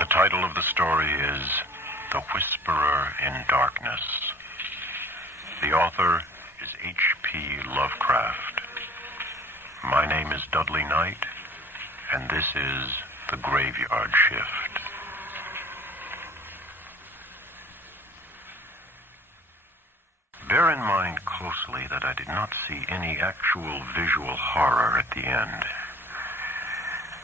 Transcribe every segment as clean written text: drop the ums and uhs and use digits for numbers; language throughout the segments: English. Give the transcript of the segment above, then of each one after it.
The title of the story is The Whisperer in Darkness. The author is HP Lovecraft. My name is Dudley Knight, and this is The Graveyard Shift. Bear in mind closely that I did not see any actual visual horror at the end.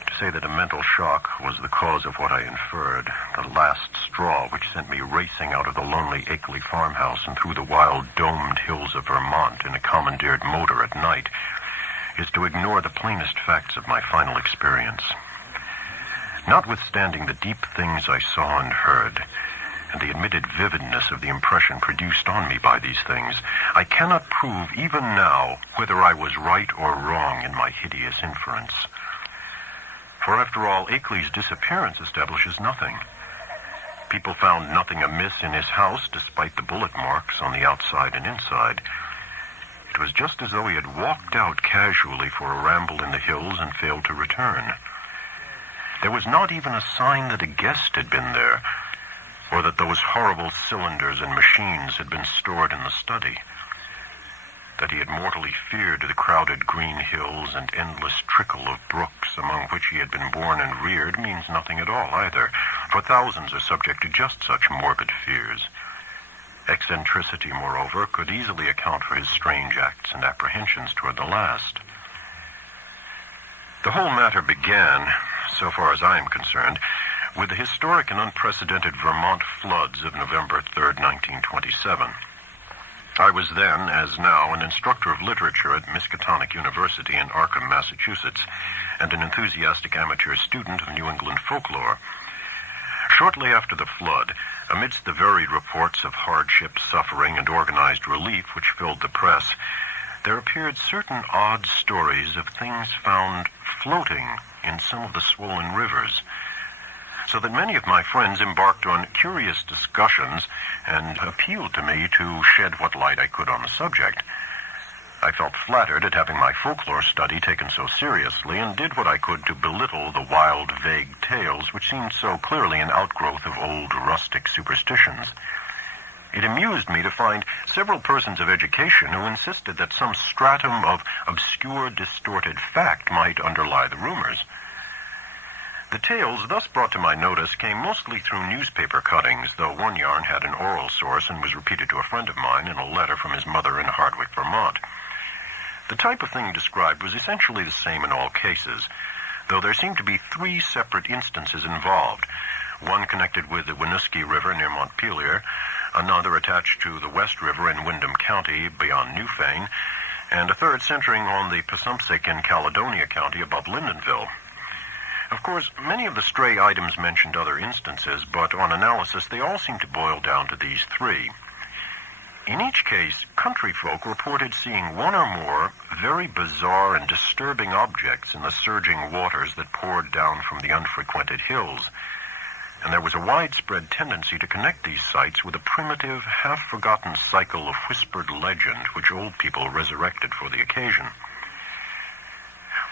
To say that a mental shock was the cause of what I inferred, the last straw which sent me racing out of the lonely Akeley farmhouse and through the wild domed hills of Vermont in a commandeered motor at night, is to ignore the plainest facts of my final experience. Notwithstanding the deep things I saw and heard, and the admitted vividness of the impression produced on me by these things, I cannot prove even now whether I was right or wrong in my hideous inference. For after all, Akeley's disappearance establishes nothing. People found nothing amiss in his house despite the bullet marks on the outside and inside. It was just as though he had walked out casually for a ramble in the hills and failed to return. There was not even a sign that a guest had been there, or that those horrible cylinders and machines had been stored in the study. That he had mortally feared the crowded green hills and endless trickle of brooks among which he had been born and reared means nothing at all either, for thousands are subject to just such morbid fears. Eccentricity, moreover, could easily account for his strange acts and apprehensions toward the last. The whole matter began, so far as I am concerned, with the historic and unprecedented Vermont floods of November 3rd, 1927. I was then, as now, an instructor of literature at Miskatonic University in Arkham, Massachusetts, and an enthusiastic amateur student of New England folklore. Shortly after the flood, amidst the varied reports of hardship, suffering, and organized relief which filled the press, there appeared certain odd stories of things found floating in some of the swollen rivers, so that many of my friends embarked on curious discussions and appealed to me to shed what light I could on the subject. I felt flattered at having my folklore study taken so seriously and did what I could to belittle the wild, vague tales which seemed so clearly an outgrowth of old rustic superstitions. It amused me to find several persons of education who insisted that some stratum of obscure, distorted fact might underlie the rumors. The tales thus brought to my notice came mostly through newspaper cuttings, though one yarn had an oral source and was repeated to a friend of mine in a letter from his mother in Hardwick, Vermont. The type of thing described was essentially the same in all cases, though there seemed to be three separate instances involved, one connected with the Winooski River near Montpelier, another attached to the West River in Windham County beyond Newfane, and a third centering on the Passumpsic in Caledonia County above Lyndonville. Of course, many of the stray items mentioned other instances, but on analysis they all seem to boil down to these three. In each case, country folk reported seeing one or more very bizarre and disturbing objects in the surging waters that poured down from the unfrequented hills, and there was a widespread tendency to connect these sights with a primitive, half-forgotten cycle of whispered legend which old people resurrected for the occasion.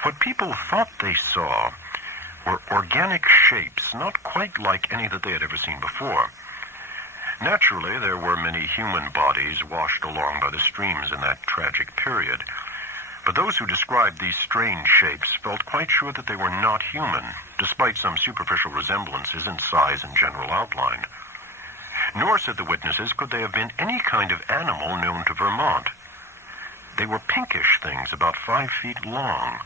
What people thought they saw were organic shapes not quite like any that they had ever seen before. Naturally, there were many human bodies washed along by the streams in that tragic period, but those who described these strange shapes felt quite sure that they were not human, despite some superficial resemblances in size and general outline. Nor, said the witnesses, could they have been any kind of animal known to Vermont. They were pinkish things about 5 feet long,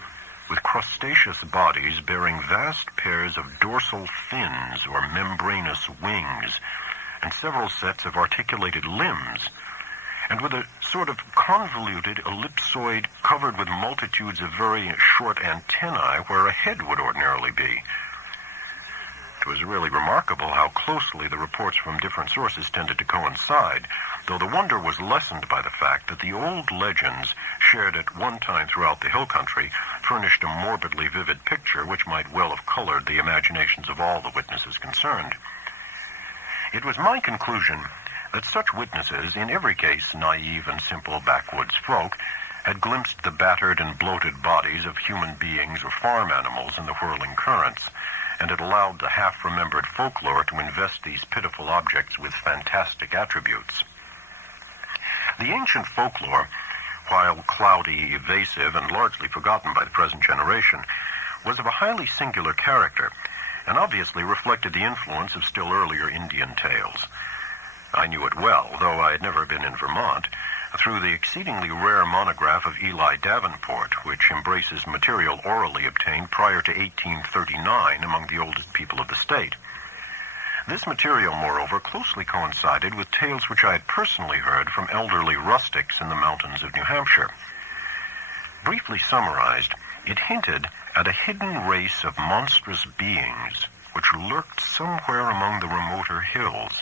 with crustaceous bodies bearing vast pairs of dorsal fins or membranous wings, and several sets of articulated limbs, and with a sort of convoluted ellipsoid covered with multitudes of very short antennae where a head would ordinarily be. It was really remarkable how closely the reports from different sources tended to coincide, though the wonder was lessened by the fact that the old legends shared at one time throughout the hill country furnished a morbidly vivid picture which might well have colored the imaginations of all the witnesses concerned. It was my conclusion that such witnesses, in every case naive and simple backwoods folk, had glimpsed the battered and bloated bodies of human beings or farm animals in the whirling currents, and it allowed the half-remembered folklore to invest these pitiful objects with fantastic attributes. The ancient folklore, while cloudy, evasive, and largely forgotten by the present generation, was of a highly singular character, and obviously reflected the influence of still earlier Indian tales. I knew it well, though I had never been in Vermont, through the exceedingly rare monograph of Eli Davenport, which embraces material orally obtained prior to 1839 among the oldest people of the state. This material, moreover, closely coincided with tales which I had personally heard from elderly rustics in the mountains of New Hampshire. Briefly summarized, it hinted at a hidden race of monstrous beings which lurked somewhere among the remoter hills,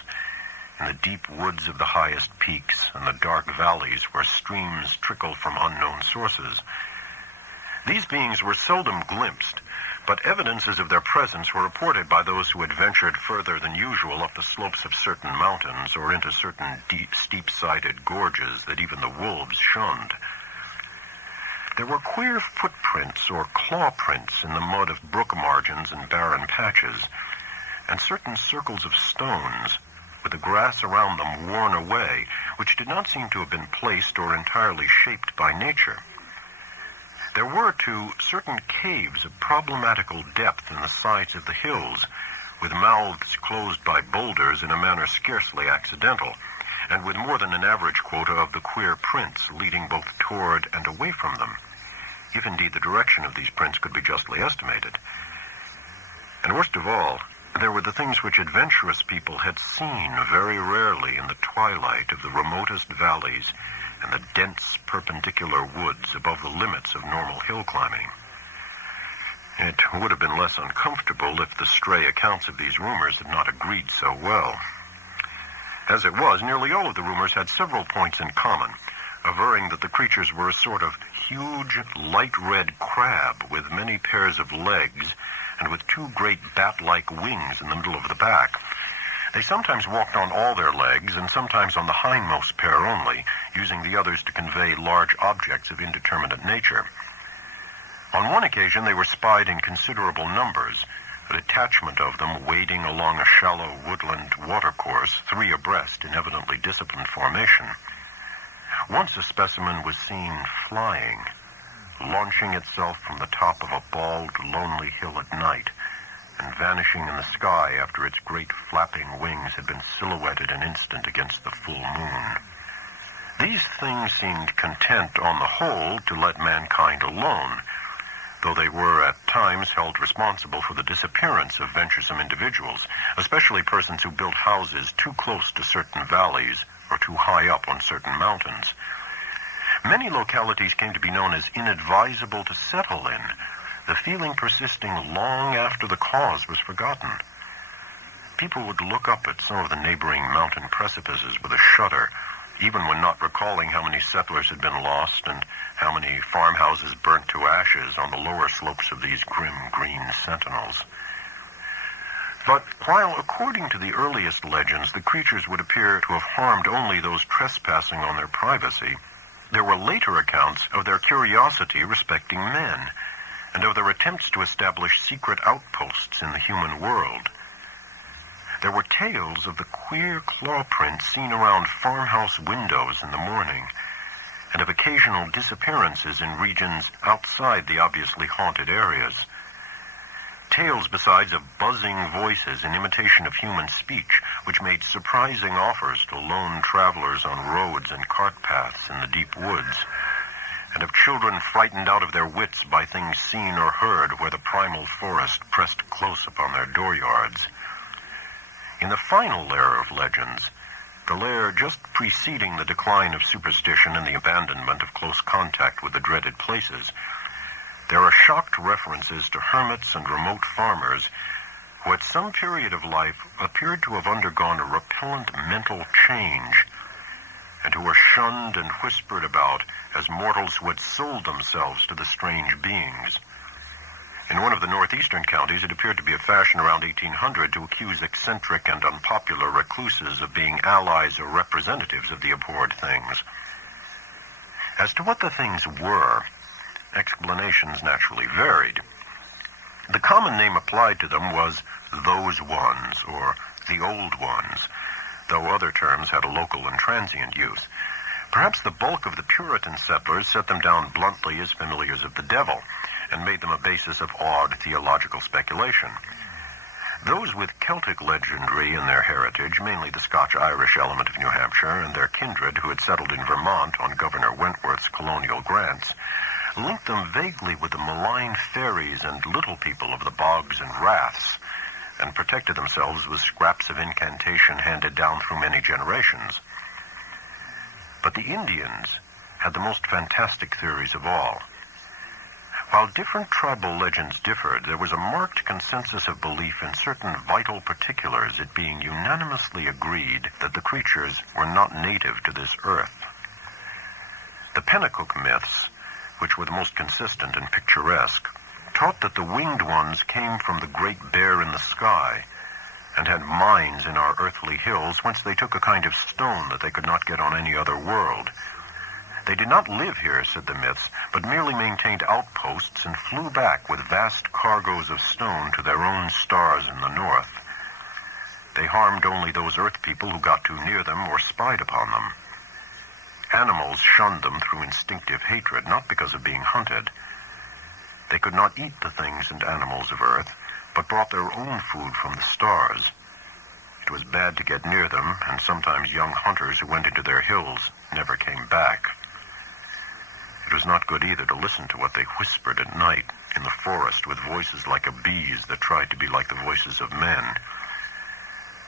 in the deep woods of the highest peaks and the dark valleys where streams trickled from unknown sources. These beings were seldom glimpsed, but evidences of their presence were reported by those who had ventured further than usual up the slopes of certain mountains or into certain deep, steep-sided gorges that even the wolves shunned. There were queer footprints or claw prints in the mud of brook margins and barren patches, and certain circles of stones, with the grass around them worn away, which did not seem to have been placed or entirely shaped by nature. There were, too, certain caves of problematical depth in the sides of the hills, with mouths closed by boulders in a manner scarcely accidental, and with more than an average quota of the queer prints leading both toward and away from them, if indeed the direction of these prints could be justly estimated. And worst of all, there were the things which adventurous people had seen very rarely in the twilight of the remotest valleys and the dense perpendicular woods above the limits of normal hill climbing. It would have been less uncomfortable if the stray accounts of these rumors had not agreed so well. As it was, nearly all of the rumors had several points in common, averring that the creatures were a sort of huge, light red crab with many pairs of legs and with two great bat-like wings in the middle of the back. They sometimes walked on all their legs and sometimes on the hindmost pair only, using the others to convey large objects of indeterminate nature. On one occasion they were spied in considerable numbers, a detachment of them wading along a shallow woodland watercourse, 3 abreast in evidently disciplined formation. Once a specimen was seen flying, launching itself from the top of a bald, lonely hill at night, and vanishing in the sky after its great flapping wings had been silhouetted an instant against the full moon. These things seemed content, on the whole, to let mankind alone, though they were at times held responsible for the disappearance of venturesome individuals, especially persons who built houses too close to certain valleys or too high up on certain mountains. Many localities came to be known as inadvisable to settle in, the feeling persisting long after the cause was forgotten. People would look up at some of the neighboring mountain precipices with a shudder, even when not recalling how many settlers had been lost and how many farmhouses burnt to ashes on the lower slopes of these grim green sentinels. But while, according to the earliest legends, the creatures would appear to have harmed only those trespassing on their privacy, there were later accounts of their curiosity respecting men, and of their attempts to establish secret outposts in the human world. There were tales of the queer claw prints seen around farmhouse windows in the morning, and of occasional disappearances in regions outside the obviously haunted areas. Tales, besides, of buzzing voices in imitation of human speech, which made surprising offers to lone travelers on roads and cart paths in the deep woods, and of children frightened out of their wits by things seen or heard where the primal forest pressed close upon their dooryards. In the final layer of legends, the layer just preceding the decline of superstition and the abandonment of close contact with the dreaded places, there are shocked references to hermits and remote farmers who at some period of life appeared to have undergone a repellent mental change, and who were shunned and whispered about as mortals who had sold themselves to the strange beings. In one of the northeastern counties, it appeared to be a fashion around 1800 to accuse eccentric and unpopular recluses of being allies or representatives of the abhorred things. As to what the things were, explanations naturally varied. The common name applied to them was those ones, or the old ones, though other terms had a local and transient use. Perhaps the bulk of the Puritan settlers set them down bluntly as familiars of the devil, and made them a basis of odd theological speculation. Those with Celtic legendary in their heritage, mainly the Scotch-Irish element of New Hampshire and their kindred who had settled in Vermont on Governor Wentworth's colonial grants, linked them vaguely with the malign fairies and little people of the bogs and raths, and protected themselves with scraps of incantation handed down through many generations. But the Indians had the most fantastic theories of all. While different tribal legends differed, there was a marked consensus of belief in certain vital particulars, it being unanimously agreed that the creatures were not native to this earth. The Pennacook myths, which were the most consistent and picturesque, taught that the winged ones came from the great bear in the sky and had mines in our earthly hills whence they took a kind of stone that they could not get on any other world. They did not live here, said the myths, but merely maintained outposts and flew back with vast cargoes of stone to their own stars in the north. They harmed only those earth people who got too near them or spied upon them. Animals shunned them through instinctive hatred, not because of being hunted. They could not eat the things and animals of earth, but brought their own food from the stars. It was bad to get near them, and sometimes young hunters who went into their hills never came back. It was not good either to listen to what they whispered at night in the forest with voices like a bee's that tried to be like the voices of men.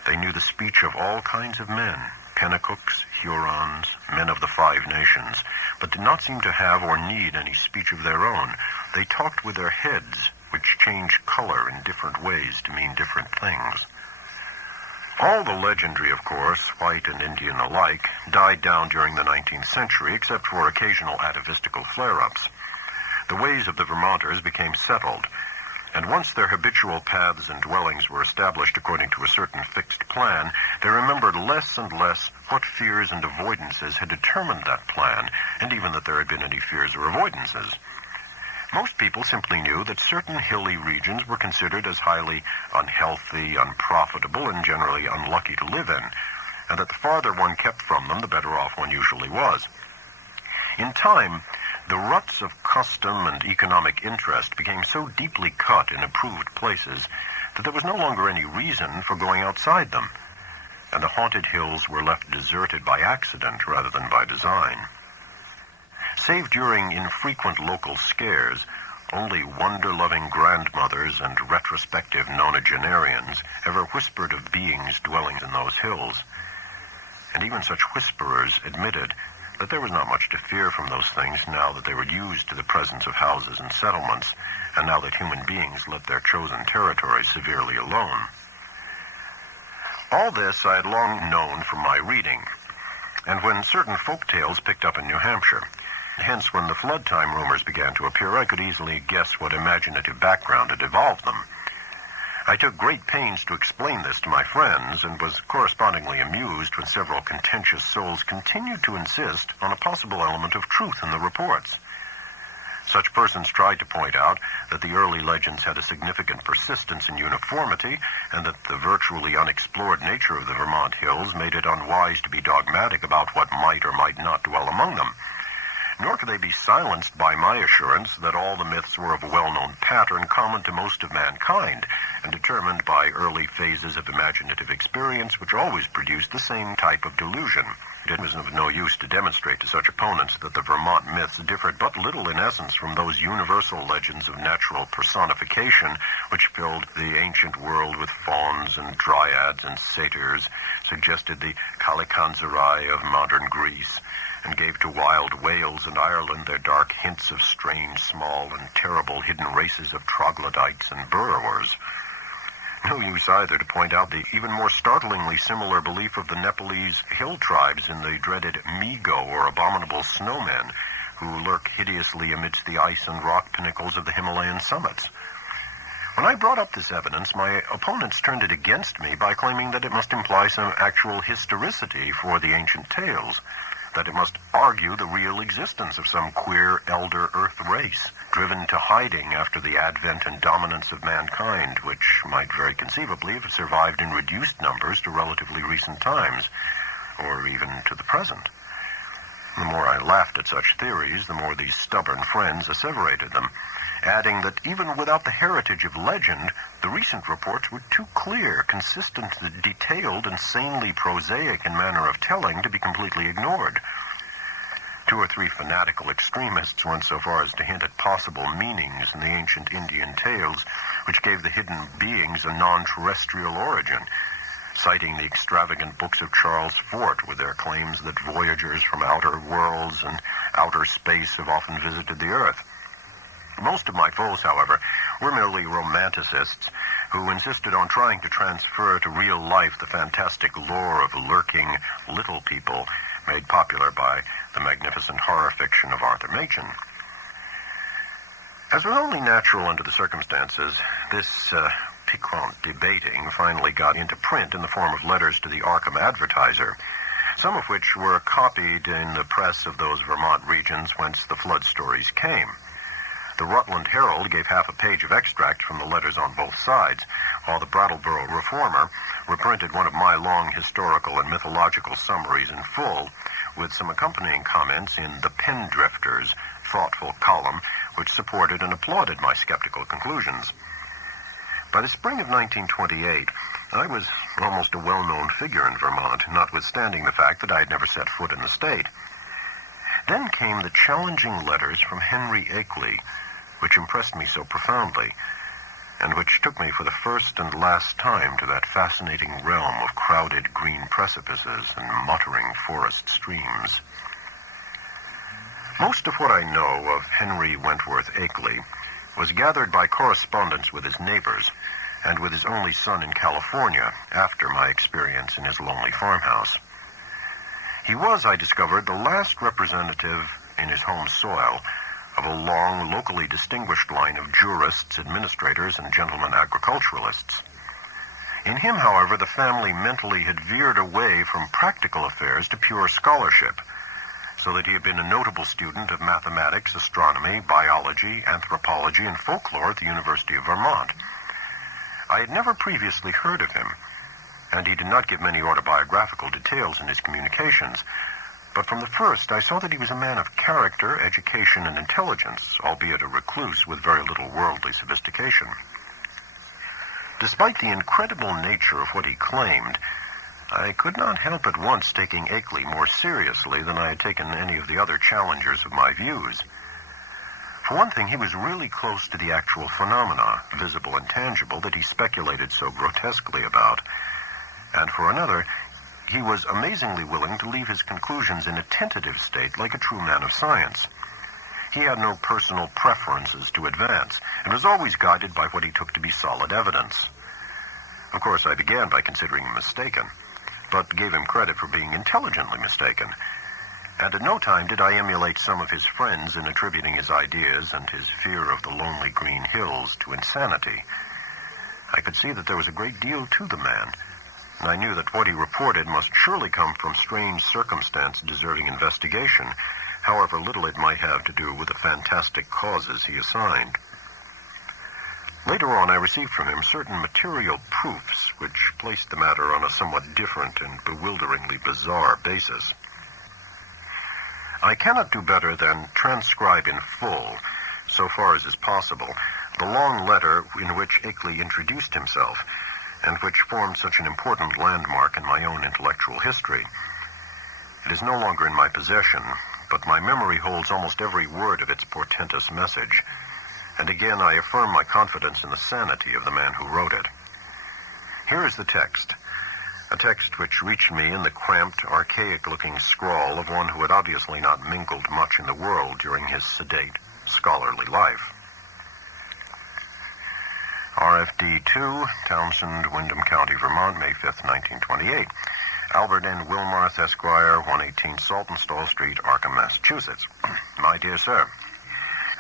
They knew the speech of all kinds of men, Pennacooks, Hurons, men of the Five Nations, but did not seem to have or need any speech of their own. They talked with their heads, which changed color in different ways to mean different things. All the legendary, of course, white and Indian alike, died down during the 19th century, except for occasional atavistical flare-ups. The ways of the Vermonters became settled, and once their habitual paths and dwellings were established according to a certain fixed plan, they remembered less and less what fears and avoidances had determined that plan, and even that there had been any fears or avoidances. Most people simply knew that certain hilly regions were considered as highly unhealthy, unprofitable, and generally unlucky to live in, and that the farther one kept from them, the better off one usually was. In time, the ruts of custom and economic interest became so deeply cut in approved places that there was no longer any reason for going outside them, and the haunted hills were left deserted by accident rather than by design. Save during infrequent local scares, only wonder-loving grandmothers and retrospective nonagenarians ever whispered of beings dwelling in those hills. And even such whisperers admitted that there was not much to fear from those things now that they were used to the presence of houses and settlements, and now that human beings let their chosen territory severely alone. All this I had long known from my reading, and when certain folk tales picked up in New Hampshire. Hence, when the flood time rumors began to appear, I could easily guess what imaginative background had evolved them. I took great pains to explain this to my friends, and was correspondingly amused when several contentious souls continued to insist on a possible element of truth in the reports. Such persons tried to point out that the early legends had a significant persistence in uniformity, and that the virtually unexplored nature of the Vermont hills made it unwise to be dogmatic about what might or might not dwell among them. Nor could they be silenced by my assurance that all the myths were of a well-known pattern common to most of mankind, and determined by early phases of imaginative experience which always produced the same type of delusion. It was of no use to demonstrate to such opponents that the Vermont myths differed but little in essence from those universal legends of natural personification which filled the ancient world with fauns and dryads and satyrs, suggested the Kalikanzarai of modern Greece, and gave to wild Wales and Ireland their dark hints of strange, small, and terrible hidden races of troglodytes and burrowers. No use either to point out the even more startlingly similar belief of the Nepalese hill tribes in the dreaded Migo, or abominable snowmen, who lurk hideously amidst the ice and rock pinnacles of the Himalayan summits. When I brought up this evidence, my opponents turned it against me by claiming that it must imply some actual historicity for the ancient tales, that it must argue the real existence of some queer elder Earth race, driven to hiding after the advent and dominance of mankind, which might very conceivably have survived in reduced numbers to relatively recent times, or even to the present. The more I laughed at such theories, the more these stubborn friends asseverated them, adding that even without the heritage of legend, the recent reports were too clear, consistent, detailed, and sanely prosaic in manner of telling to be completely ignored. 2 or 3 fanatical extremists went so far as to hint at possible meanings in the ancient Indian tales, which gave the hidden beings a non-terrestrial origin, citing the extravagant books of Charles Fort with their claims that voyagers from outer worlds and outer space have often visited the Earth. Most of my foes, however, were merely romanticists who insisted on trying to transfer to real life the fantastic lore of lurking little people made popular by the magnificent horror fiction of Arthur Machen. As was only natural under the circumstances, this piquant debating finally got into print in the form of letters to the Arkham Advertiser, some of which were copied in the press of those Vermont regions whence the flood stories came. The Rutland Herald gave half a page of extract from the letters on both sides, while the Brattleboro Reformer reprinted one of my long historical and mythological summaries in full, with some accompanying comments in the Pendrifters thoughtful column, which supported and applauded my skeptical conclusions. By the spring of 1928, I was almost a well-known figure in Vermont, notwithstanding the fact that I had never set foot in the state. Then came the challenging letters from Henry Akeley, which impressed me so profoundly, and which took me for the first and last time to that fascinating realm of crowded green precipices and muttering forest streams. Most of what I know of Henry Wentworth Akeley was gathered by correspondence with his neighbors and with his only son in California after my experience in his lonely farmhouse. He was, I discovered, the last representative in his home soil of a long, locally distinguished line of jurists, administrators, and gentlemen agriculturalists. In him, however, the family mentally had veered away from practical affairs to pure scholarship, so that he had been a notable student of mathematics, astronomy, biology, anthropology, and folklore at the University of Vermont. I had never previously heard of him, and he did not give many autobiographical details in his communications, but from the first I saw that he was a man of character, education, and intelligence, albeit a recluse with very little worldly sophistication. Despite the incredible nature of what he claimed, I could not help at once taking Akeley more seriously than I had taken any of the other challengers of my views. For one thing, he was really close to the actual phenomena, visible and tangible, that he speculated so grotesquely about. And for another, he was amazingly willing to leave his conclusions in a tentative state like a true man of science. He had no personal preferences to advance, and was always guided by what he took to be solid evidence. Of course, I began by considering him mistaken, but gave him credit for being intelligently mistaken. And at no time did I emulate some of his friends in attributing his ideas and his fear of the lonely green hills to insanity. I could see that there was a great deal to the man, and I knew that what he reported must surely come from strange circumstance deserving investigation, however little it might have to do with the fantastic causes he assigned. Later on, I received from him certain material proofs which placed the matter on a somewhat different and bewilderingly bizarre basis. I cannot do better than transcribe in full, so far as is possible, the long letter in which Akeley introduced himself, and which formed such an important landmark in my own intellectual history. It is no longer in my possession, but my memory holds almost every word of its portentous message, and again I affirm my confidence in the sanity of the man who wrote it. Here is the text, a text which reached me in the cramped, archaic-looking scrawl of one who had obviously not mingled much in the world during his sedate, scholarly life. RFD 2, Townsend, Windham County, Vermont, May 5th, 1928. Albert N. Wilmarth, Esquire, 118 Saltonstall Street, Arkham, Massachusetts. My dear sir,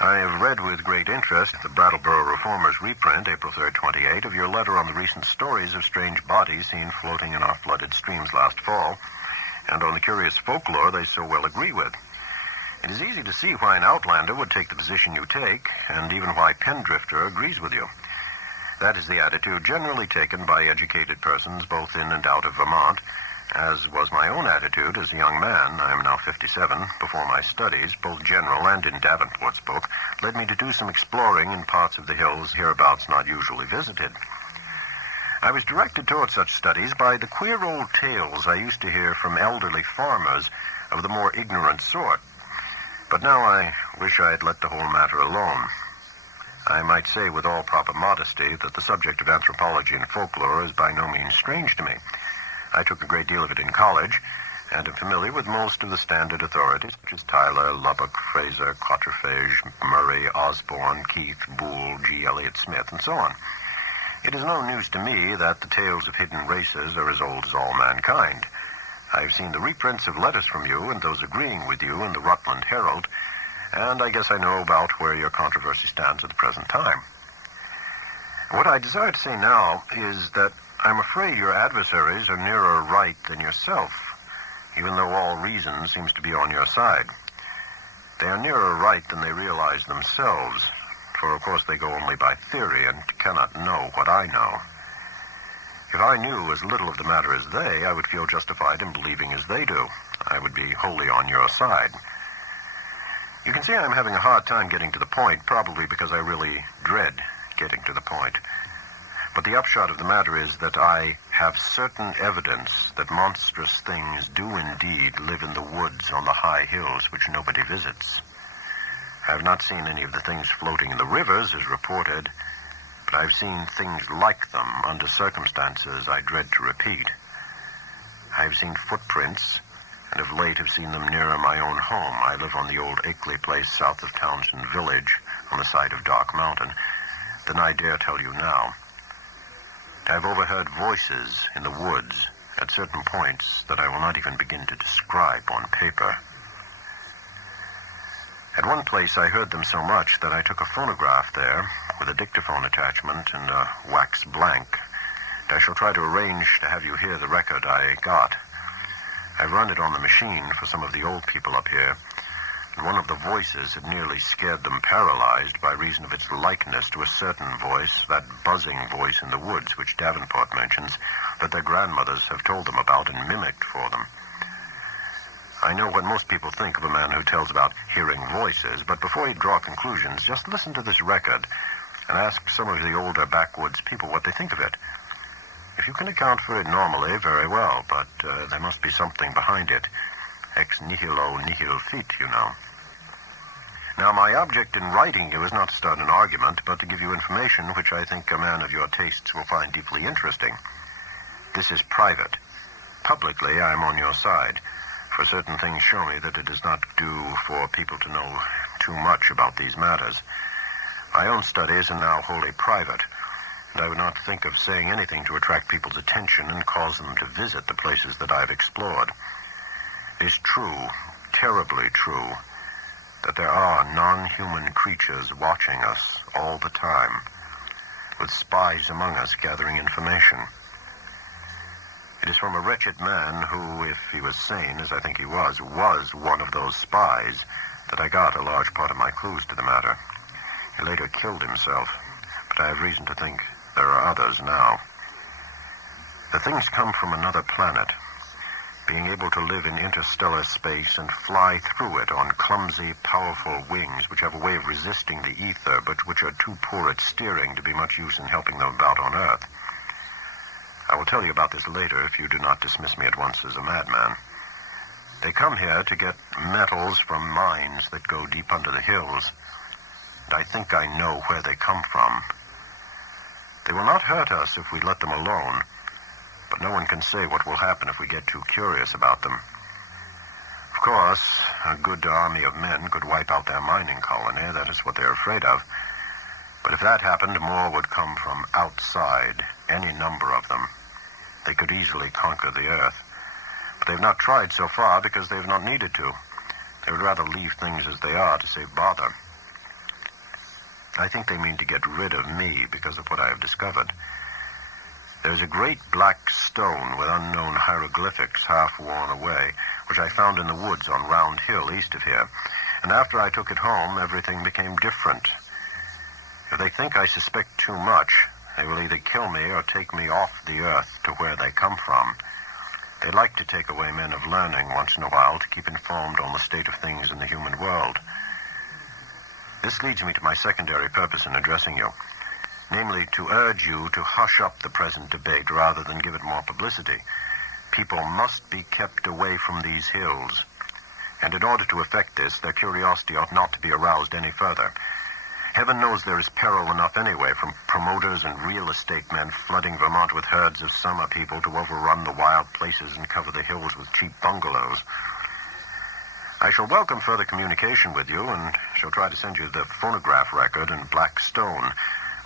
I have read with great interest the Brattleboro Reformer's reprint, April 3rd, 28, of your letter on the recent stories of strange bodies seen floating in our flooded streams last fall, and on the curious folklore they so well agree with. It is easy to see why an outlander would take the position you take, and even why Pendrifter agrees with you. That is the attitude generally taken by educated persons both in and out of Vermont, as was my own attitude as a young man. I am now 57. Before my studies, both general and in Davenport's book, led me to do some exploring in parts of the hills hereabouts not usually visited. I was directed toward such studies by the queer old tales I used to hear from elderly farmers of the more ignorant sort. But now I wish I had let the whole matter alone. I might say with all proper modesty that the subject of anthropology and folklore is by no means strange to me. I took a great deal of it in college, and am familiar with most of the standard authorities, such as Tyler, Lubbock, Fraser, Quatrefages, Murray, Osborne, Keith, Boole, G. Elliott Smith, and so on. It is no news to me that the tales of hidden races are as old as all mankind. I have seen the reprints of letters from you and those agreeing with you in the Rutland Herald, and I guess I know about where your controversy stands at the present time. What I desire to say now is that I'm afraid your adversaries are nearer right than yourself, even though all reason seems to be on your side. They are nearer right than they realize themselves, for of course they go only by theory and cannot know what I know. If I knew as little of the matter as they, I would feel justified in believing as they do. I would be wholly on your side. You can see I'm having a hard time getting to the point, probably because I really dread getting to the point. But the upshot of the matter is that I have certain evidence that monstrous things do indeed live in the woods on the high hills which nobody visits. I have not seen any of the things floating in the rivers as reported, but I've seen things like them under circumstances I dread to repeat. I've seen footprints, and of late have seen them nearer my own home. I live on the old Akeley place south of Townsend Village, on the side of Dark Mountain, than I dare tell you now. I've overheard voices in the woods at certain points that I will not even begin to describe on paper. At one place I heard them so much that I took a phonograph there with a dictaphone attachment and a wax blank. And I shall try to arrange to have you hear the record I got. I've run it on the machine for some of the old people up here, and one of the voices had nearly scared them paralyzed by reason of its likeness to a certain voice, that buzzing voice in the woods which Davenport mentions, that their grandmothers have told them about and mimicked for them. I know what most people think of a man who tells about hearing voices, but before you draw conclusions, just listen to this record and ask some of the older backwoods people what they think of it. If you can account for it normally, very well, but there must be something behind it. Ex nihilo nihil fit, you know. Now, my object in writing you is not to start an argument, but to give you information which I think a man of your tastes will find deeply interesting. This is private. Publicly, I am on your side, for certain things show me that it does not do for people to know too much about these matters. My own studies are now wholly private, and I would not think of saying anything to attract people's attention and cause them to visit the places that I have explored. It is true, terribly true, that there are non-human creatures watching us all the time, with spies among us gathering information. It is from a wretched man who, if he was sane, as I think he was one of those spies, that I got a large part of my clues to the matter. He later killed himself, but I have reason to think there are others now. The things come from another planet, being able to live in interstellar space and fly through it on clumsy, powerful wings which have a way of resisting the ether, but which are too poor at steering to be much use in helping them about on Earth. I will tell you about this later if you do not dismiss me at once as a madman. They come here to get metals from mines that go deep under the hills, and I think I know where they come from. They will not hurt us if we let them alone, but no one can say what will happen if we get too curious about them. Of course, a good army of men could wipe out their mining colony. That is what they're afraid of. But if that happened, more would come from outside, any number of them. They could easily conquer the Earth. But they've not tried so far because they've not needed to. They would rather leave things as they are to save bother. I think they mean to get rid of me because of what I have discovered. There's a great black stone with unknown hieroglyphics half worn away, which I found in the woods on Round Hill east of here. And after I took it home, everything became different. If they think I suspect too much, they will either kill me or take me off the earth to where they come from. They like to take away men of learning once in a while to keep informed on the state of things in the human world. This leads me to my secondary purpose in addressing you, namely to urge you to hush up the present debate rather than give it more publicity. People must be kept away from these hills, and in order to effect this, their curiosity ought not to be aroused any further. Heaven knows there is peril enough anyway from promoters and real estate men flooding Vermont with herds of summer people to overrun the wild places and cover the hills with cheap bungalows. I shall welcome further communication with you and shall try to send you the phonograph record and black stone,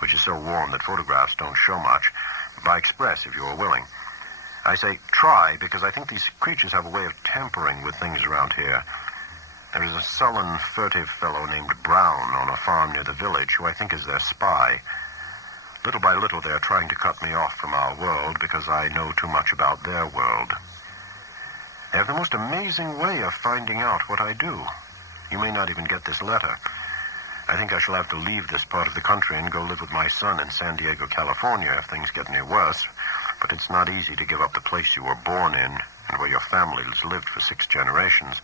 which is so warm that photographs don't show much, by express if you are willing. I say try because I think these creatures have a way of tampering with things around here. There is a sullen, furtive fellow named Brown on a farm near the village who I think is their spy. Little by little, they are trying to cut me off from our world because I know too much about their world. They have the most amazing way of finding out what I do. You may not even get this letter. I think I shall have to leave this part of the country and go live with my son in San Diego, California, if things get any worse. But it's not easy to give up the place you were born in and where your family has lived for 6 generations.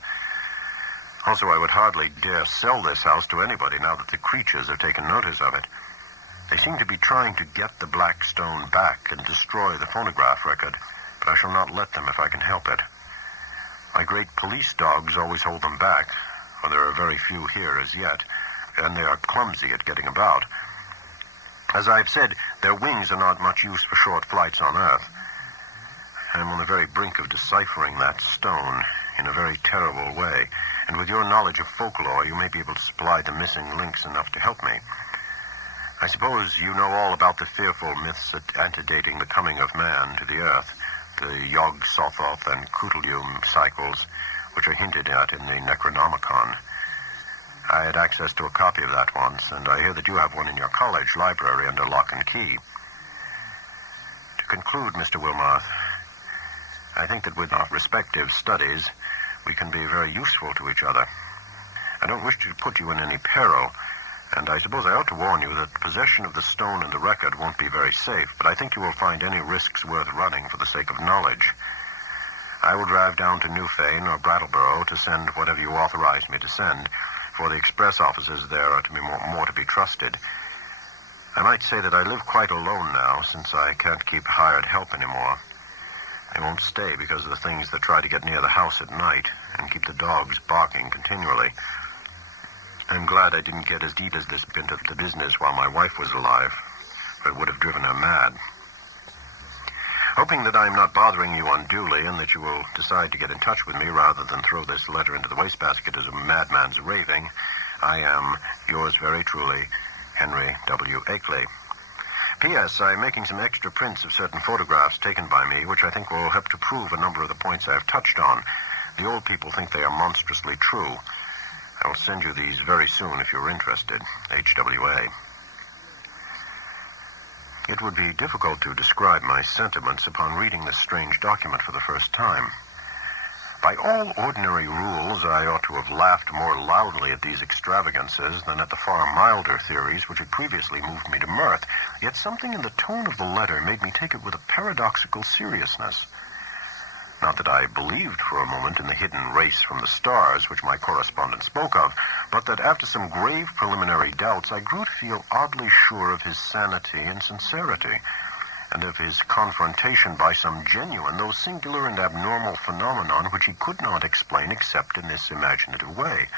Also, I would hardly dare sell this house to anybody now that the creatures have taken notice of it. They seem to be trying to get the black stone back and destroy the phonograph record, but I shall not let them if I can help it. My great police dogs always hold them back, for there are very few here as yet, and they are clumsy at getting about. As I've said, their wings are not much use for short flights on Earth. I'm on the very brink of deciphering that stone in a very terrible way, and with your knowledge of folklore, you may be able to supply the missing links enough to help me. I suppose you know all about the fearful myths antedating the coming of man to the Earth, the Yog-Sothoth and Kutulium cycles, which are hinted at in the Necronomicon. I had access to a copy of that once, and I hear that you have one in your college library under lock and key. To conclude, Mr. Wilmarth, I think that with our respective studies, we can be very useful to each other. I don't wish to put you in any peril, and I suppose I ought to warn you that possession of the stone and the record won't be very safe, but I think you will find any risks worth running for the sake of knowledge. I will drive down to Newfane or Brattleboro to send whatever you authorize me to send, for the express offices there are to be more to be trusted. I might say that I live quite alone now, since I can't keep hired help anymore. I won't stay because of the things that try to get near the house at night and keep the dogs barking continually. I'm glad I didn't get as deep as this into the business while my wife was alive, for it would have driven her mad. Hoping that I'm not bothering you unduly and that you will decide to get in touch with me rather than throw this letter into the wastebasket as a madman's raving, I am yours very truly, Henry W. Akeley. P.S. I'm making some extra prints of certain photographs taken by me, which I think will help to prove a number of the points I have touched on. The old people think they are monstrously true. I will send you these very soon if you're interested. H.W.A. It would be difficult to describe my sentiments upon reading this strange document for the first time. By all ordinary rules, I ought to have laughed more loudly at these extravagances than at the far milder theories which had previously moved me to mirth, yet something in the tone of the letter made me take it with a paradoxical seriousness. Not that I believed for a moment in the hidden race from the stars which my correspondent spoke of, but that after some grave preliminary doubts, I grew to feel oddly sure of his sanity and sincerity, and of his confrontation by some genuine, though singular and abnormal phenomenon which he could not explain except in this imaginative way.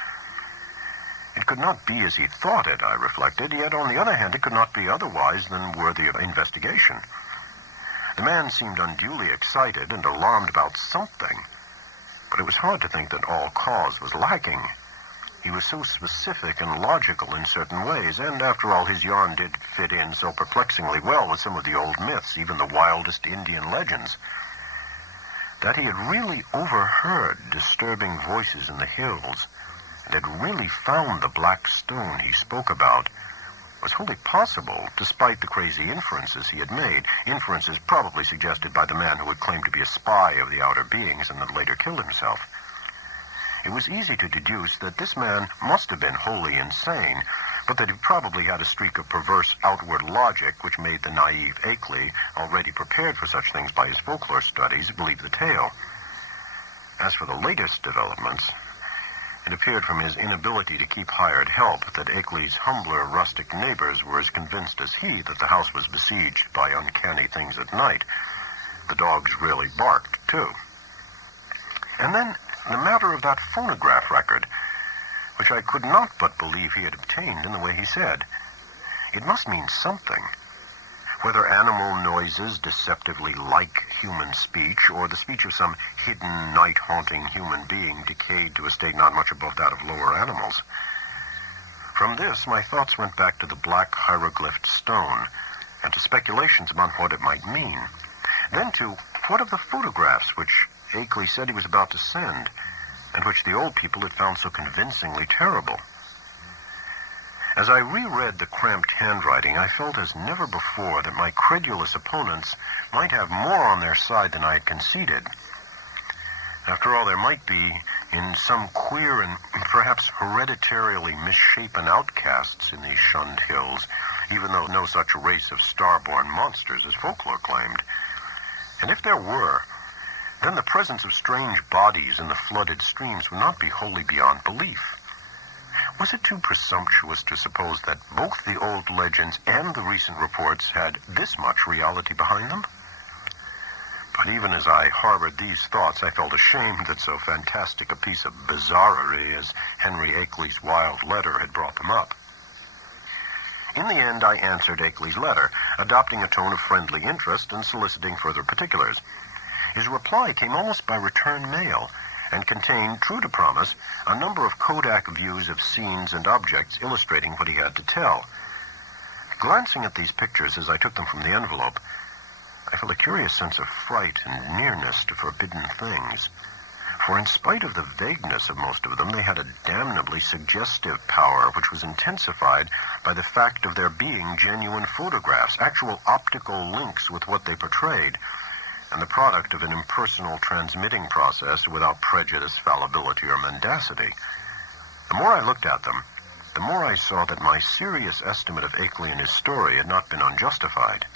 It could not be as he thought it, I reflected, yet on the other hand it could not be otherwise than worthy of investigation. The man seemed unduly excited and alarmed about something, but it was hard to think that all cause was lacking. He was so specific and logical in certain ways, and after all, his yarn did fit in so perplexingly well with some of the old myths, even the wildest Indian legends. That he had really overheard disturbing voices in the hills, and had really found the black stone he spoke about, was wholly possible, despite the crazy inferences he had made, inferences probably suggested by the man who had claimed to be a spy of the outer beings and had later killed himself. it was easy to deduce that this man must have been wholly insane, but that he probably had a streak of perverse outward logic which made the naive Akeley, already prepared for such things by his folklore studies, believe the tale. As for the latest developments, it appeared from his inability to keep hired help that Akeley's humbler rustic neighbors were as convinced as he that the house was besieged by uncanny things at night. The dogs really barked, too. And then the matter of that phonograph record, which I could not but believe he had obtained in the way he said. It must mean something. Whether animal noises deceptively like human speech, or the speech of some hidden, night-haunting human being decayed to a state not much above that of lower animals. From this, my thoughts went back to the black hieroglyphed stone, and to speculations about what it might mean. Then to, what of the photographs which Akeley said he was about to send, and which the old people had found so convincingly terrible? As I reread the cramped handwriting, I felt as never before that my credulous opponents might have more on their side than I had conceded. After all, there might be, in some queer and perhaps hereditarily misshapen outcasts in these shunned hills, even though no such race of star-born monsters as folklore claimed. And if there were, then the presence of strange bodies in the flooded streams would not be wholly beyond belief. Was it too presumptuous to suppose that both the old legends and the recent reports had this much reality behind them? But even as I harbored these thoughts, I felt ashamed that so fantastic a piece of bizarrerie as Henry Akeley's wild letter had brought them up. In the end, I answered Akeley's letter, adopting a tone of friendly interest and soliciting further particulars. His reply came almost by return mail, and contained, true to promise, a number of Kodak views of scenes and objects illustrating what he had to tell. Glancing at these pictures as I took them from the envelope, I felt a curious sense of fright and nearness to forbidden things. For in spite of the vagueness of most of them, they had a damnably suggestive power which was intensified by the fact of their being genuine photographs, actual optical links with what they portrayed, and the product of an impersonal transmitting process without prejudice, fallibility, or mendacity. The more I looked at them, the more I saw that my serious estimate of Akeley and his story had not been unjustified.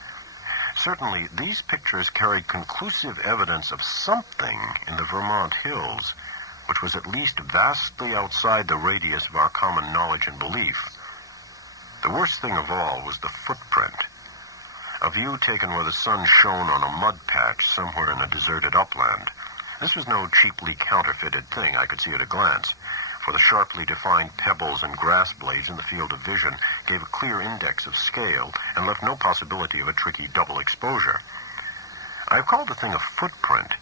Certainly, these pictures carried conclusive evidence of something in the Vermont hills, which was at least vastly outside the radius of our common knowledge and belief. The worst thing of all was the footprint. A view taken where the sun shone on a mud patch somewhere in a deserted upland. This was no cheaply counterfeited thing, I could see at a glance, for the sharply defined pebbles and grass blades in the field of vision gave a clear index of scale and left no possibility of a tricky double exposure. I've called the thing a footprint,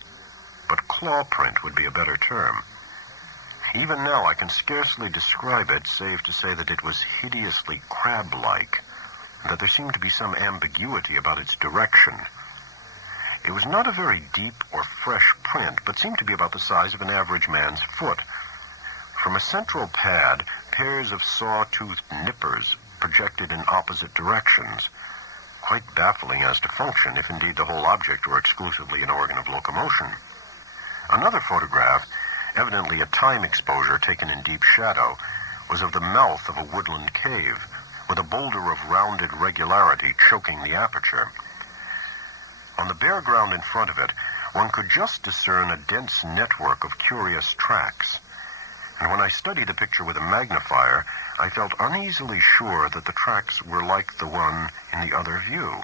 but claw print would be a better term. Even now I can scarcely describe it, save to say that it was hideously crab-like, and that there seemed to be some ambiguity about its direction. It was not a very deep or fresh print, but seemed to be about the size of an average man's foot. From a central pad, pairs of saw-toothed nippers projected in opposite directions, quite baffling as to function, if indeed the whole object were exclusively an organ of locomotion. Another photograph, evidently a time exposure taken in deep shadow, was of the mouth of a woodland cave, with a boulder of rounded regularity choking the aperture. On the bare ground in front of it, one could just discern a dense network of curious tracks, and when I studied the picture with a magnifier, I felt uneasily sure that the tracks were like the one in the other view.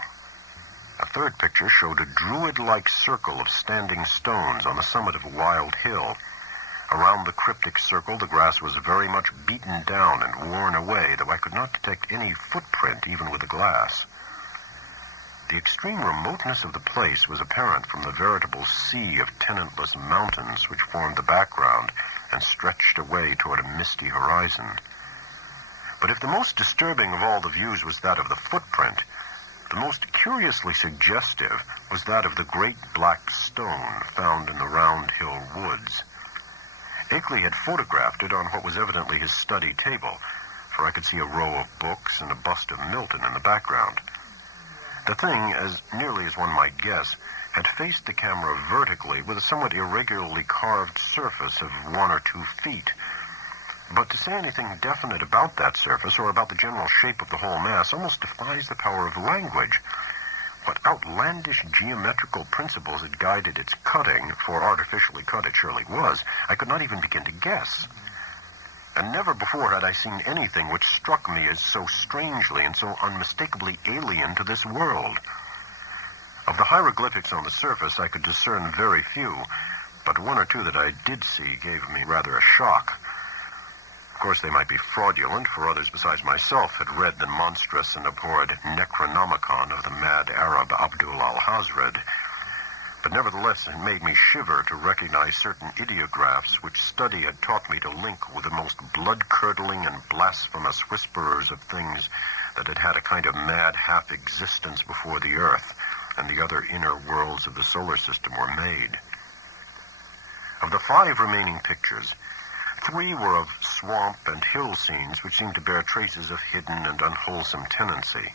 A third picture showed a druid-like circle of standing stones on the summit of a wild hill. Around the cryptic circle, the grass was very much beaten down and worn away, though I could not detect any footprint even with a glass. The extreme remoteness of the place was apparent from the veritable sea of tenantless mountains which formed the background and stretched away toward a misty horizon. But if the most disturbing of all the views was that of the footprint, the most curiously suggestive was that of the great black stone found in the Round Hill woods. Akeley had photographed it on what was evidently his study table, for I could see a row of books and a bust of Milton in the background. The thing, as nearly as one might guess, had faced the camera vertically with a somewhat irregularly carved surface of 1 or 2 feet. But to say anything definite about that surface or about the general shape of the whole mass almost defies the power of language. What outlandish geometrical principles had guided its cutting, for artificially cut it surely was, I could not even begin to guess. And never before had I seen anything which struck me as so strangely and so unmistakably alien to this world. Of the hieroglyphics on the surface, I could discern very few, but 1 or 2 that I did see gave me rather a shock. Of course, they might be fraudulent, for others besides myself had read the monstrous and abhorred Necronomicon of the mad Arab Abdul al-Hazred. But nevertheless, it made me shiver to recognize certain ideographs which study had taught me to link with the most blood-curdling and blasphemous whisperers of things that had had a kind of mad half-existence before the Earth and the other inner worlds of the solar system were made. Of the 5 remaining pictures, 3 were of swamp and hill scenes which seemed to bear traces of hidden and unwholesome tenancy.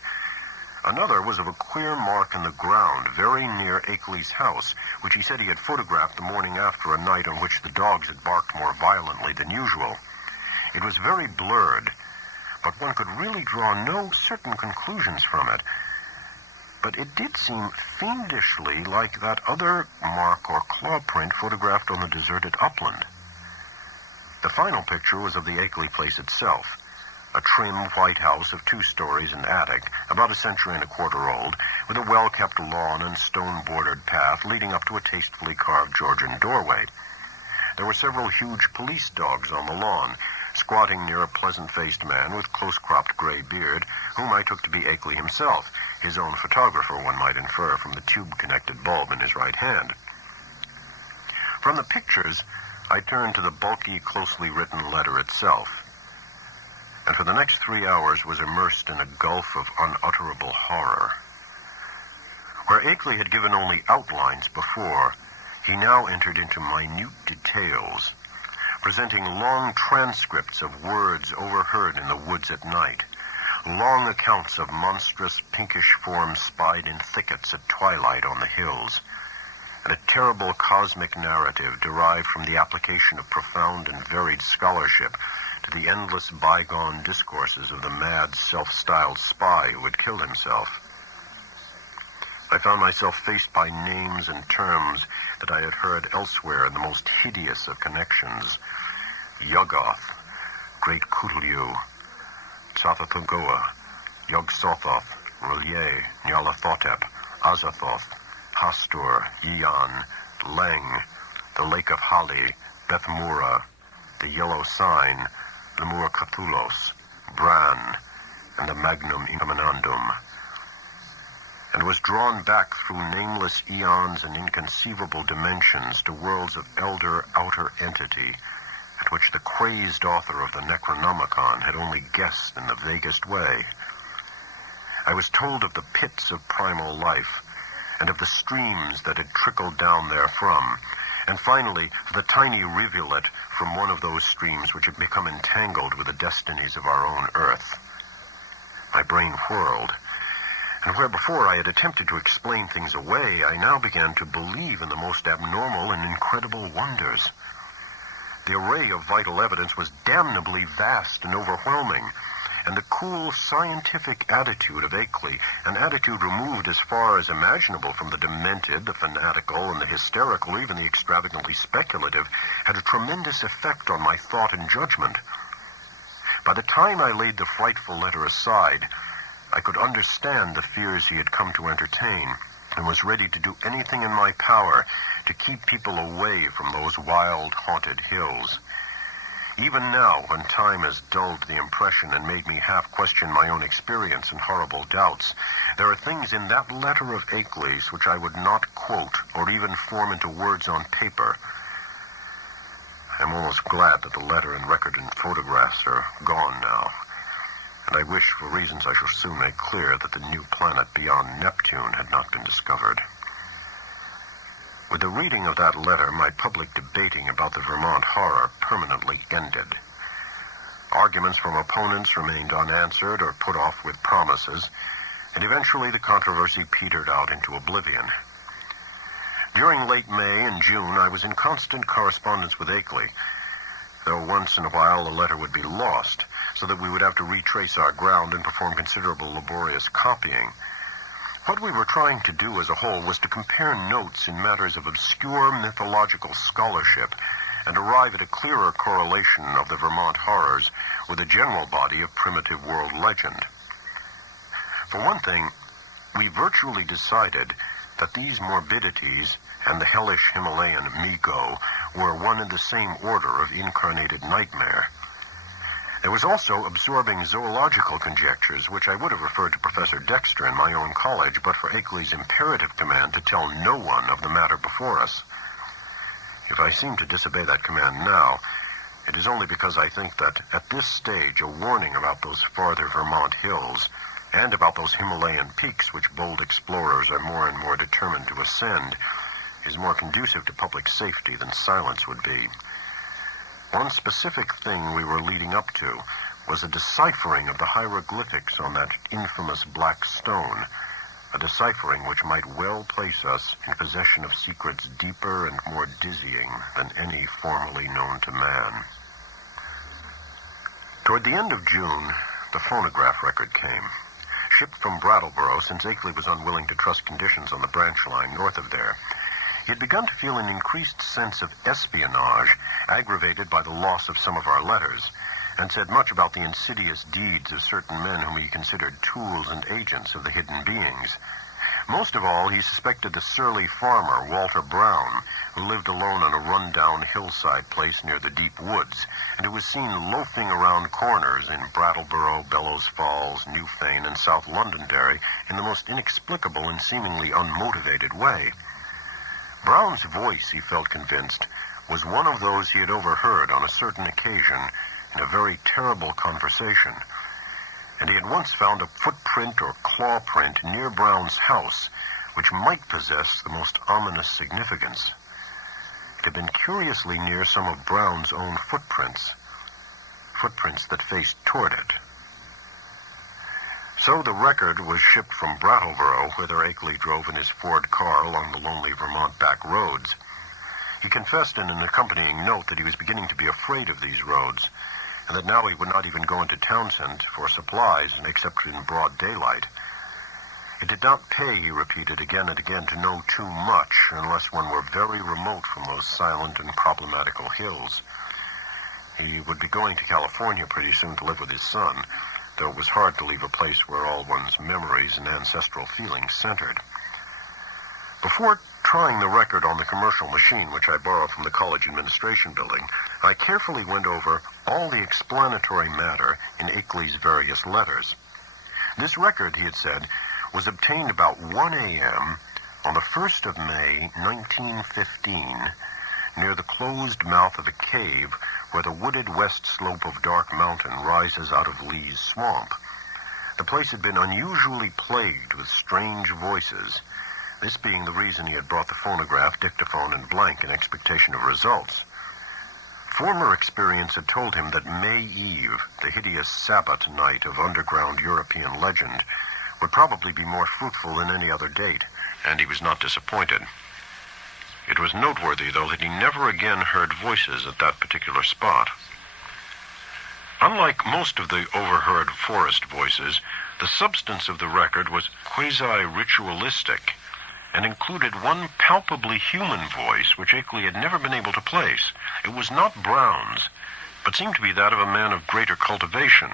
Another was of a queer mark in the ground very near Akeley's house, which he said he had photographed the morning after a night on which the dogs had barked more violently than usual. It was very blurred, but one could really draw no certain conclusions from it. But it did seem fiendishly like that other mark or claw print photographed on the deserted upland. The final picture was of the Akeley place itself, a trim white house of 2 stories and attic, about 1.25 centuries old, with a well-kept lawn and stone-bordered path leading up to a tastefully carved Georgian doorway. There were several huge police dogs on the lawn, squatting near a pleasant-faced man with close-cropped gray beard, whom I took to be Akeley himself, his own photographer, one might infer from the tube-connected bulb in his right hand. From the pictures, I turned to the bulky, closely written letter itself, and for the next 3 hours was immersed in a gulf of unutterable horror. Where Akeley had given only outlines before, he now entered into minute details, presenting long transcripts of words overheard in the woods at night, long accounts of monstrous pinkish forms spied in thickets at twilight on the hills, and a terrible cosmic narrative derived from the application of profound and varied scholarship to the endless bygone discourses of the mad, self-styled spy who had killed himself. I found myself faced by names and terms that I had heard elsewhere in the most hideous of connections. Yuggoth, Great Kutulyu, Tsathathungoa, Yog-Sothoth, R'lyeh, Nyarlathotep, Azathoth, Hastur, Yian, Leng, the Lake of Hali, Bethmura, the Yellow Sign, Lemur Cathulos, Bran, and the Magnum Incominandum, and was drawn back through nameless eons and inconceivable dimensions to worlds of elder outer entity at which the crazed author of the Necronomicon had only guessed in the vaguest way. I was told of the pits of primal life, and of the streams that had trickled down therefrom, and finally the tiny rivulet from one of those streams which had become entangled with the destinies of our own earth. My brain whirled, and where before I had attempted to explain things away, I now began to believe in the most abnormal and incredible wonders. The array of vital evidence was damnably vast and overwhelming, and the cool scientific attitude of Akeley, an attitude removed as far as imaginable from the demented, the fanatical, and the hysterical, even the extravagantly speculative, had a tremendous effect on my thought and judgment. By the time I laid the frightful letter aside, I could understand the fears he had come to entertain, and was ready to do anything in my power to keep people away from those wild, haunted hills. Even now, when time has dulled the impression and made me half question my own experience and horrible doubts, there are things in that letter of Akeley's which I would not quote or even form into words on paper. I'm almost glad that the letter and record and photographs are gone now, and I wish, for reasons I shall soon make clear, that the new planet beyond Neptune had not been discovered. With the reading of that letter, my public debating about the Vermont horror permanently ended. Arguments from opponents remained unanswered or put off with promises, and eventually the controversy petered out into oblivion. During late May and June, I was in constant correspondence with Akeley, though once in a while a letter would be lost, so that we would have to retrace our ground and perform considerable laborious copying. What we were trying to do as a whole was to compare notes in matters of obscure mythological scholarship and arrive at a clearer correlation of the Vermont horrors with the general body of primitive world legend. For one thing, we virtually decided that these morbidities and the hellish Himalayan Miko were one and the same order of incarnated nightmare. There was also absorbing zoological conjectures, which I would have referred to Professor Dexter in my own college, but for Akeley's imperative command to tell no one of the matter before us. If I seem to disobey that command now, it is only because I think that at this stage a warning about those farther Vermont hills and about those Himalayan peaks which bold explorers are more and more determined to ascend is more conducive to public safety than silence would be. One specific thing we were leading up to was a deciphering of the hieroglyphics on that infamous black stone, a deciphering which might well place us in possession of secrets deeper and more dizzying than any formerly known to man. Toward the end of June, the phonograph record came. Shipped from Brattleboro, since Akeley was unwilling to trust conditions on the branch line north of there, he had begun to feel an increased sense of espionage, aggravated by the loss of some of our letters, and said much about the insidious deeds of certain men whom he considered tools and agents of the hidden beings. Most of all, he suspected the surly farmer, Walter Brown, who lived alone on a run-down hillside place near the deep woods, and who was seen loafing around corners in Brattleboro, Bellows Falls, Newfane, and South Londonderry in the most inexplicable and seemingly unmotivated way. Brown's voice, he felt convinced, was one of those he had overheard on a certain occasion in a very terrible conversation, and he had once found a footprint or claw print near Brown's house, which might possess the most ominous significance. It had been curiously near some of Brown's own footprints that faced toward it. So the record was shipped from Brattleboro, whither Akeley drove in his Ford car along the lonely Vermont back roads. He confessed in an accompanying note that he was beginning to be afraid of these roads, and that now he would not even go into Townsend for supplies except in broad daylight. It did not pay, he repeated again and again, to know too much unless one were very remote from those silent and problematical hills. He would be going to California pretty soon to live with his son, though it was hard to leave a place where all one's memories and ancestral feelings centered. Before trying the record on the commercial machine, which I borrowed from the college administration building, I carefully went over all the explanatory matter in Akeley's various letters. This record, he had said, was obtained about 1 a.m. on the 1st of May, 1915, near the closed mouth of a cave where the wooded west slope of Dark Mountain rises out of Lee's Swamp. The place had been unusually plagued with strange voices, this being the reason he had brought the phonograph, dictaphone, and blank in expectation of results. Former experience had told him that May Eve, the hideous Sabbath night of underground European legend, would probably be more fruitful than any other date, and he was not disappointed. It was noteworthy, though, that he never again heard voices at that particular spot. Unlike most of the overheard forest voices, the substance of the record was quasi-ritualistic and included one palpably human voice which Akeley had never been able to place. It was not Brown's, but seemed to be that of a man of greater cultivation.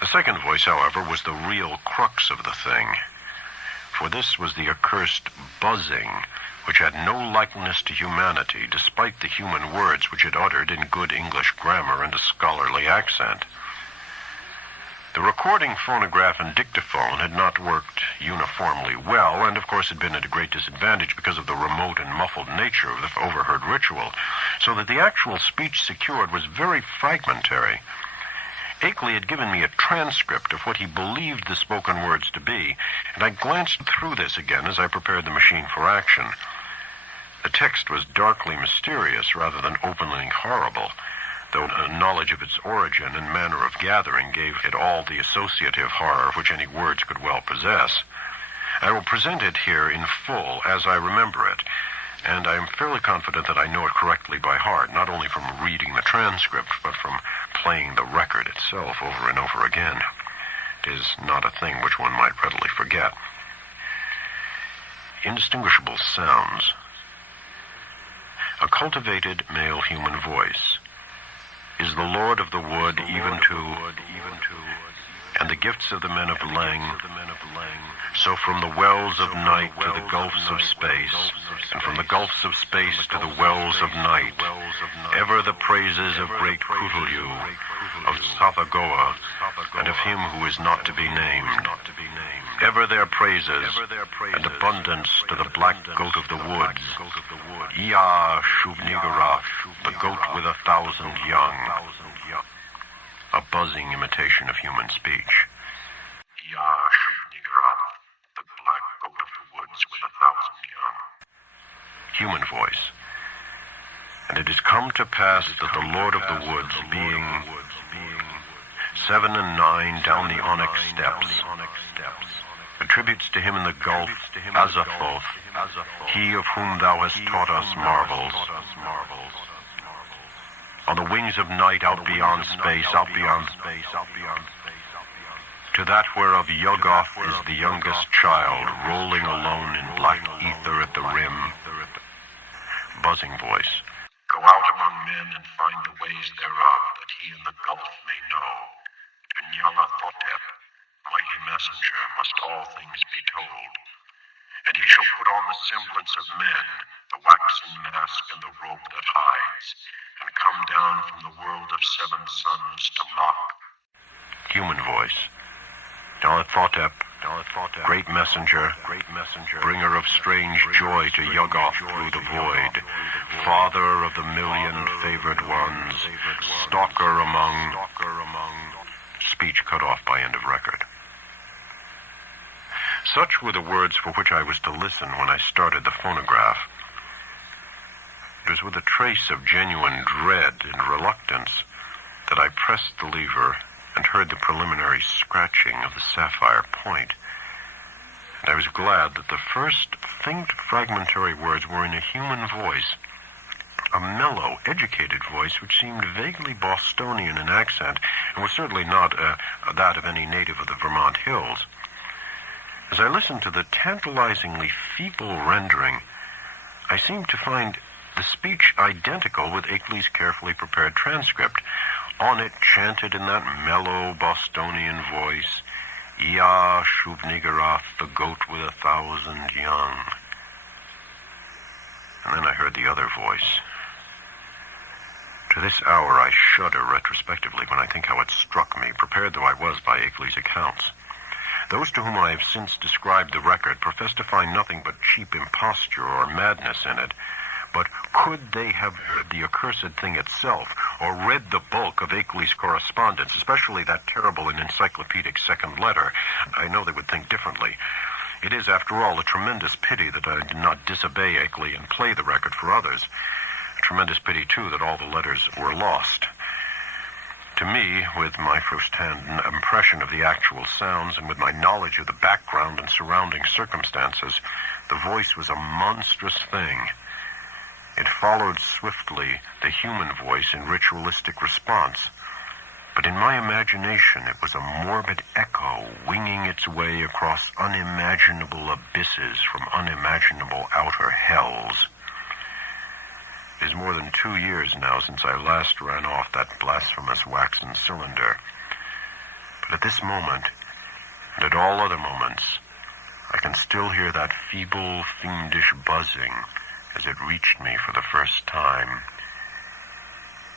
The second voice, however, was the real crux of the thing, for this was the accursed buzzing, which had no likeness to humanity, despite the human words which it uttered in good English grammar and a scholarly accent. The recording phonograph and dictaphone had not worked uniformly well, and of course had been at a great disadvantage because of the remote and muffled nature of the overheard ritual, so that the actual speech secured was very fragmentary. Akeley had given me a transcript of what he believed the spoken words to be, and I glanced through this again as I prepared the machine for action. The text was darkly mysterious rather than openly horrible, though a knowledge of its origin and manner of gathering gave it all the associative horror which any words could well possess. I will present it here in full as I remember it, and I am fairly confident that I know it correctly by heart, not only from reading the transcript, but from playing the record itself over and over again. It is not a thing which one might readily forget. Indistinguishable sounds. A cultivated male human voice is the lord of the wood, even to, and the gifts of the men of Lang. So from the wells of night to the gulfs of space, and from the gulfs of space to the wells of night, ever the praises of great Cthulhu, of Sathagoa, and of him who is not to be named. Ever their praises, and abundance to the black goat of the woods, Ia Shub-Niggurath, the goat with 1,000 young. A buzzing imitation of human speech. Ia Shub-Niggurath, the black goat of the woods with 1,000 young. Human voice. And it has come to pass that the Lord of the Woods, being 7 and 9 down the onyx steps, attributes to him in the gulf Azathoth, he of whom thou hast taught us marvels. On the wings of night, out beyond space, to that whereof Yuggoth is the youngest child, rolling alone in black ether at the rim. Buzzing voice. Go out among men and find the ways thereof, that he in the gulf may know. To Nyarlathotep, mighty messenger, must all things be told. And he shall put on the semblance of men, the waxen mask and the robe that hides, and come down from the world of 7 suns to mock. Human voice. Nyarlathotep, great messenger, bringer of strange joy to Yuggoth through the void, father of the million favored ones, stalker among... Speech cut off by end of record. Such were the words for which I was to listen when I started the phonograph. It was with a trace of genuine dread and reluctance that I pressed the lever and heard the preliminary scratching of the sapphire point. And I was glad that the first faint fragmentary words were in a human voice, a mellow, educated voice which seemed vaguely Bostonian in accent and was certainly not that of any native of the Vermont hills. As I listened to the tantalizingly feeble rendering, I seemed to find the speech identical with Akeley's carefully prepared transcript. On it, chanted in that mellow Bostonian voice, Ia Shub-Niggurath, the goat with 1,000 young. And then I heard the other voice. To this hour I shudder retrospectively when I think how it struck me, prepared though I was by Akeley's accounts. Those to whom I have since described the record profess to find nothing but cheap imposture or madness in it. But could they have heard the accursed thing itself, or read the bulk of Akeley's correspondence, especially that terrible and encyclopedic second letter, I know they would think differently. It is, after all, a tremendous pity that I did not disobey Akeley and play the record for others. A tremendous pity, too, that all the letters were lost. To me, with my first-hand impression of the actual sounds and with my knowledge of the background and surrounding circumstances, the voice was a monstrous thing. It followed swiftly the human voice in ritualistic response. But in my imagination, it was a morbid echo winging its way across unimaginable abysses from unimaginable outer hells. It is more than 2 years now since I last ran off that blasphemous waxen cylinder. But at this moment, and at all other moments, I can still hear that feeble, fiendish buzzing as it reached me for the first time.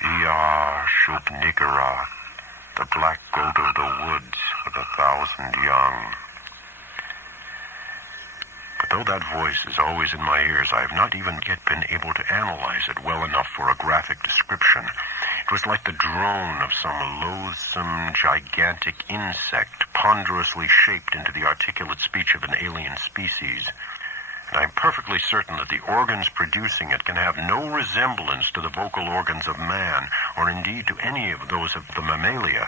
Ia Shub-Niggurath, the black goat of the woods with 1,000 young. But though that voice is always in my ears, I have not even yet been able to analyze it well enough for a graphic description. It was like the drone of some loathsome, gigantic insect, ponderously shaped into the articulate speech of an alien species. And I'm perfectly certain that the organs producing it can have no resemblance to the vocal organs of man, or indeed to any of those of the mammalia.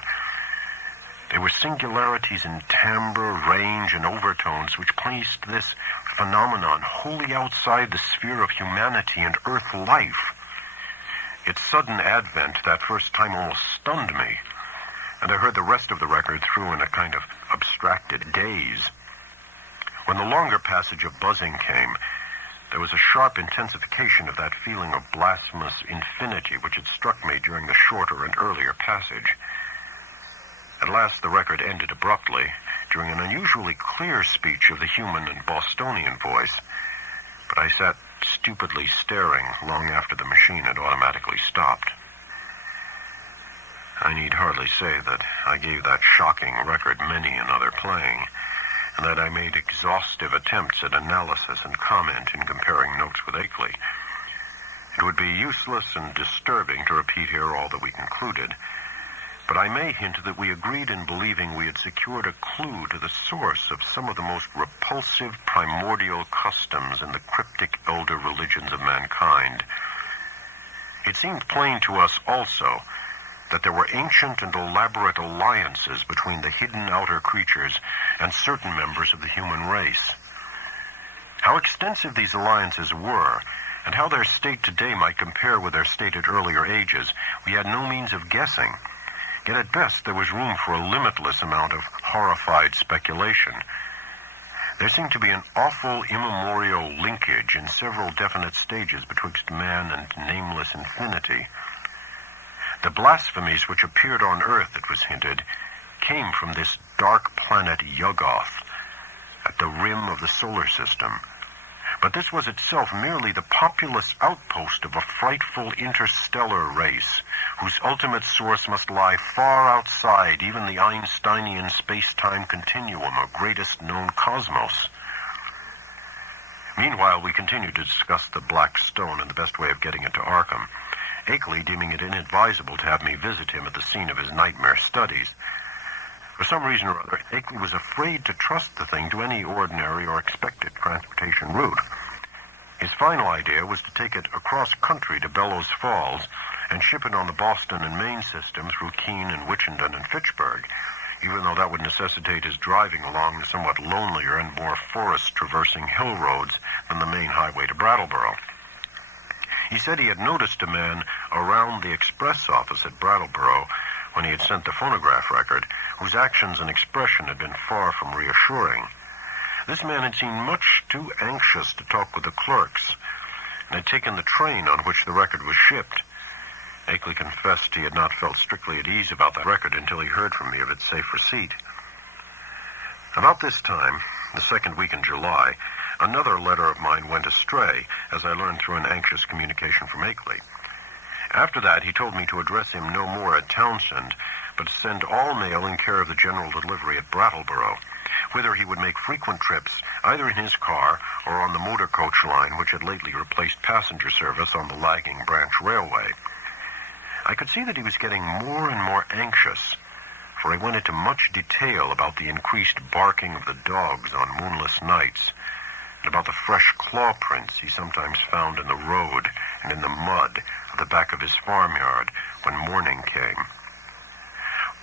There were singularities in timbre, range, and overtones which placed this phenomenon wholly outside the sphere of humanity and Earth life. Its sudden advent that first time almost stunned me, and I heard the rest of the record through in a kind of abstracted daze. When the longer passage of buzzing came, there was a sharp intensification of that feeling of blasphemous infinity which had struck me during the shorter and earlier passage. At last the record ended abruptly, during an unusually clear speech of the human and Bostonian voice, but I sat stupidly staring long after the machine had automatically stopped. I need hardly say that I gave that shocking record many another playing, and that I made exhaustive attempts at analysis and comment in comparing notes with Akeley. It would be useless and disturbing to repeat here all that we concluded, but I may hint that we agreed in believing we had secured a clue to the source of some of the most repulsive primordial customs in the cryptic elder religions of mankind. It seemed plain to us also that there were ancient and elaborate alliances between the hidden outer creatures and certain members of the human race. How extensive these alliances were, and how their state today might compare with their state at earlier ages, we had no means of guessing. Yet at best there was room for a limitless amount of horrified speculation. There seemed to be an awful immemorial linkage in several definite stages betwixt man and nameless infinity. The blasphemies which appeared on Earth, it was hinted, came from this dark planet Yuggoth, at the rim of the solar system. But this was itself merely the populous outpost of a frightful interstellar race, whose ultimate source must lie far outside even the Einsteinian space-time continuum of greatest known cosmos. Meanwhile, we continued to discuss the Black Stone and the best way of getting it to Arkham, Akeley deeming it inadvisable to have me visit him at the scene of his nightmare studies. For some reason or other, Akeley was afraid to trust the thing to any ordinary or expected transportation route. His final idea was to take it across country to Bellows Falls and ship it on the Boston and Maine system through Keene and Wichita and Fitchburg, even though that would necessitate his driving along the somewhat lonelier and more forest-traversing hill roads than the main highway to Brattleboro. He said he had noticed a man around the express office at Brattleboro when he had sent the phonograph record, whose actions and expression had been far from reassuring. This man had seemed much too anxious to talk with the clerks, and had taken the train on which the record was shipped. Akeley confessed he had not felt strictly at ease about that record until he heard from me of its safe receipt. About this time, the second week in July, another letter of mine went astray, as I learned through an anxious communication from Akeley. After that, he told me to address him no more at Townsend, but to send all mail in care of the general delivery at Brattleboro, whither he would make frequent trips, either in his car or on the motor coach line which had lately replaced passenger service on the lagging branch railway. I could see that he was getting more and more anxious, for he went into much detail about the increased barking of the dogs on moonless nights, and about the fresh claw prints he sometimes found in the road and in the mud at the back of his farmyard when morning came.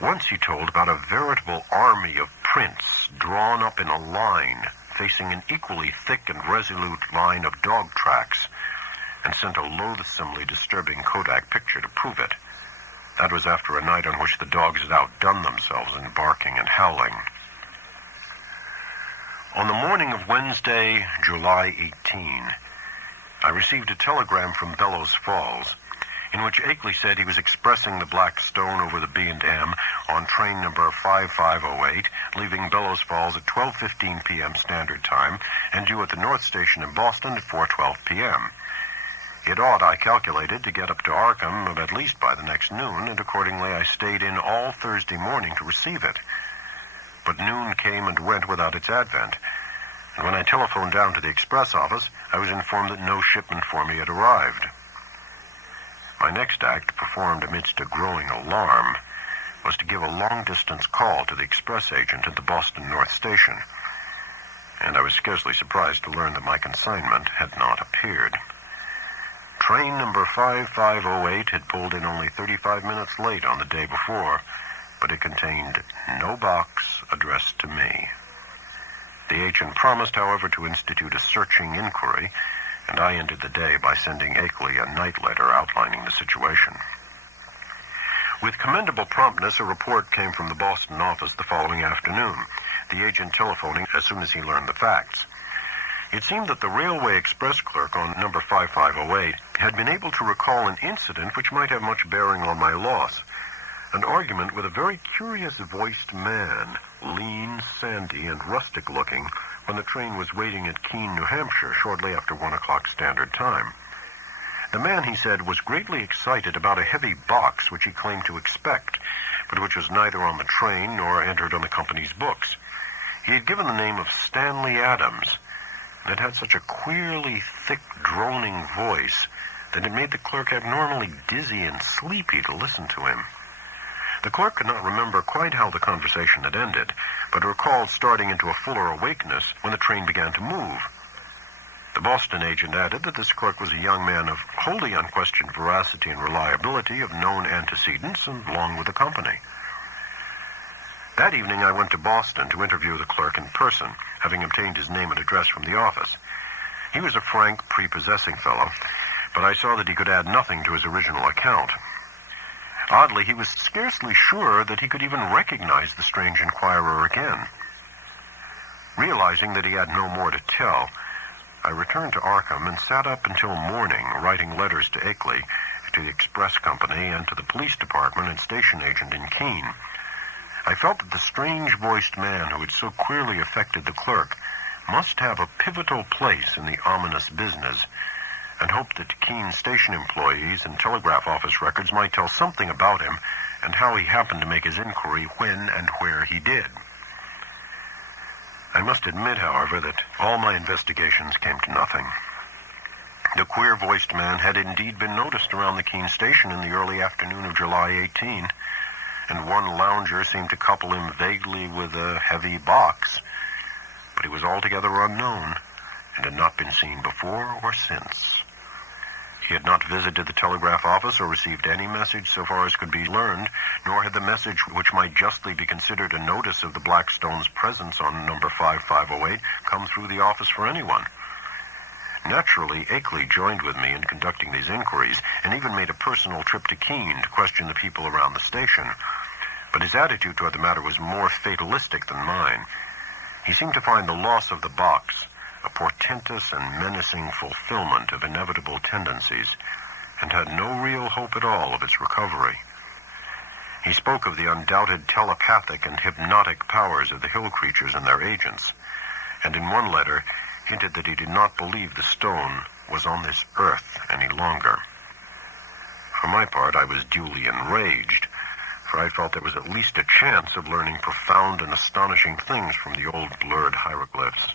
Once he told about a veritable army of prints drawn up in a line facing an equally thick and resolute line of dog tracks, and sent a loathsomely disturbing Kodak picture to prove it. That was after a night on which the dogs had outdone themselves in barking and howling. On the morning of Wednesday, July 18, I received a telegram from Bellows Falls, in which Akeley said he was expressing the Black Stone over the B&M on train number 5508, leaving Bellows Falls at 12:15 p.m. Standard Time, and due at the North Station in Boston at 4:12 p.m. It ought, I calculated, to get up to Arkham at least by the next noon, and accordingly I stayed in all Thursday morning to receive it. But noon came and went without its advent, and when I telephoned down to the express office, I was informed that no shipment for me had arrived. My next act, performed amidst a growing alarm, was to give a long-distance call to the express agent at the Boston North Station, and I was scarcely surprised to learn that my consignment had not appeared. Train number 5508 had pulled in only 35 minutes late on the day before, but it contained no box addressed to me. The agent promised, however, to institute a searching inquiry, and I ended the day by sending Akeley a night letter outlining the situation. With commendable promptness, a report came from the Boston office the following afternoon, the agent telephoning as soon as he learned the facts. It seemed that the Railway Express clerk on number 5508 had been able to recall an incident which might have much bearing on my loss. An argument with a very curious-voiced man, lean, sandy, and rustic-looking, when the train was waiting at Keene, New Hampshire, shortly after 1 o'clock Standard Time. The man, he said, was greatly excited about a heavy box which he claimed to expect, but which was neither on the train nor entered on the company's books. He had given the name of Stanley Adams, and it had such a queerly thick, droning voice that it made the clerk abnormally dizzy and sleepy to listen to him. The clerk could not remember quite how the conversation had ended, but recalled starting into a fuller awakeness when the train began to move. The Boston agent added that this clerk was a young man of wholly unquestioned veracity and reliability, of known antecedents, and long with the company. That evening I went to Boston to interview the clerk in person, having obtained his name and address from the office. He was a frank, prepossessing fellow, but I saw that he could add nothing to his original account. Oddly, he was scarcely sure that he could even recognize the strange inquirer again. Realizing that he had no more to tell, I returned to Arkham and sat up until morning writing letters to Akeley, to the express company, and to the police department and station agent in Keene. I felt that the strange-voiced man who had so queerly affected the clerk must have a pivotal place in the ominous business, and hoped that Keene station employees and telegraph office records might tell something about him and how he happened to make his inquiry when and where he did. I must admit, however, that all my investigations came to nothing. The queer-voiced man had indeed been noticed around the Keene station in the early afternoon of July 18, and one lounger seemed to couple him vaguely with a heavy box, but he was altogether unknown and had not been seen before or since. He had not visited the telegraph office or received any message so far as could be learned, nor had the message which might justly be considered a notice of the Blackstones' presence on number 5508 come through the office for anyone. Naturally, Akeley joined with me in conducting these inquiries, and even made a personal trip to Keene to question the people around the station. But his attitude toward the matter was more fatalistic than mine. He seemed to find the loss of the box a portentous and menacing fulfillment of inevitable tendencies, and had no real hope at all of its recovery. He spoke of the undoubted telepathic and hypnotic powers of the hill creatures and their agents, and in one letter hinted that he did not believe the stone was on this earth any longer. For my part, I was duly enraged, for I felt there was at least a chance of learning profound and astonishing things from the old blurred hieroglyphs.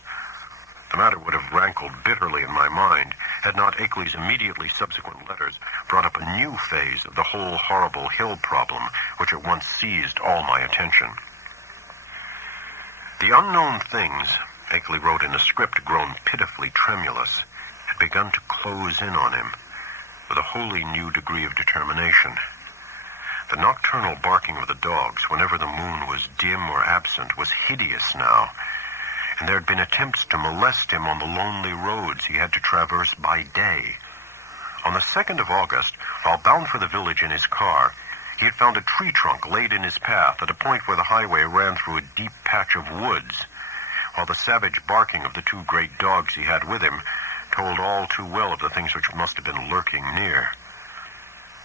The matter would have rankled bitterly in my mind had not Akeley's immediately subsequent letters brought up a new phase of the whole horrible hill problem, which at once seized all my attention. The unknown things, Akeley wrote in a script grown pitifully tremulous, had begun to close in on him with a wholly new degree of determination. The nocturnal barking of the dogs whenever the moon was dim or absent was hideous now, and there had been attempts to molest him on the lonely roads he had to traverse by day. On the 2nd of August, while bound for the village in his car, he had found a tree trunk laid in his path at a point where the highway ran through a deep patch of woods, while the savage barking of the two great dogs he had with him told all too well of the things which must have been lurking near.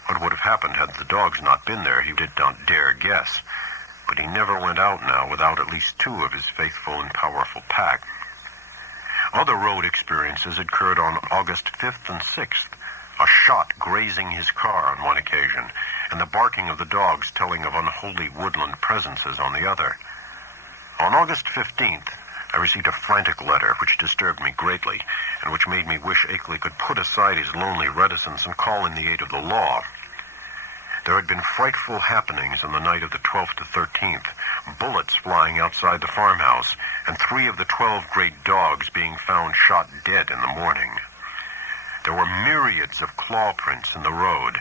What would have happened had the dogs not been there, he did not dare guess, but he never went out now without at least two of his faithful and powerful pack. Other road experiences occurred on August 5th and 6th, a shot grazing his car on one occasion, and the barking of the dogs telling of unholy woodland presences on the other. On August 15th, I received a frantic letter which disturbed me greatly, and which made me wish Akeley could put aside his lonely reticence and call in the aid of the law. There had been frightful happenings on the night of the 12th to 13th, bullets flying outside the farmhouse, and 3 of the 12 great dogs being found shot dead in the morning. There were myriads of claw prints in the road,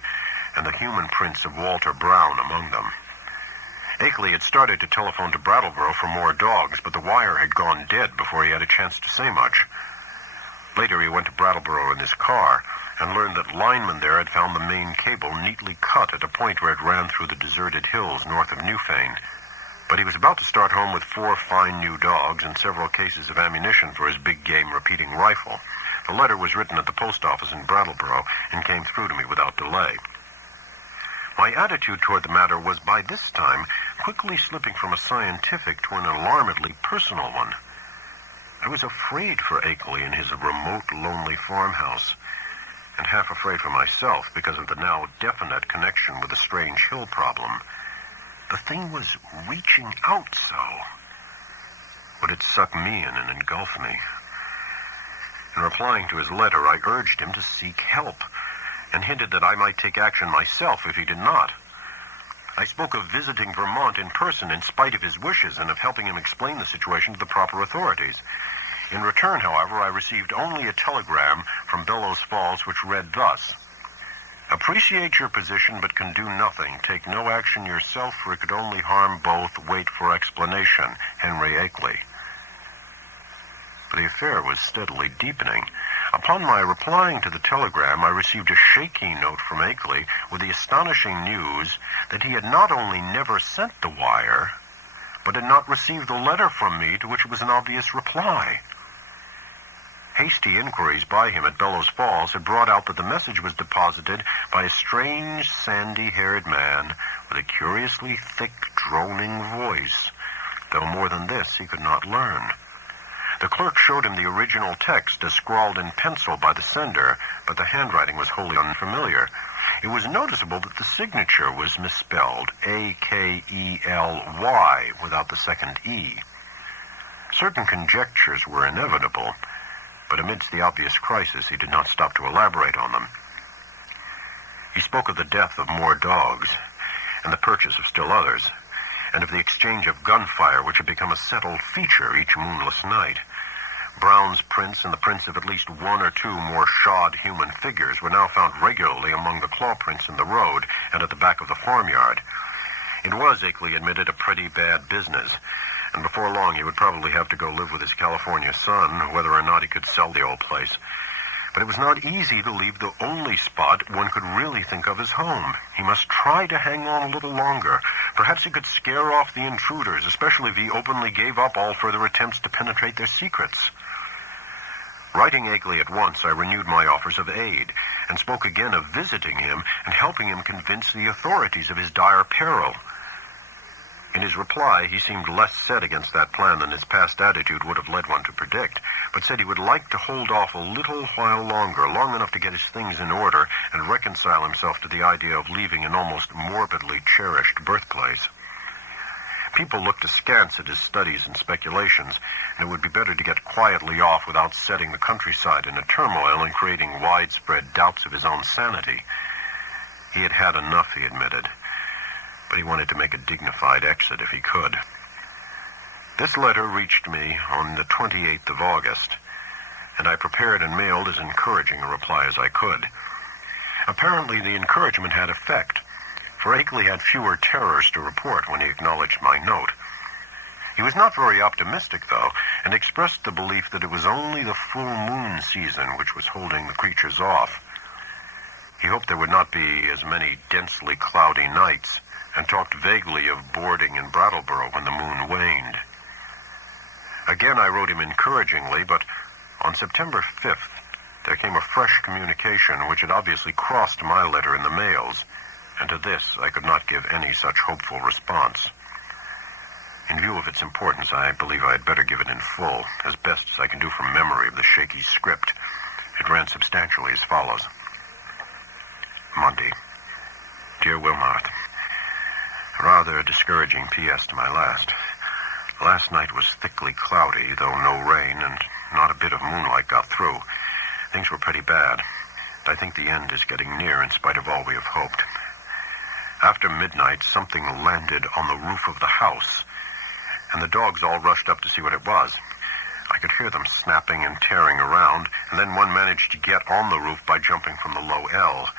and the human prints of Walter Brown among them. Akeley had started to telephone to Brattleboro for more dogs, but the wire had gone dead before he had a chance to say much. Later, he went to Brattleboro in his car and learned that linemen there had found the main cable neatly cut at a point where it ran through the deserted hills north of Newfane. But he was about to start home with 4 fine new dogs and several cases of ammunition for his big game repeating rifle. The letter was written at the post office in Brattleboro and came through to me without delay. My attitude toward the matter was by this time quickly slipping from a scientific to an alarmedly personal one. I was afraid for Akeley in his remote, lonely farmhouse, and half afraid for myself because of the now definite connection with the strange hill problem. The thing was reaching out so. Would it suck me in and engulf me? In replying to his letter, I urged him to seek help and hinted that I might take action myself if he did not. I spoke of visiting Vermont in person in spite of his wishes and of helping him explain the situation to the proper authorities. In return, however, I received only a telegram from Bellows Falls which read thus: "Appreciate your position but can do nothing. Take no action yourself, for it could only harm both. Wait for explanation. Henry Akeley." But the affair was steadily deepening. Upon my replying to the telegram, I received a shaky note from Akeley with the astonishing news that he had not only never sent the wire, but had not received the letter from me to which it was an obvious reply. Hasty inquiries by him at Bellows Falls had brought out that the message was deposited by a strange, sandy-haired man with a curiously thick, droning voice, though more than this he could not learn. The clerk showed him the original text as scrawled in pencil by the sender, but the handwriting was wholly unfamiliar. It was noticeable that the signature was misspelled, A-K-E-L-Y, without the second E. Certain conjectures were inevitable, but amidst the obvious crisis, he did not stop to elaborate on them. He spoke of the death of more dogs, and the purchase of still others, and of the exchange of gunfire which had become a settled feature each moonless night. Brown's prints and the prints of at least 1 or 2 more shod human figures were now found regularly among the claw prints in the road and at the back of the farmyard. It was, Akeley admitted, a pretty bad business, and before long he would probably have to go live with his California son, whether or not he could sell the old place. But it was not easy to leave the only spot one could really think of as home. He must try to hang on a little longer. Perhaps he could scare off the intruders, especially if he openly gave up all further attempts to penetrate their secrets. Writing Akeley at once, I renewed my offers of aid, and spoke again of visiting him and helping him convince the authorities of his dire peril. In his reply, he seemed less set against that plan than his past attitude would have led one to predict, but said he would like to hold off a little while longer, long enough to get his things in order and reconcile himself to the idea of leaving an almost morbidly cherished birthplace. People looked askance at his studies and speculations, and it would be better to get quietly off without setting the countryside in a turmoil and creating widespread doubts of his own sanity. He had had enough, he admitted, but he wanted to make a dignified exit if he could. This letter reached me on the 28th of August, and I prepared and mailed as encouraging a reply as I could. Apparently the encouragement had effect, for Akeley had fewer terrors to report when he acknowledged my note. He was not very optimistic, though, and expressed the belief that it was only the full moon season which was holding the creatures off. He hoped there would not be as many densely cloudy nights, and talked vaguely of boarding in Brattleboro when the moon waned. Again I wrote him encouragingly, but on September 5th there came a fresh communication which had obviously crossed my letter in the mails, and to this I could not give any such hopeful response. In view of its importance, I believe I had better give it in full, as best as I can do from memory of the shaky script. It ran substantially as follows. Monday. Dear Wilmarth, rather a discouraging P.S. to my last. Last night was thickly cloudy, though no rain, and not a bit of moonlight got through. Things were pretty bad. I think the end is getting near in spite of all we have hoped. After midnight, something landed on the roof of the house, and the dogs all rushed up to see what it was. I could hear them snapping and tearing around, and then one managed to get on the roof by jumping from the low L.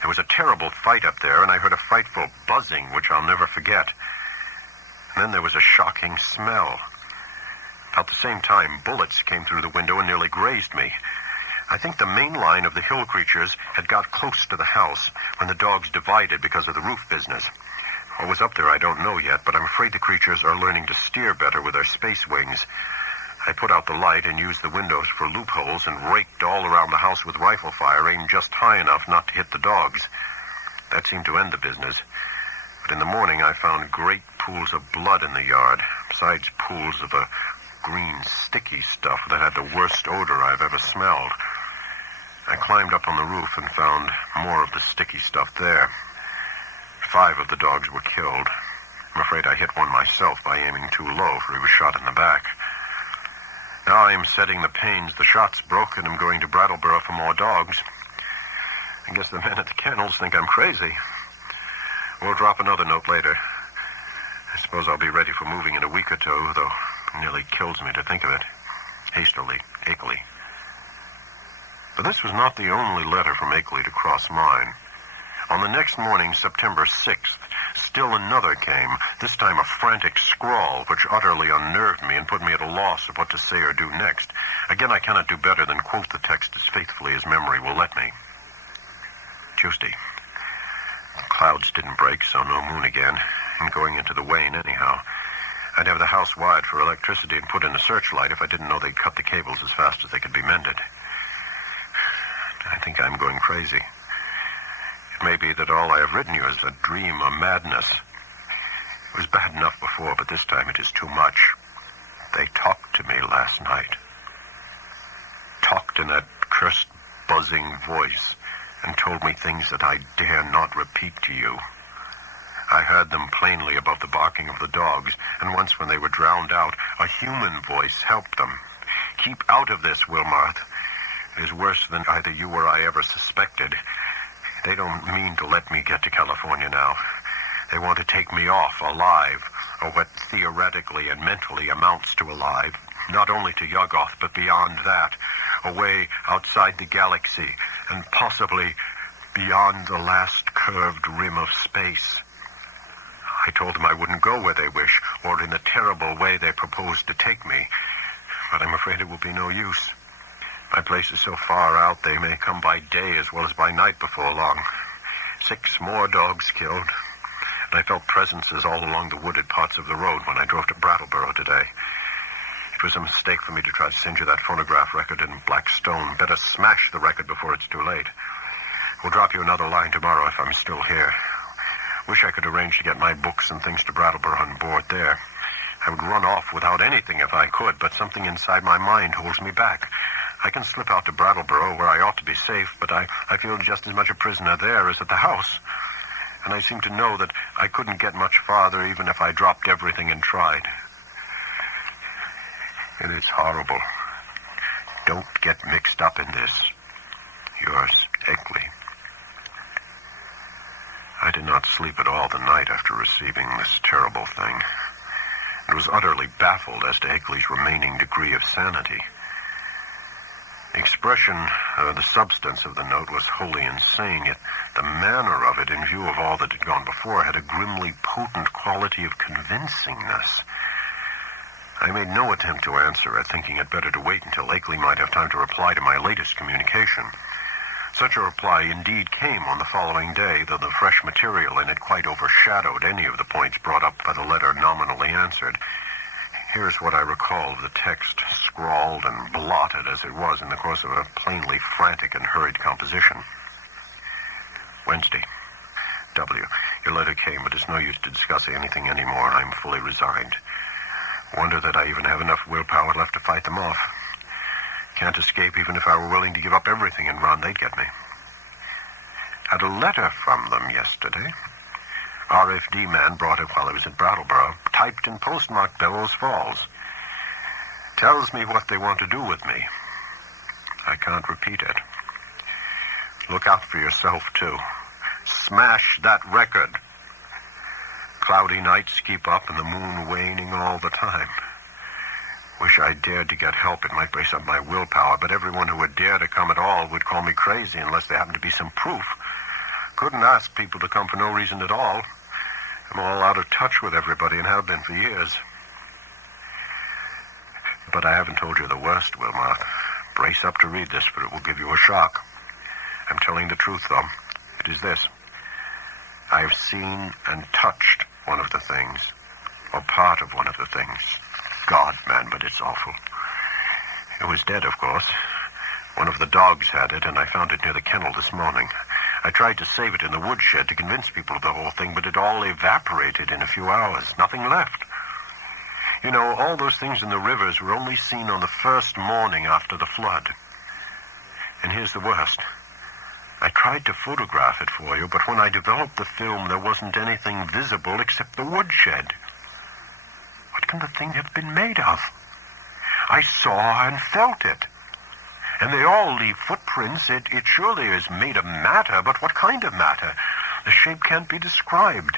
There was a terrible fight up there, and I heard a frightful buzzing, which I'll never forget. And then there was a shocking smell. About the same time, bullets came through the window and nearly grazed me. I think the main line of the hill creatures had got close to the house when the dogs divided because of the roof business. What was up there I don't know yet, but I'm afraid the creatures are learning to steer better with their space wings. I put out the light and used the windows for loopholes and raked all around the house with rifle fire, aimed just high enough not to hit the dogs. That seemed to end the business. But in the morning I found great pools of blood in the yard, besides pools of a green sticky stuff that had the worst odor I've ever smelled. I climbed up on the roof and found more of the sticky stuff there. 5 of the dogs were killed. I'm afraid I hit one myself by aiming too low, for he was shot in the back. Now I am setting the pains. The shot's broken. I'm going to Brattleboro for more dogs. I guess the men at the kennels think I'm crazy. We'll drop another note later. I suppose I'll be ready for moving in a week or two, though it nearly kills me to think of it. Hastily, Akeley. But this was not the only letter from Akeley to cross mine. On the next morning, September 6th, still another came, this time a frantic scrawl, which utterly unnerved me and put me at a loss of what to say or do next. Again, I cannot do better than quote the text as faithfully as memory will let me. Tuesday. The clouds didn't break, so no moon again, and going into the wane anyhow. I'd have the house wired for electricity and put in a searchlight if I didn't know they'd cut the cables as fast as they could be mended. I think I'm going crazy. It may be that all I have written you is a dream or madness. It was bad enough before, but this time it is too much. They talked to me last night. Talked in that cursed buzzing voice and told me things that I dare not repeat to you. I heard them plainly above the barking of the dogs, and once when they were drowned out, a human voice helped them. Keep out of this, Wilmarth. It is worse than either you or I ever suspected. They don't mean to let me get to California now. They want to take me off alive, or what theoretically and mentally amounts to alive, not only to Yuggoth, but beyond that, away outside the galaxy, and possibly beyond the last curved rim of space. I told them I wouldn't go where they wish, or in the terrible way they proposed to take me, but I'm afraid it will be no use. My place is so far out they may come by day as well as by night before long. 6 more dogs killed. And I felt presences all along the wooded parts of the road when I drove to Brattleboro today. It was a mistake for me to try to send you that phonograph record in black stone. Better smash the record before it's too late. We'll drop you another line tomorrow if I'm still here. Wish I could arrange to get my books and things to Brattleboro on board there. I would run off without anything if I could, but something inside my mind holds me back. I can slip out to Brattleboro, where I ought to be safe, but I feel just as much a prisoner there as at the house. And I seem to know that I couldn't get much farther even if I dropped everything and tried. It is horrible. Don't get mixed up in this. Yours, Akeley. I did not sleep at all the night after receiving this terrible thing, and was utterly baffled as to Akeley's remaining degree of sanity. The expression, the substance of the note was wholly insane, yet the manner of it, in view of all that had gone before, had a grimly potent quality of convincingness. I made no attempt to answer it, thinking it better to wait until Akeley might have time to reply to my latest communication. Such a reply indeed came on the following day, though the fresh material in it quite overshadowed any of the points brought up by the letter nominally answered. Here's what I recall of the text, scrawled and blotted as it was in the course of a plainly frantic and hurried composition. Wednesday. W. Your letter came, but it's no use to discuss anything anymore. I'm fully resigned. Wonder that I even have enough willpower left to fight them off. Can't escape even if I were willing to give up everything and run, they'd get me. Had a letter from them yesterday. RFD man brought it while I was at Brattleboro, typed and postmarked Bellows Falls. Tells me what they want to do with me. I can't repeat it. Look out for yourself, too. Smash that record. Cloudy nights keep up and the moon waning all the time. Wish I dared to get help. It might brace up my willpower, but everyone who would dare to come at all would call me crazy unless there happened to be some proof. Couldn't ask people to come for no reason at all. I'm all out of touch with everybody and have been for years. But I haven't told you the worst, Wilma. Brace up to read this, for it will give you a shock. I'm telling the truth, though. It is this. I've seen and touched one of the things, or part of one of the things. God, man, but it's awful. It was dead, of course. One of the dogs had it, and I found it near the kennel this morning. I tried to save it in the woodshed to convince people of the whole thing, but it all evaporated in a few hours. Nothing left. You know, all those things in the rivers were only seen on the first morning after the flood. And here's the worst. I tried to photograph it for you, but when I developed the film, there wasn't anything visible except the woodshed. What can the thing have been made of? I saw and felt it. And they all leave footprints. It surely is made of matter, but what kind of matter? The shape can't be described.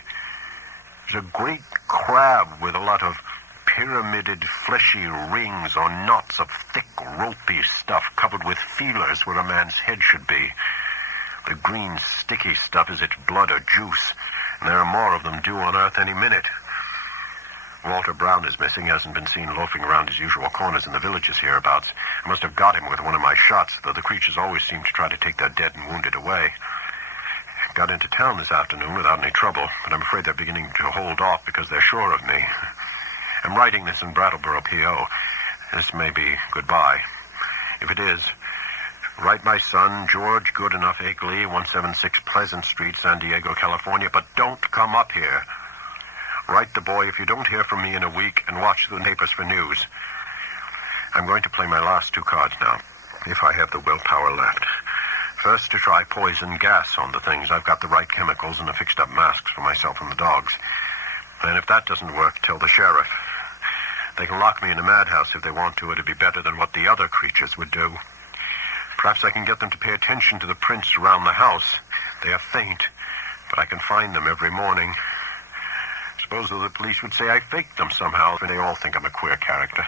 There's a great crab with a lot of pyramided, fleshy rings or knots of thick, ropey stuff covered with feelers where a man's head should be. The green, sticky stuff is its blood or juice, and there are more of them due on Earth any minute. Walter Brown is missing. He hasn't been seen loafing around his usual corners in the villages hereabouts. I must have got him with one of my shots, though the creatures always seem to try to take their dead and wounded away. Got into town this afternoon without any trouble, but I'm afraid they're beginning to hold off because they're sure of me. I'm writing this in Brattleboro, P.O. This may be goodbye. If it is, write my son, George Goodenough Akeley, 176 Pleasant Street, San Diego, California, but don't come up here. Write the boy if you don't hear from me in a week, and watch the papers for news. I'm going to play my last 2 cards now, if I have the willpower left. First, to try poison gas on the things. I've got the right chemicals and the fixed-up masks for myself and the dogs. And if that doesn't work, tell the sheriff. They can lock me in a madhouse if they want to. It'd be better than what the other creatures would do. Perhaps I can get them to pay attention to the prints around the house. They are faint, but I can find them every morning. Suppose the police would say I faked them somehow, for they all think I'm a queer character.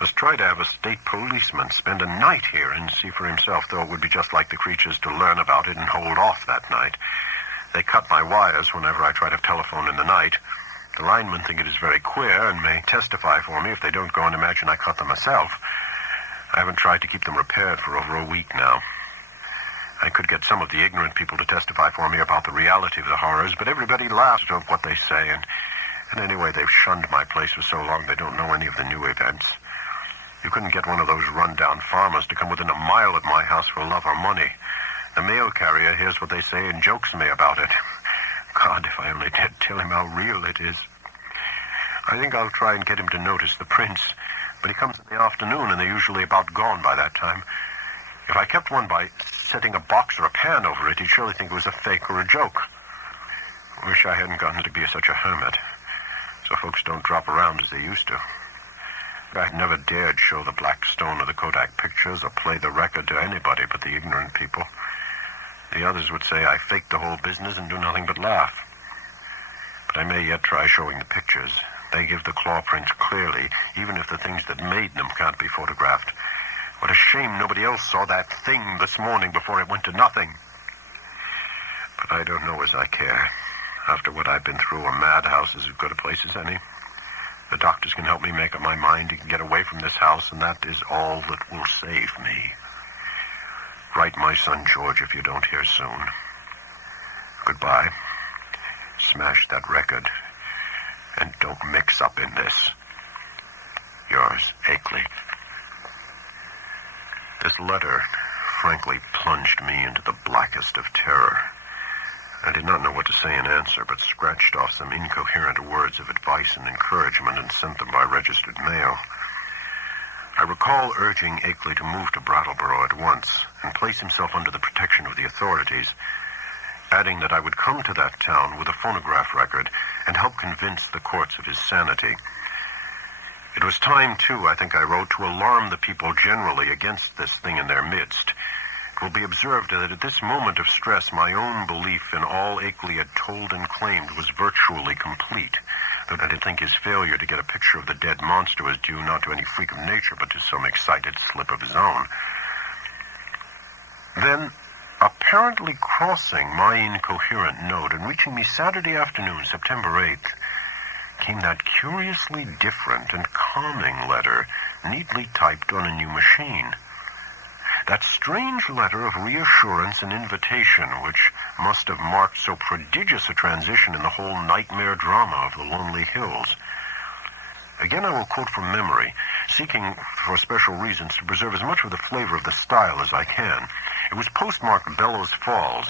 Must try to have a state policeman spend a night here and see for himself, though it would be just like the creatures to learn about it and hold off that night. They cut my wires whenever I try to telephone in the night. The linemen think it is very queer and may testify for me if they don't go and imagine I cut them myself. I haven't tried to keep them repaired for over a week now. I could get some of the ignorant people to testify for me about the reality of the horrors, but everybody laughs at what they say, and anyway, they've shunned my place for so long they don't know any of the new events. You couldn't get one of those run-down farmers to come within a mile of my house for love or money. The mail carrier hears what they say and jokes me about it. God, if I only did tell him how real it is. I think I'll try and get him to notice the prints, but he comes in the afternoon and they're usually about gone by that time. If I kept one by setting a box or a pan over it, he'd surely think it was a fake or a joke. Wish I hadn't gotten to be such a hermit, so folks don't drop around as they used to. I never dared show the Black Stone or the Kodak pictures or play the record to anybody but the ignorant people. The others would say I faked the whole business and do nothing but laugh. But I may yet try showing the pictures. They give the claw prints clearly, even if the things that made them can't be photographed. What a shame nobody else saw that thing this morning before it went to nothing. But I don't know as I care. After what I've been through, a madhouse is as good a place as any. The doctors can help me make up my mind to get away from this house, and that is all that will save me. Write my son George if you don't hear soon. Goodbye. Smash that record. And don't mix up in this. Yours, Akeley. This letter frankly plunged me into the blackest of terror. I did not know what to say in answer, but scratched off some incoherent words of advice and encouragement and sent them by registered mail. I recall urging Akeley to move to Brattleboro at once and place himself under the protection of the authorities, adding that I would come to that town with a phonograph record and help convince the courts of his sanity. It was time, too, I think I wrote, to alarm the people generally against this thing in their midst. It will be observed that at this moment of stress, my own belief in all Akeley had told and claimed was virtually complete. That I think his failure to get a picture of the dead monster was due not to any freak of nature, but to some excited slip of his own. Then, apparently, apparently crossing my incoherent note and reaching me Saturday afternoon, September 8th, came that curiously different and calming letter, neatly typed on a new machine. That strange letter of reassurance and invitation which must have marked so prodigious a transition in the whole nightmare drama of the Lonely Hills. Again, I will quote from memory, seeking for special reasons to preserve as much of the flavor of the style as I can. It was postmarked Bellows Falls,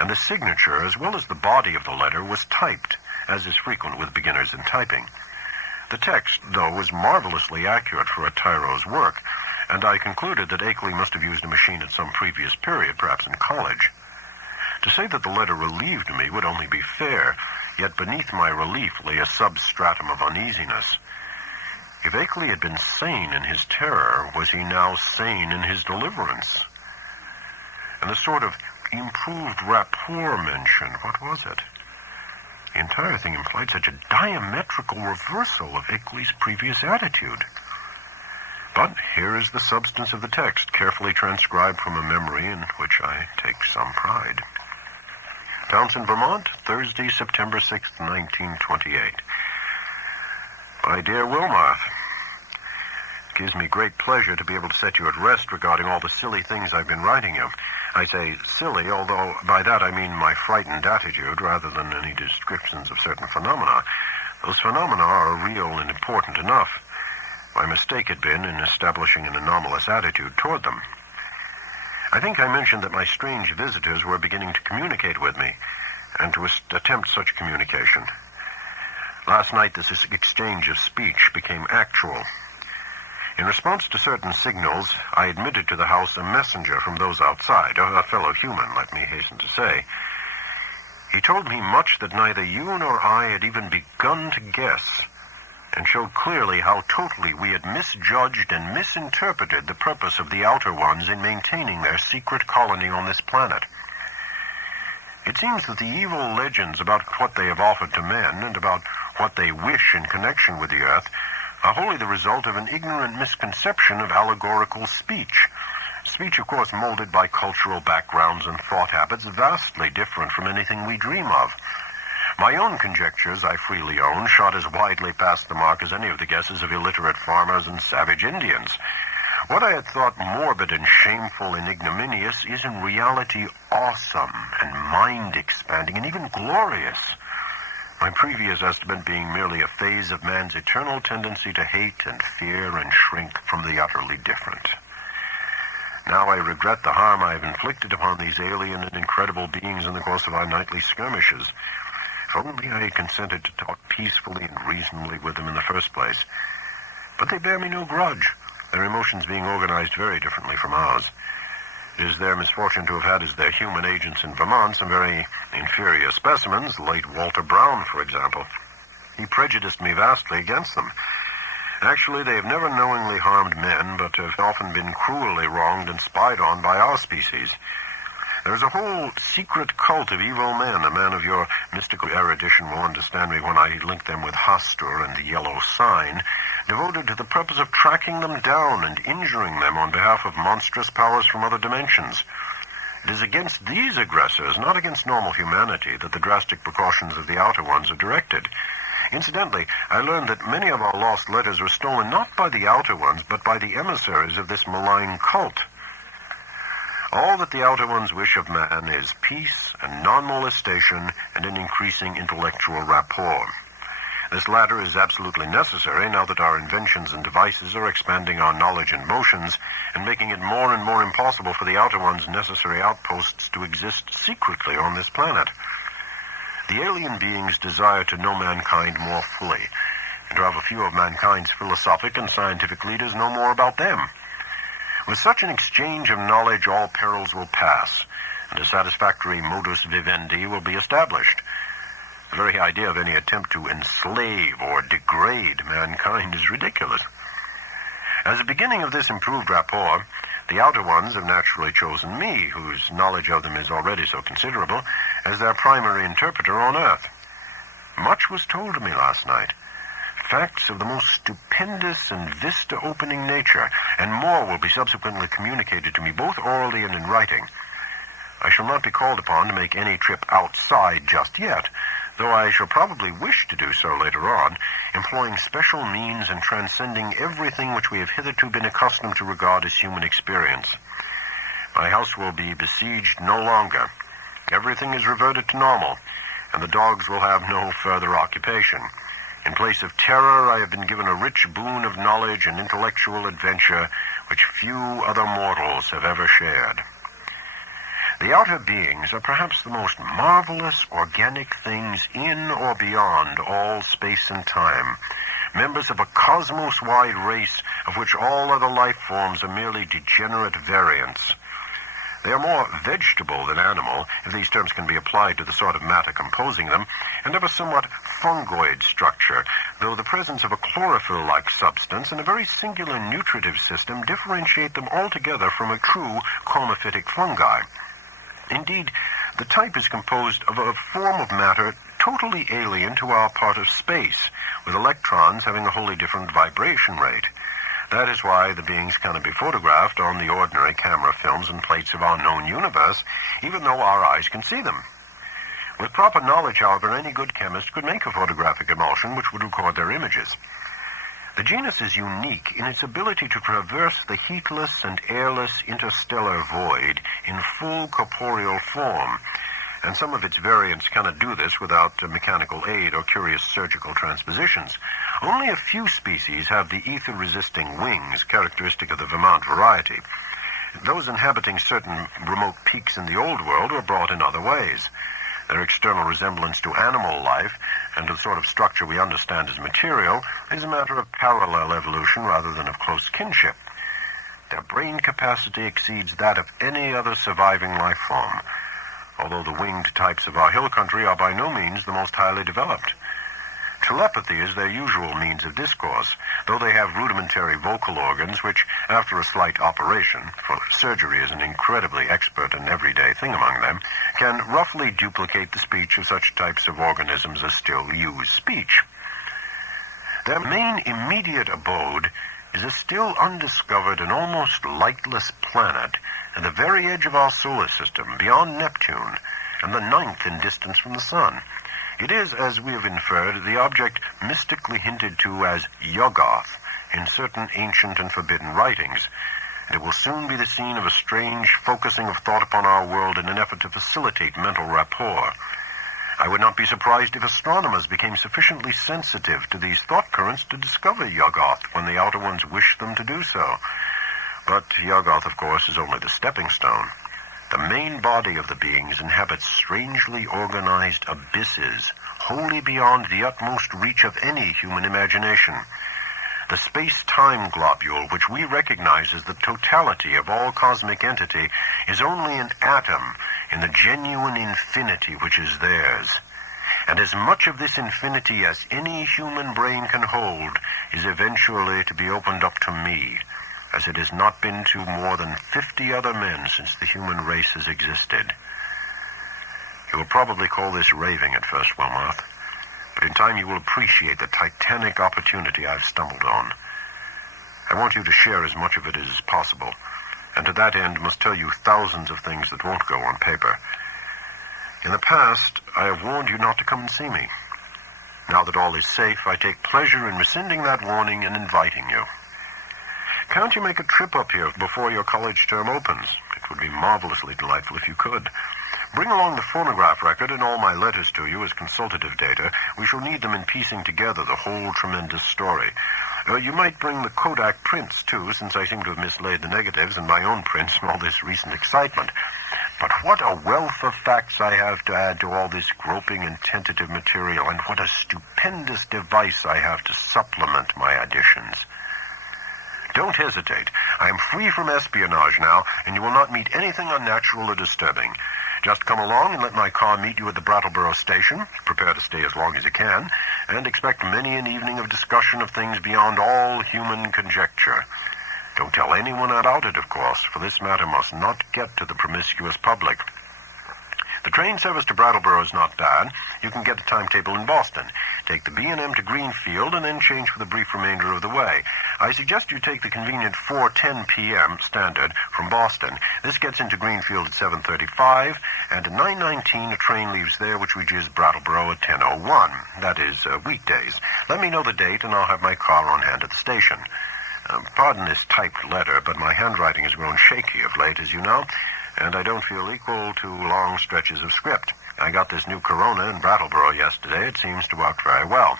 and the signature, as well as the body of the letter, was typed, as is frequent with beginners in typing. The text, though, was marvelously accurate for a tyro's work, and I concluded that Akeley must have used a machine at some previous period, perhaps in college. To say that the letter relieved me would only be fair, yet beneath my relief lay a substratum of uneasiness. If Akeley had been sane in his terror, was he now sane in his deliverance? And the sort of improved rapport mentioned, what was it? The entire thing implied such a diametrical reversal of Akeley's previous attitude. But here is the substance of the text, carefully transcribed from a memory in which I take some pride. Townsend, Vermont, Thursday, September 6th, 1928. My dear Wilmarth, it gives me great pleasure to be able to set you at rest regarding all the silly things I've been writing you. I say silly, although by that I mean my frightened attitude rather than any descriptions of certain phenomena. Those phenomena are real and important enough. My mistake had been in establishing an anomalous attitude toward them. I think I mentioned that my strange visitors were beginning to communicate with me, and to attempt such communication. Last night, this exchange of speech became actual. In response to certain signals, I admitted to the house a messenger from those outside, a fellow human, let me hasten to say. He told me much that neither you nor I had even begun to guess, and showed clearly how totally we had misjudged and misinterpreted the purpose of the Outer Ones in maintaining their secret colony on this planet. It seems that the evil legends about what they have offered to men and about what they wish in connection with the Earth are wholly the result of an ignorant misconception of allegorical speech. Speech, of course, molded by cultural backgrounds and thought habits vastly different from anything we dream of. My own conjectures, I freely own, shot as widely past the mark as any of the guesses of illiterate farmers and savage Indians. What I had thought morbid and shameful and ignominious is in reality awesome and mind-expanding and even glorious. My previous estimate being merely a phase of man's eternal tendency to hate and fear and shrink from the utterly different. Now I regret the harm I have inflicted upon these alien and incredible beings in the course of our nightly skirmishes. If only I had consented to talk peacefully and reasonably with them in the first place. But they bear me no grudge, their emotions being organized very differently from ours. It is their misfortune to have had as their human agents in Vermont some very inferior specimens, late Walter Brown, for example. He prejudiced me vastly against them. Actually, they have never knowingly harmed men, but have often been cruelly wronged and spied on by our species. There is a whole secret cult of evil men. A man of your mystical erudition will understand me when I link them with Hastur and the Yellow Sign, devoted to the purpose of tracking them down and injuring them on behalf of monstrous powers from other dimensions. It is against these aggressors, not against normal humanity, that the drastic precautions of the Outer Ones are directed. Incidentally, I learned that many of our lost letters were stolen not by the Outer Ones, but by the emissaries of this malign cult. All that the Outer Ones wish of man is peace and non-molestation and an increasing intellectual rapport. This latter is absolutely necessary now that our inventions and devices are expanding our knowledge and motions and making it more and more impossible for the Outer Ones' necessary outposts to exist secretly on this planet. The alien beings desire to know mankind more fully, and to have a few of mankind's philosophic and scientific leaders know more about them. With such an exchange of knowledge, all perils will pass, and a satisfactory modus vivendi will be established. The very idea of any attempt to enslave or degrade mankind is ridiculous. As a beginning of this improved rapport, the Outer Ones have naturally chosen me, whose knowledge of them is already so considerable, as their primary interpreter on Earth. Much was told to me last night. Facts of the most stupendous and vista-opening nature, and more will be subsequently communicated to me both orally and in writing. I shall not be called upon to make any trip outside just yet, though I shall probably wish to do so later on, employing special means and transcending everything which we have hitherto been accustomed to regard as human experience. My house will be besieged no longer. Everything is reverted to normal, and the dogs will have no further occupation. In place of terror, I have been given a rich boon of knowledge and intellectual adventure which few other mortals have ever shared. The outer beings are perhaps the most marvelous organic things in or beyond all space and time, members of a cosmos-wide race of which all other life forms are merely degenerate variants. They are more vegetable than animal, if these terms can be applied to the sort of matter composing them, and of a somewhat fungoid structure, though the presence of a chlorophyll-like substance and a very singular nutritive system differentiate them altogether from a true comophytic fungi. Indeed, the type is composed of a form of matter totally alien to our part of space, with electrons having a wholly different vibration rate. That is why the beings cannot be photographed on the ordinary camera films and plates of our known universe, even though our eyes can see them. With proper knowledge, however, any good chemist could make a photographic emulsion which would record their images. The genus is unique in its ability to traverse the heatless and airless interstellar void in full corporeal form, and some of its variants cannot do this without mechanical aid or curious surgical transpositions. Only a few species have the ether-resisting wings characteristic of the Vermont variety. Those inhabiting certain remote peaks in the Old World were brought in other ways. Their external resemblance to animal life and to the sort of structure we understand as material is a matter of parallel evolution rather than of close kinship. Their brain capacity exceeds that of any other surviving life form, although the winged types of our hill country are by no means the most highly developed. Telepathy is their usual means of discourse, though they have rudimentary vocal organs which, after a slight operation, for surgery is an incredibly expert and everyday thing among them, can roughly duplicate the speech of such types of organisms as still use speech. Their main immediate abode is a still undiscovered and almost lightless planet at the very edge of our solar system, beyond Neptune, and the 9th in distance from the Sun. It is, as we have inferred, the object mystically hinted to as Yuggoth in certain ancient and forbidden writings, and it will soon be the scene of a strange focusing of thought upon our world in an effort to facilitate mental rapport. I would not be surprised if astronomers became sufficiently sensitive to these thought currents to discover Yuggoth when the outer ones wish them to do so. But Yuggoth, of course, is only the stepping stone. The main body of the beings inhabits strangely organized abysses, wholly beyond the utmost reach of any human imagination. The space-time globule, which we recognize as the totality of all cosmic entity, is only an atom in the genuine infinity which is theirs. And as much of this infinity as any human brain can hold is eventually to be opened up to me, as it has not been to more than 50 other men since the human race has existed. You will probably call this raving at first, Wilmarth, but in time you will appreciate the titanic opportunity I've stumbled on. I want you to share as much of it as possible, and to that end must tell you thousands of things that won't go on paper. In the past, I have warned you not to come and see me. Now that all is safe, I take pleasure in rescinding that warning and inviting you. Can't you make a trip up here before your college term opens? It would be marvelously delightful if you could. Bring along the phonograph record and all my letters to you as consultative data. We shall need them in piecing together the whole tremendous story. You might bring the Kodak prints, too, since I seem to have mislaid the negatives and my own prints from all this recent excitement. But what a wealth of facts I have to add to all this groping and tentative material, and what a stupendous device I have to supplement my additions. Don't hesitate. I am free from espionage now, and you will not meet anything unnatural or disturbing. Just come along and let my car meet you at the Brattleboro station. Prepare to stay as long as you can, and expect many an evening of discussion of things beyond all human conjecture. Don't tell anyone about it, of course, for this matter must not get to the promiscuous public. The train service to Brattleboro is not bad. You can get a timetable in Boston. Take the B&M to Greenfield and then change for the brief remainder of the way. I suggest you take the convenient 4:10 p.m. standard from Boston. This gets into Greenfield at 7:35, and at 9:19 a train leaves there which reaches Brattleboro at 10:01. That is, weekdays. Let me know the date, and I'll have my car on hand at the station. Pardon this typed letter, but my handwriting has grown shaky of late, as you know, and I don't feel equal to long stretches of script. I got this new Corona in Brattleboro yesterday. It seems to work very well.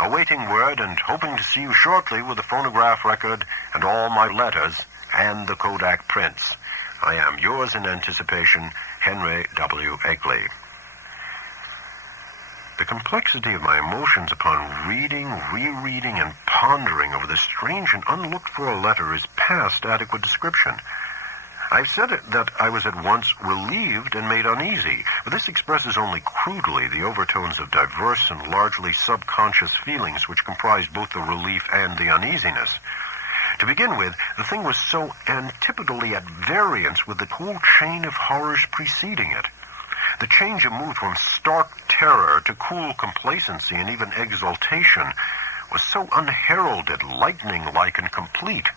Awaiting word and hoping to see you shortly with the phonograph record and all my letters and the Kodak prints. I am yours in anticipation, Henry W. Akeley. The complexity of my emotions upon reading, rereading, and pondering over this strange and unlooked-for letter is past adequate description. I've said that I was at once relieved and made uneasy, but this expresses only crudely the overtones of diverse and largely subconscious feelings which comprise both the relief and the uneasiness. To begin with, the thing was so antipodally at variance with the whole chain of horrors preceding it. The change of mood from stark terror to cool complacency and even exultation was so unheralded, lightning-like, and complete.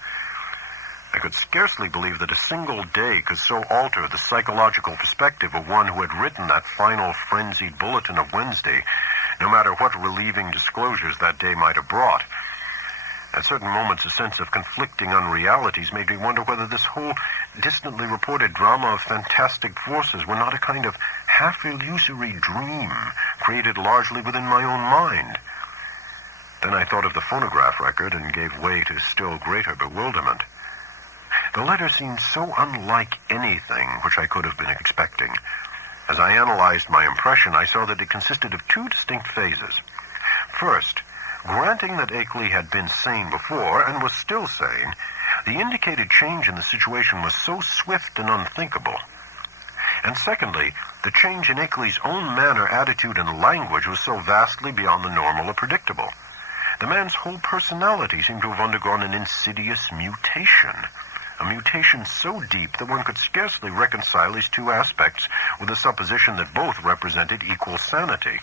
I could scarcely believe that a single day could so alter the psychological perspective of one who had written that final frenzied bulletin of Wednesday, no matter what relieving disclosures that day might have brought. At certain moments, a sense of conflicting unrealities made me wonder whether this whole distantly reported drama of fantastic forces were not a kind of half-illusory dream created largely within my own mind. Then I thought of the phonograph record and gave way to still greater bewilderment. The letter seemed so unlike anything which I could have been expecting. As I analyzed my impression, I saw that it consisted of two distinct phases. First, granting that Akeley had been sane before and was still sane, the indicated change in the situation was so swift and unthinkable. And secondly, the change in Akeley's own manner, attitude, and language was so vastly beyond the normal or predictable. The man's whole personality seemed to have undergone an insidious mutation. A mutation so deep that one could scarcely reconcile these two aspects with the supposition that both represented equal sanity.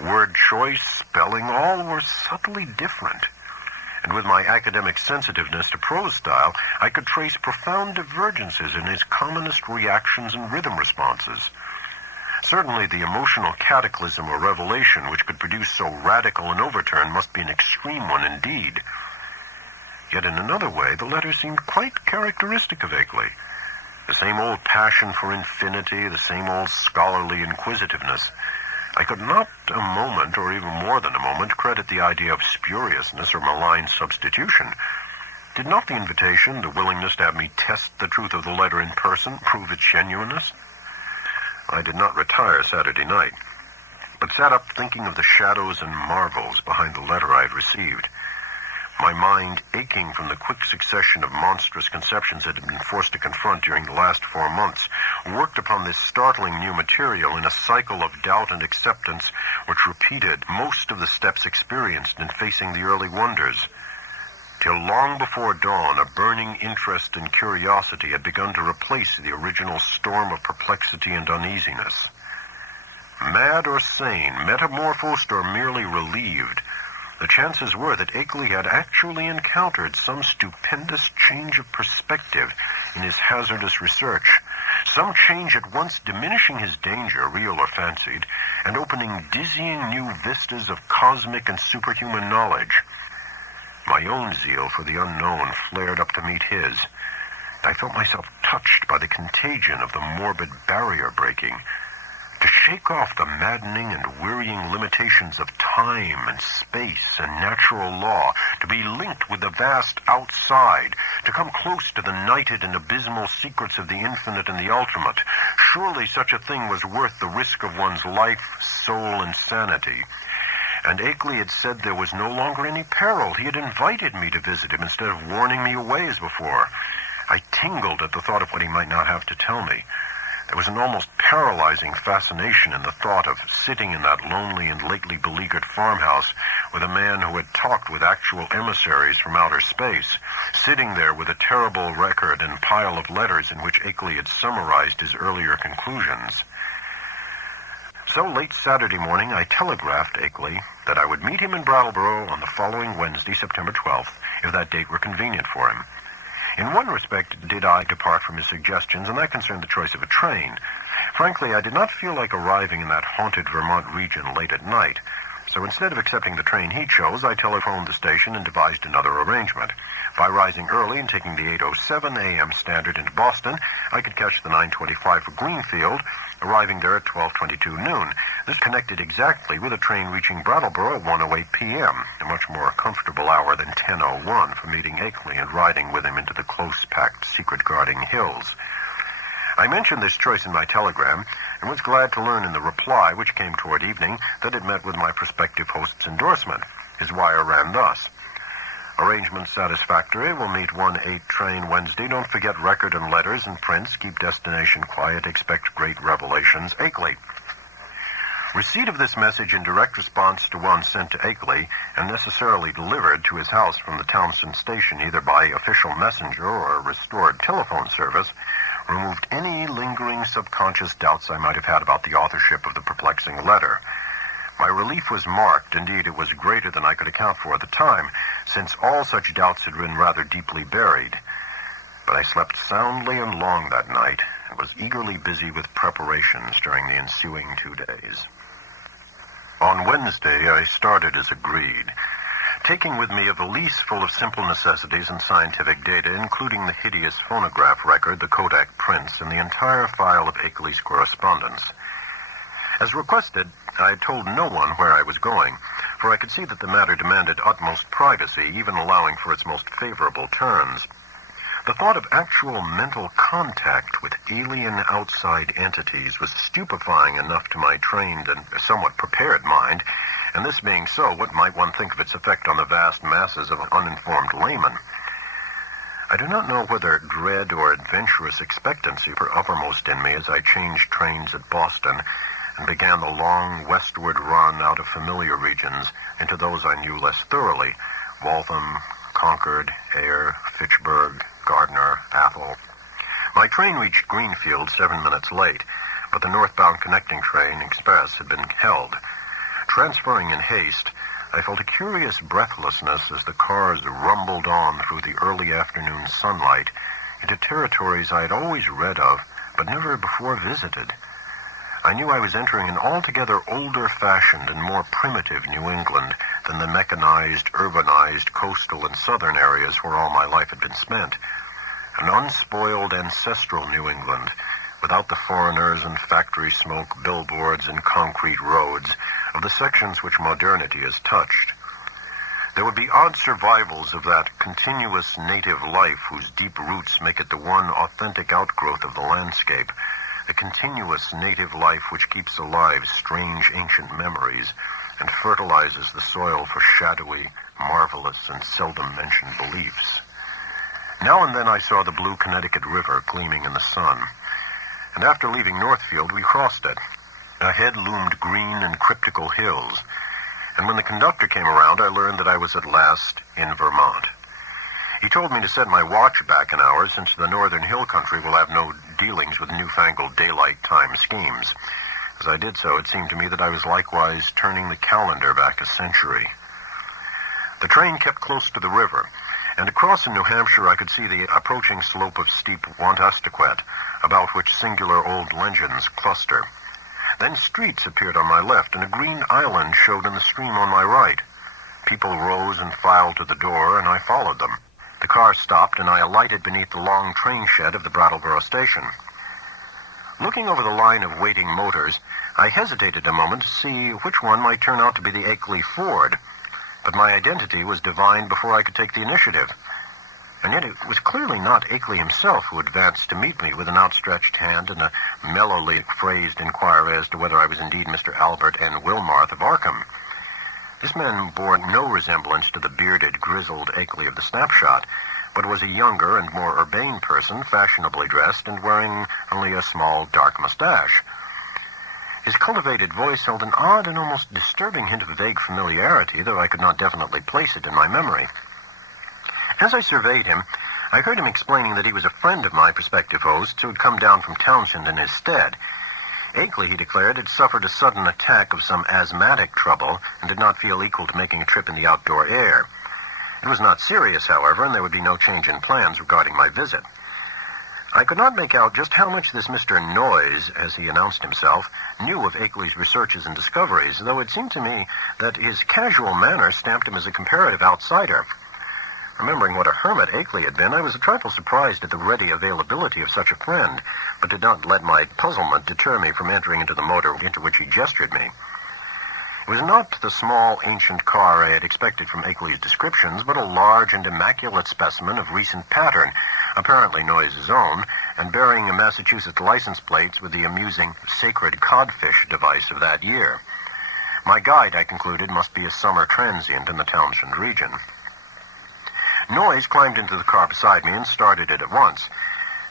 Word choice, spelling, all were subtly different. And with my academic sensitiveness to prose style, I could trace profound divergences in his commonest reactions and rhythm responses. Certainly the emotional cataclysm or revelation which could produce so radical an overturn must be an extreme one indeed. Yet in another way, the letter seemed quite characteristic of Akeley. The same old passion for infinity, the same old scholarly inquisitiveness. I could not a moment, or even more than a moment, credit the idea of spuriousness or malign substitution. Did not the invitation, the willingness to have me test the truth of the letter in person, prove its genuineness? I did not retire Saturday night, but sat up thinking of the shadows and marvels behind the letter I had received. My mind, aching from the quick succession of monstrous conceptions it had been forced to confront during the last 4 months, worked upon this startling new material in a cycle of doubt and acceptance which repeated most of the steps experienced in facing the early wonders. Till long before dawn, a burning interest and curiosity had begun to replace the original storm of perplexity and uneasiness. Mad or sane, metamorphosed or merely relieved, the chances were that Akeley had actually encountered some stupendous change of perspective in his hazardous research, some change at once diminishing his danger, real or fancied, and opening dizzying new vistas of cosmic and superhuman knowledge. My own zeal for the unknown flared up to meet his. I felt myself touched by the contagion of the morbid barrier breaking. To shake off the maddening and wearying limitations of time and space and natural law, to be linked with the vast outside, to come close to the nighted and abysmal secrets of the infinite and the ultimate, surely such a thing was worth the risk of one's life, soul, and sanity. And Akeley had said there was no longer any peril. He had invited me to visit him instead of warning me away as before. I tingled at the thought of what he might not have to tell me. There was an almost paralyzing fascination in the thought of sitting in that lonely and lately beleaguered farmhouse with a man who had talked with actual emissaries from outer space, sitting there with a terrible record and pile of letters in which Akeley had summarized his earlier conclusions. So late Saturday morning, I telegraphed Akeley that I would meet him in Brattleboro on the following Wednesday, September 12th, if that date were convenient for him. In one respect did I depart from his suggestions, and that concerned the choice of a train. Frankly, I did not feel like arriving in that haunted Vermont region late at night. So instead of accepting the train he chose, I telephoned the station and devised another arrangement. By rising early and taking the 8:07 a.m. Standard into Boston, I could catch the 9:25 for Greenfield, arriving there at 12:22 noon. This connected exactly with a train reaching Brattleboro at 1:08 p.m., a much more comfortable hour than 10:01 for meeting Akeley and riding with him into the close-packed, secret-guarding hills. I mentioned this choice in my telegram, and was glad to learn in the reply, which came toward evening, that it met with my prospective host's endorsement. His wire ran thus: "Arrangement satisfactory. Will meet 1:08 train Wednesday. Don't forget record and letters and prints. Keep destination quiet. Expect great revelations. Akeley." Receipt of this message in direct response to one sent to Akeley and necessarily delivered to his house from the Townsend station either by official messenger or restored telephone service removed any lingering subconscious doubts I might have had about the authorship of the perplexing letter. My relief was marked. Indeed, it was greater than I could account for at the time, since all such doubts had been rather deeply buried. But I slept soundly and long that night, and was eagerly busy with preparations during the ensuing 2 days. On Wednesday, I started as agreed, taking with me a valise full of simple necessities and scientific data, including the hideous phonograph record, the Kodak prints, and the entire file of Akeley's correspondence. As requested, I told no one where I was going, for I could see that the matter demanded utmost privacy, even allowing for its most favorable terms. The thought of actual mental contact with alien outside entities was stupefying enough to my trained and somewhat prepared mind, and this being so, what might one think of its effect on the vast masses of uninformed laymen? I do not know whether dread or adventurous expectancy were uppermost in me as I changed trains at Boston and began the long westward run out of familiar regions into those I knew less thoroughly: Waltham, Concord, Ayr, Fitchburg, Gardner, Athol. My train reached Greenfield 7 minutes late, but the northbound connecting train, Express, had been held. Transferring in haste, I felt a curious breathlessness as the cars rumbled on through the early afternoon sunlight into territories I had always read of, but never before visited. I knew I was entering an altogether older-fashioned and more primitive New England than the mechanized, urbanized, coastal, and southern areas where all my life had been spent. An unspoiled, ancestral New England, without the foreigners and factory smoke, billboards, and concrete roads of the sections which modernity has touched. There would be odd survivals of that continuous native life whose deep roots make it the one authentic outgrowth of the landscape, a continuous native life which keeps alive strange ancient memories and fertilizes the soil for shadowy, marvelous, and seldom-mentioned beliefs. Now and then I saw the blue Connecticut River gleaming in the sun, and after leaving Northfield we crossed it. Ahead loomed green and cryptical hills, and when the conductor came around, I learned that I was at last in Vermont. He told me to set my watch back an hour, since the northern hill country will have no dealings with newfangled daylight time schemes. As I did so, it seemed to me that I was likewise turning the calendar back a century. The train kept close to the river, and across in New Hampshire I could see the approaching slope of steep Wantastequet, about which singular old legends cluster. Then streets appeared on my left, and a green island showed in the stream on my right. People rose and filed to the door, and I followed them. The car stopped, and I alighted beneath the long train shed of the Brattleboro station. Looking over the line of waiting motors, I hesitated a moment to see which one might turn out to be the Akeley Ford, but my identity was divined before I could take the initiative. And yet it was clearly not Akeley himself who advanced to meet me with an outstretched hand and a mellowly phrased inquiry as to whether I was indeed Mr. Albert N. Wilmarth of Arkham. This man bore no resemblance to the bearded, grizzled Akeley of the snapshot, but was a younger and more urbane person, fashionably dressed and wearing only a small, dark mustache. His cultivated voice held an odd and almost disturbing hint of vague familiarity, though I could not definitely place it in my memory. As I surveyed him, I heard him explaining that he was a friend of my prospective host who had come down from Townsend in his stead. Akeley, he declared, had suffered a sudden attack of some asthmatic trouble and did not feel equal to making a trip in the outdoor air. It was not serious, however, and there would be no change in plans regarding my visit. I could not make out just how much this Mr. Noyes, as he announced himself, knew of Akeley's researches and discoveries, though it seemed to me that his casual manner stamped him as a comparative outsider. Remembering what a hermit Akeley had been, I was a trifle surprised at the ready availability of such a friend, but did not let my puzzlement deter me from entering into the motor into which he gestured me. It was not the small, ancient car I had expected from Akeley's descriptions, but a large and immaculate specimen of recent pattern, apparently Noyes' own, and bearing a Massachusetts license plate with the amusing sacred codfish device of that year. My guide, I concluded, must be a summer transient in the Townshend region. Noyes climbed into the car beside me and started it at once.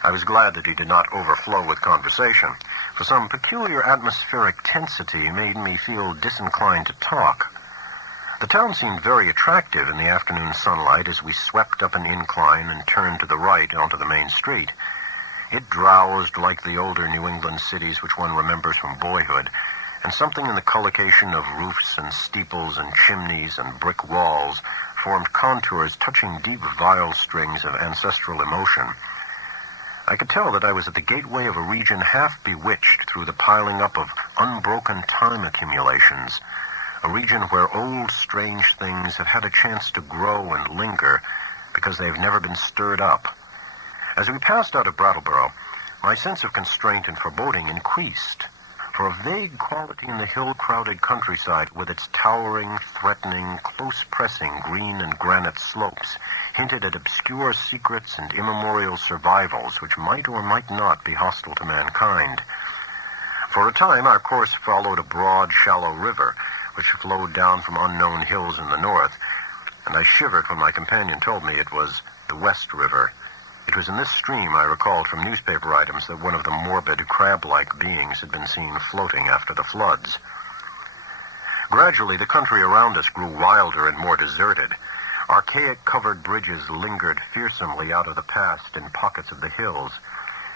I was glad that he did not overflow with conversation, for some peculiar atmospheric tensity made me feel disinclined to talk. The town seemed very attractive in the afternoon sunlight as we swept up an incline and turned to the right onto the main street. It drowsed like the older New England cities which one remembers from boyhood, and something in the collocation of roofs and steeples and chimneys and brick walls formed contours touching deep viol strings of ancestral emotion. I could tell that I was at the gateway of a region half bewitched through the piling up of unbroken time accumulations, a region where old, strange things have had a chance to grow and linger because they have never been stirred up. As we passed out of Brattleboro, my sense of constraint and foreboding increased, for a vague quality in the hill-crowded countryside with its towering, threatening, close-pressing green and granite slopes hinted at obscure secrets and immemorial survivals which might or might not be hostile to mankind. For a time, our course followed a broad, shallow river, which flowed down from unknown hills in the north, and I shivered when my companion told me it was the West River. It was in this stream, I recalled from newspaper items, that one of the morbid, crab-like beings had been seen floating after the floods. Gradually, the country around us grew wilder and more deserted. Archaic covered bridges lingered fearsomely out of the past in pockets of the hills,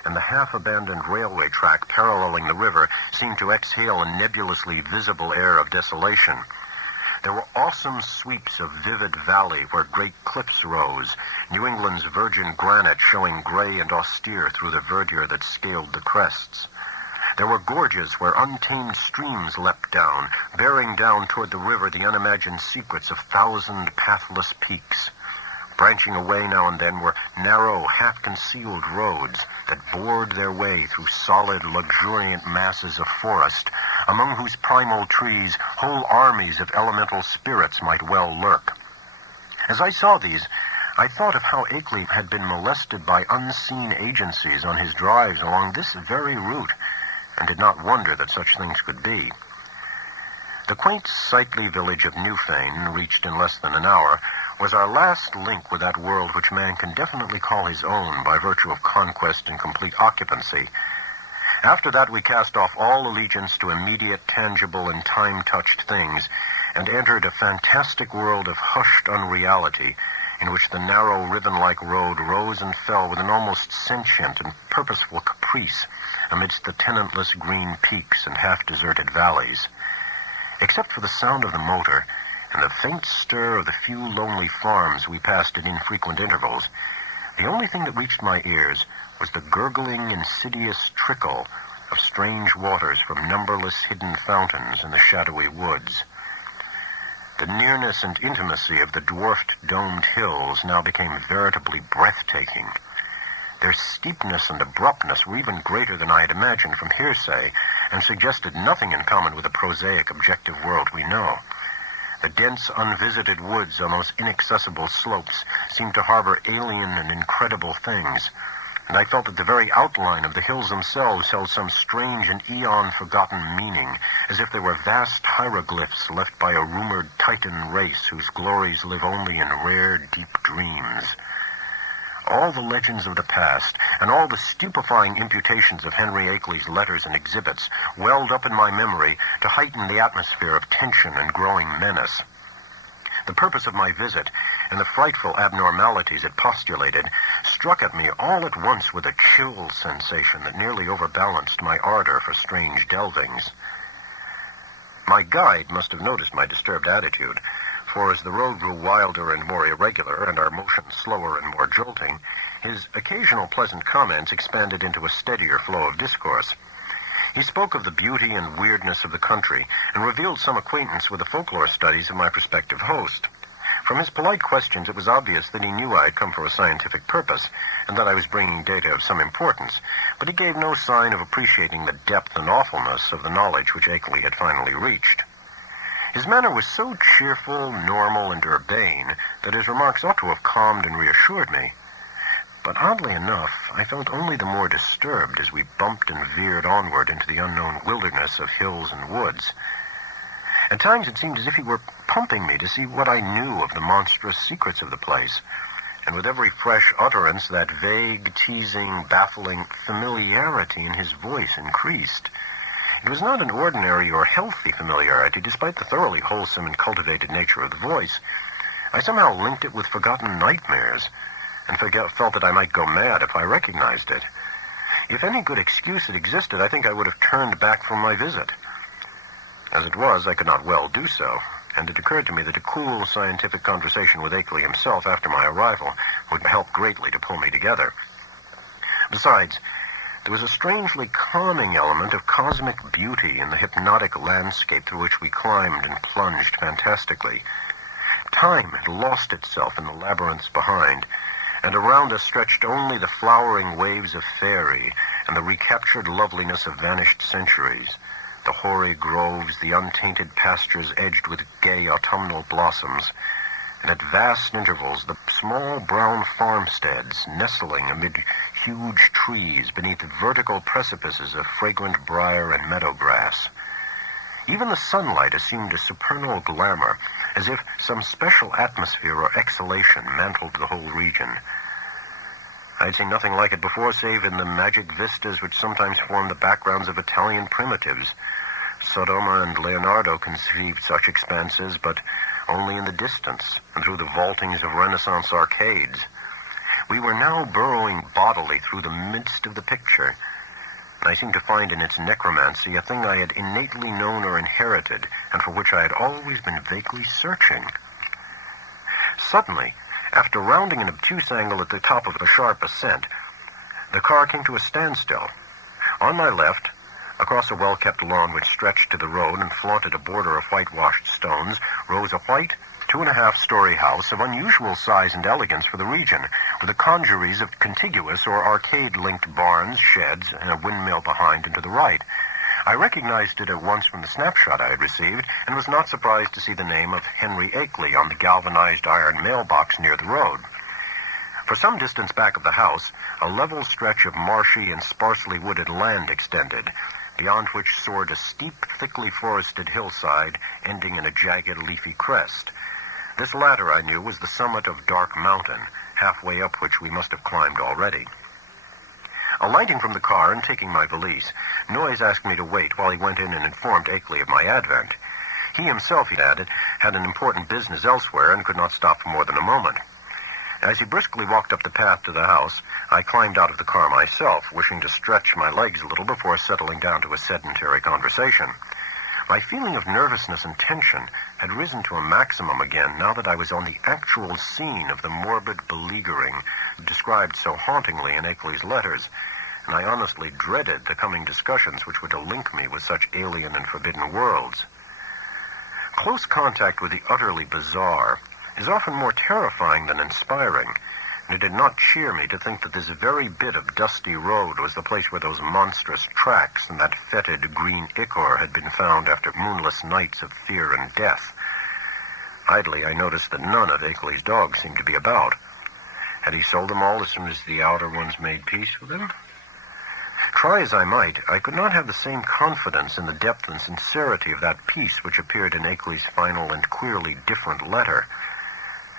and the half-abandoned railway track paralleling the river seemed to exhale a nebulously visible air of desolation. There were awesome sweeps of vivid valley where great cliffs rose, New England's virgin granite showing gray and austere through the verdure that scaled the crests. There were gorges where untamed streams leapt down, bearing down toward the river the unimagined secrets of thousand pathless peaks. Branching away now and then were narrow, half-concealed roads that bored their way through solid, luxuriant masses of forest, among whose primal trees whole armies of elemental spirits might well lurk. As I saw these, I thought of how Akeley had been molested by unseen agencies on his drives along this very route, and did not wonder that such things could be. The quaint, sightly village of Newfane, reached in less than an hour, was our last link with that world which man can definitely call his own by virtue of conquest and complete occupancy. After that, we cast off all allegiance to immediate, tangible, and time-touched things, and entered a fantastic world of hushed unreality, in which the narrow, ribbon-like road rose and fell with an almost sentient and purposeful caprice amidst the tenantless green peaks and half-deserted valleys. Except for the sound of the motor and the faint stir of the few lonely farms we passed at infrequent intervals, the only thing that reached my ears was the gurgling, insidious trickle of strange waters from numberless hidden fountains in the shadowy woods. The nearness and intimacy of the dwarfed, domed hills now became veritably breathtaking. Their steepness and abruptness were even greater than I had imagined from hearsay, and suggested nothing in common with the prosaic, objective world we know. The dense, unvisited woods on those inaccessible slopes seemed to harbor alien and incredible things, and I felt that the very outline of the hills themselves held some strange and eon-forgotten meaning, as if they were vast hieroglyphs left by a rumored Titan race whose glories live only in rare, deep dreams. All the legends of the past, and all the stupefying imputations of Henry Akeley's letters and exhibits, welled up in my memory to heighten the atmosphere of tension and growing menace. The purpose of my visit, and the frightful abnormalities it postulated, struck at me all at once with a chill sensation that nearly overbalanced my ardor for strange delvings. My guide must have noticed my disturbed attitude, for as the road grew wilder and more irregular, and our motion slower and more jolting, his occasional pleasant comments expanded into a steadier flow of discourse. He spoke of the beauty and weirdness of the country, and revealed some acquaintance with the folklore studies of my prospective host. From his polite questions, it was obvious that he knew I had come for a scientific purpose, and that I was bringing data of some importance, but he gave no sign of appreciating the depth and awfulness of the knowledge which Akeley had finally reached. His manner was so cheerful, normal, and urbane that his remarks ought to have calmed and reassured me. But oddly enough, I felt only the more disturbed as we bumped and veered onward into the unknown wilderness of hills and woods. At times it seemed as if he were pumping me to see what I knew of the monstrous secrets of the place, and with every fresh utterance that vague, teasing, baffling familiarity in his voice increased. It was not an ordinary or healthy familiarity, despite the thoroughly wholesome and cultivated nature of the voice. I somehow linked it with forgotten nightmares, and felt that I might go mad if I recognized it. If any good excuse had existed, I think I would have turned back from my visit. As it was, I could not well do so, and it occurred to me that a cool scientific conversation with Akeley himself after my arrival would help greatly to pull me together. Besides, there was a strangely calming element of cosmic beauty in the hypnotic landscape through which we climbed and plunged fantastically. Time had lost itself in the labyrinths behind, and around us stretched only the flowering waves of faerie and the recaptured loveliness of vanished centuries, the hoary groves, the untainted pastures edged with gay autumnal blossoms, and at vast intervals the small brown farmsteads nestling amid huge trees beneath vertical precipices of fragrant briar and meadow grass. Even the sunlight assumed a supernal glamour, as if some special atmosphere or exhalation mantled the whole region. I had seen nothing like it before, save in the magic vistas which sometimes form the backgrounds of Italian primitives. Sodoma and Leonardo conceived such expanses, but only in the distance and through the vaultings of Renaissance arcades. We were now burrowing bodily through the midst of the picture, and I seemed to find in its necromancy a thing I had innately known or inherited, and for which I had always been vaguely searching. Suddenly, after rounding an obtuse angle at the top of a sharp ascent, the car came to a standstill. On my left, across a well-kept lawn which stretched to the road and flaunted a border of whitewashed stones, rose a white, 2.5-story house of unusual size and elegance for the region, with the congeries of contiguous or arcade-linked barns, sheds, and a windmill behind and to the right. I recognized it at once from the snapshot I had received, and was not surprised to see the name of Henry Akeley on the galvanized iron mailbox near the road. For some distance back of the house, a level stretch of marshy and sparsely wooded land extended, beyond which soared a steep, thickly forested hillside ending in a jagged, leafy crest. This latter, I knew, was the summit of Dark Mountain, halfway up which we must have climbed already. Alighting from the car and taking my valise, Noyes asked me to wait while he went in and informed Akeley of my advent. He himself, he added, had an important business elsewhere and could not stop for more than a moment. As he briskly walked up the path to the house, I climbed out of the car myself, wishing to stretch my legs a little before settling down to a sedentary conversation. My feeling of nervousness and tension had risen to a maximum again now that I was on the actual scene of the morbid beleaguering described so hauntingly in Akeley's letters, and I honestly dreaded the coming discussions which were to link me with such alien and forbidden worlds. Close contact with the utterly bizarre is often more terrifying than inspiring, and it did not cheer me to think that this very bit of dusty road was the place where those monstrous tracks and that fetid green ichor had been found after moonless nights of fear and death. Idly, I noticed that none of Akeley's dogs seemed to be about. Had he sold them all as soon as the outer ones made peace with him? Try as I might, I could not have the same confidence in the depth and sincerity of that peace which appeared in Akeley's final and queerly different letter.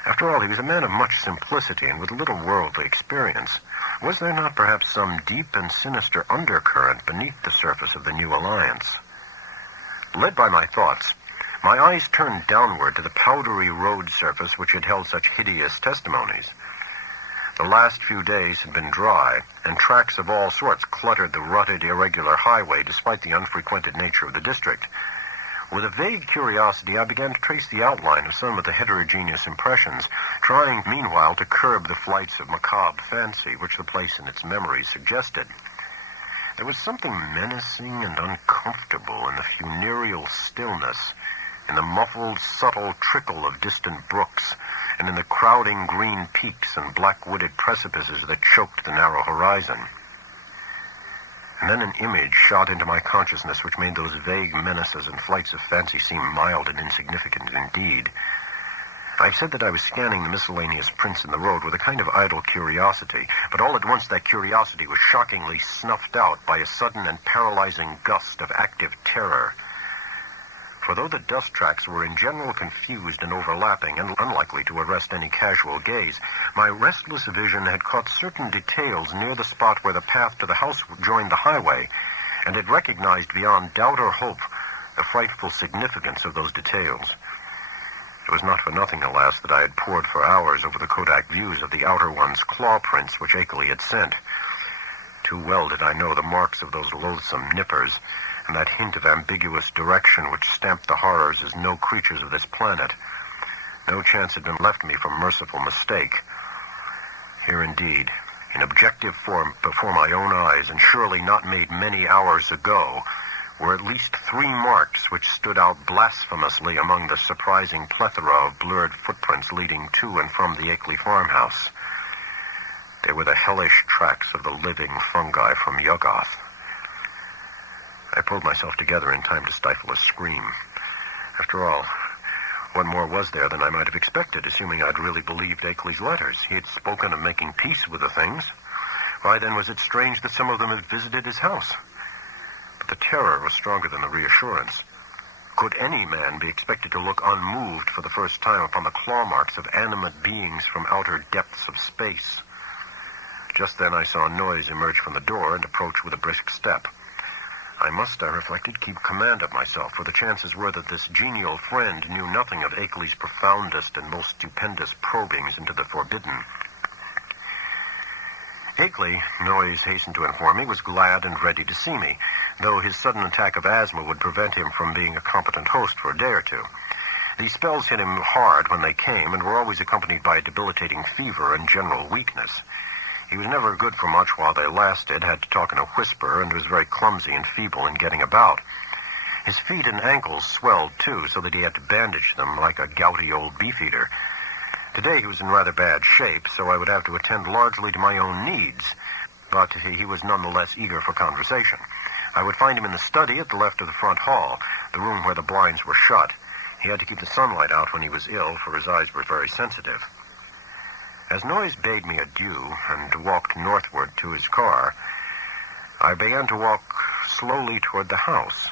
After all, he was a man of much simplicity and with little worldly experience. Was there not perhaps some deep and sinister undercurrent beneath the surface of the new alliance? Led by my thoughts, my eyes turned downward to the powdery road surface which had held such hideous testimonies. The last few days had been dry, and tracks of all sorts cluttered the rutted, irregular highway despite the unfrequented nature of the district. With a vague curiosity, I began to trace the outline of some of the heterogeneous impressions, trying, meanwhile, to curb the flights of macabre fancy which the place and its memories suggested. There was something menacing and uncomfortable in the funereal stillness, in the muffled, subtle trickle of distant brooks, and in the crowding green peaks and black-wooded precipices that choked the narrow horizon. And then an image shot into my consciousness which made those vague menaces and flights of fancy seem mild and insignificant indeed. I said that I was scanning the miscellaneous prints in the road with a kind of idle curiosity, but all at once that curiosity was shockingly snuffed out by a sudden and paralyzing gust of active terror. For though the dust tracks were in general confused and overlapping and unlikely to arrest any casual gaze, my restless vision had caught certain details near the spot where the path to the house joined the highway, and had recognized beyond doubt or hope the frightful significance of those details. It was not for nothing, alas, that I had pored for hours over the Kodak views of the outer one's claw prints which Akeley had sent. Too well did I know the marks of those loathsome nippers, and that hint of ambiguous direction which stamped the horrors as no creatures of this planet. No chance had been left me for merciful mistake. Here indeed, in objective form before my own eyes, and surely not made many hours ago, were at least 3 marks which stood out blasphemously among the surprising plethora of blurred footprints leading to and from the Akeley farmhouse. They were the hellish tracks of the living fungi from Yuggoth. I pulled myself together in time to stifle a scream. After all, what more was there than I might have expected, assuming I'd really believed Akeley's letters? He had spoken of making peace with the things. Why then was it strange that some of them had visited his house? But the terror was stronger than the reassurance. Could any man be expected to look unmoved for the first time upon the claw marks of animate beings from outer depths of space? Just then I saw a noise emerge from the door and approach with a brisk step. I must, I reflected, keep command of myself, for the chances were that this genial friend knew nothing of Akeley's profoundest and most stupendous probings into the forbidden. Akeley, Noyes hastened to inform me, was glad and ready to see me, though his sudden attack of asthma would prevent him from being a competent host for a day or two. These spells hit him hard when they came, and were always accompanied by a debilitating fever and general weakness. He was never good for much while they lasted, had to talk in a whisper, and was very clumsy and feeble in getting about. His feet and ankles swelled, too, so that he had to bandage them like a gouty old beef-eater. Today he was in rather bad shape, so I would have to attend largely to my own needs, but he was nonetheless eager for conversation. I would find him in the study at the left of the front hall, the room where the blinds were shut. He had to keep the sunlight out when he was ill, for his eyes were very sensitive. As Noyes bade me adieu and walked northward to his car, I began to walk slowly toward the house.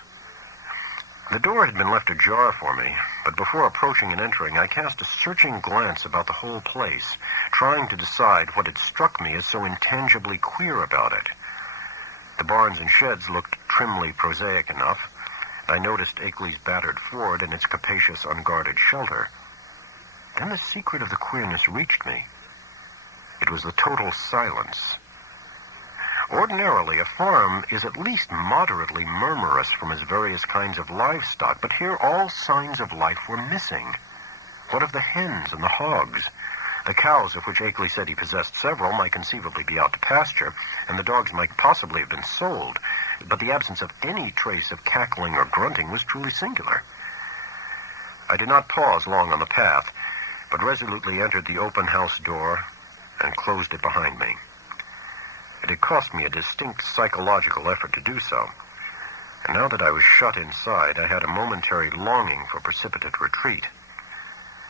The door had been left ajar for me, but before approaching and entering, I cast a searching glance about the whole place, trying to decide what had struck me as so intangibly queer about it. The barns and sheds looked trimly prosaic enough, and I noticed Akeley's battered Ford and its capacious, unguarded shelter. Then the secret of the queerness reached me. It was the total silence. Ordinarily, a farm is at least moderately murmurous from its various kinds of livestock, but here all signs of life were missing. What of the hens and the hogs? The cows, of which Akeley said he possessed several, might conceivably be out to pasture, and the dogs might possibly have been sold, but the absence of any trace of cackling or grunting was truly singular. I did not pause long on the path, but resolutely entered the open house door and closed it behind me. It had cost me a distinct psychological effort to do so, and now that I was shut inside, I had a momentary longing for precipitate retreat.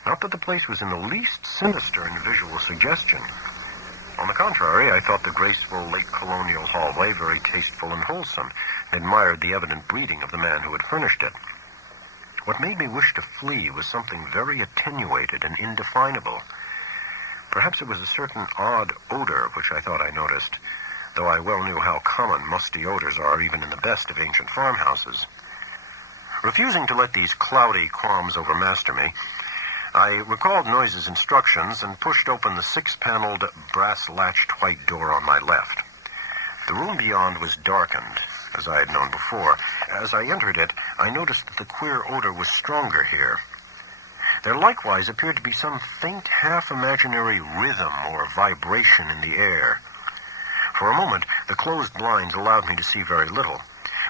Not that the place was in the least sinister in visual suggestion. On the contrary, I thought the graceful late colonial hallway very tasteful and wholesome, and admired the evident breeding of the man who had furnished it. What made me wish to flee was something very attenuated and indefinable. Perhaps it was a certain odd odor which I thought I noticed, though I well knew how common musty odors are even in the best of ancient farmhouses. Refusing to let these cloudy qualms overmaster me, I recalled Noyes' instructions and pushed open the 6-paneled, brass-latched white door on my left. The room beyond was darkened, as I had known before. As I entered it, I noticed that the queer odor was stronger here. There likewise appeared to be some faint, half-imaginary rhythm or vibration in the air. For a moment, the closed blinds allowed me to see very little,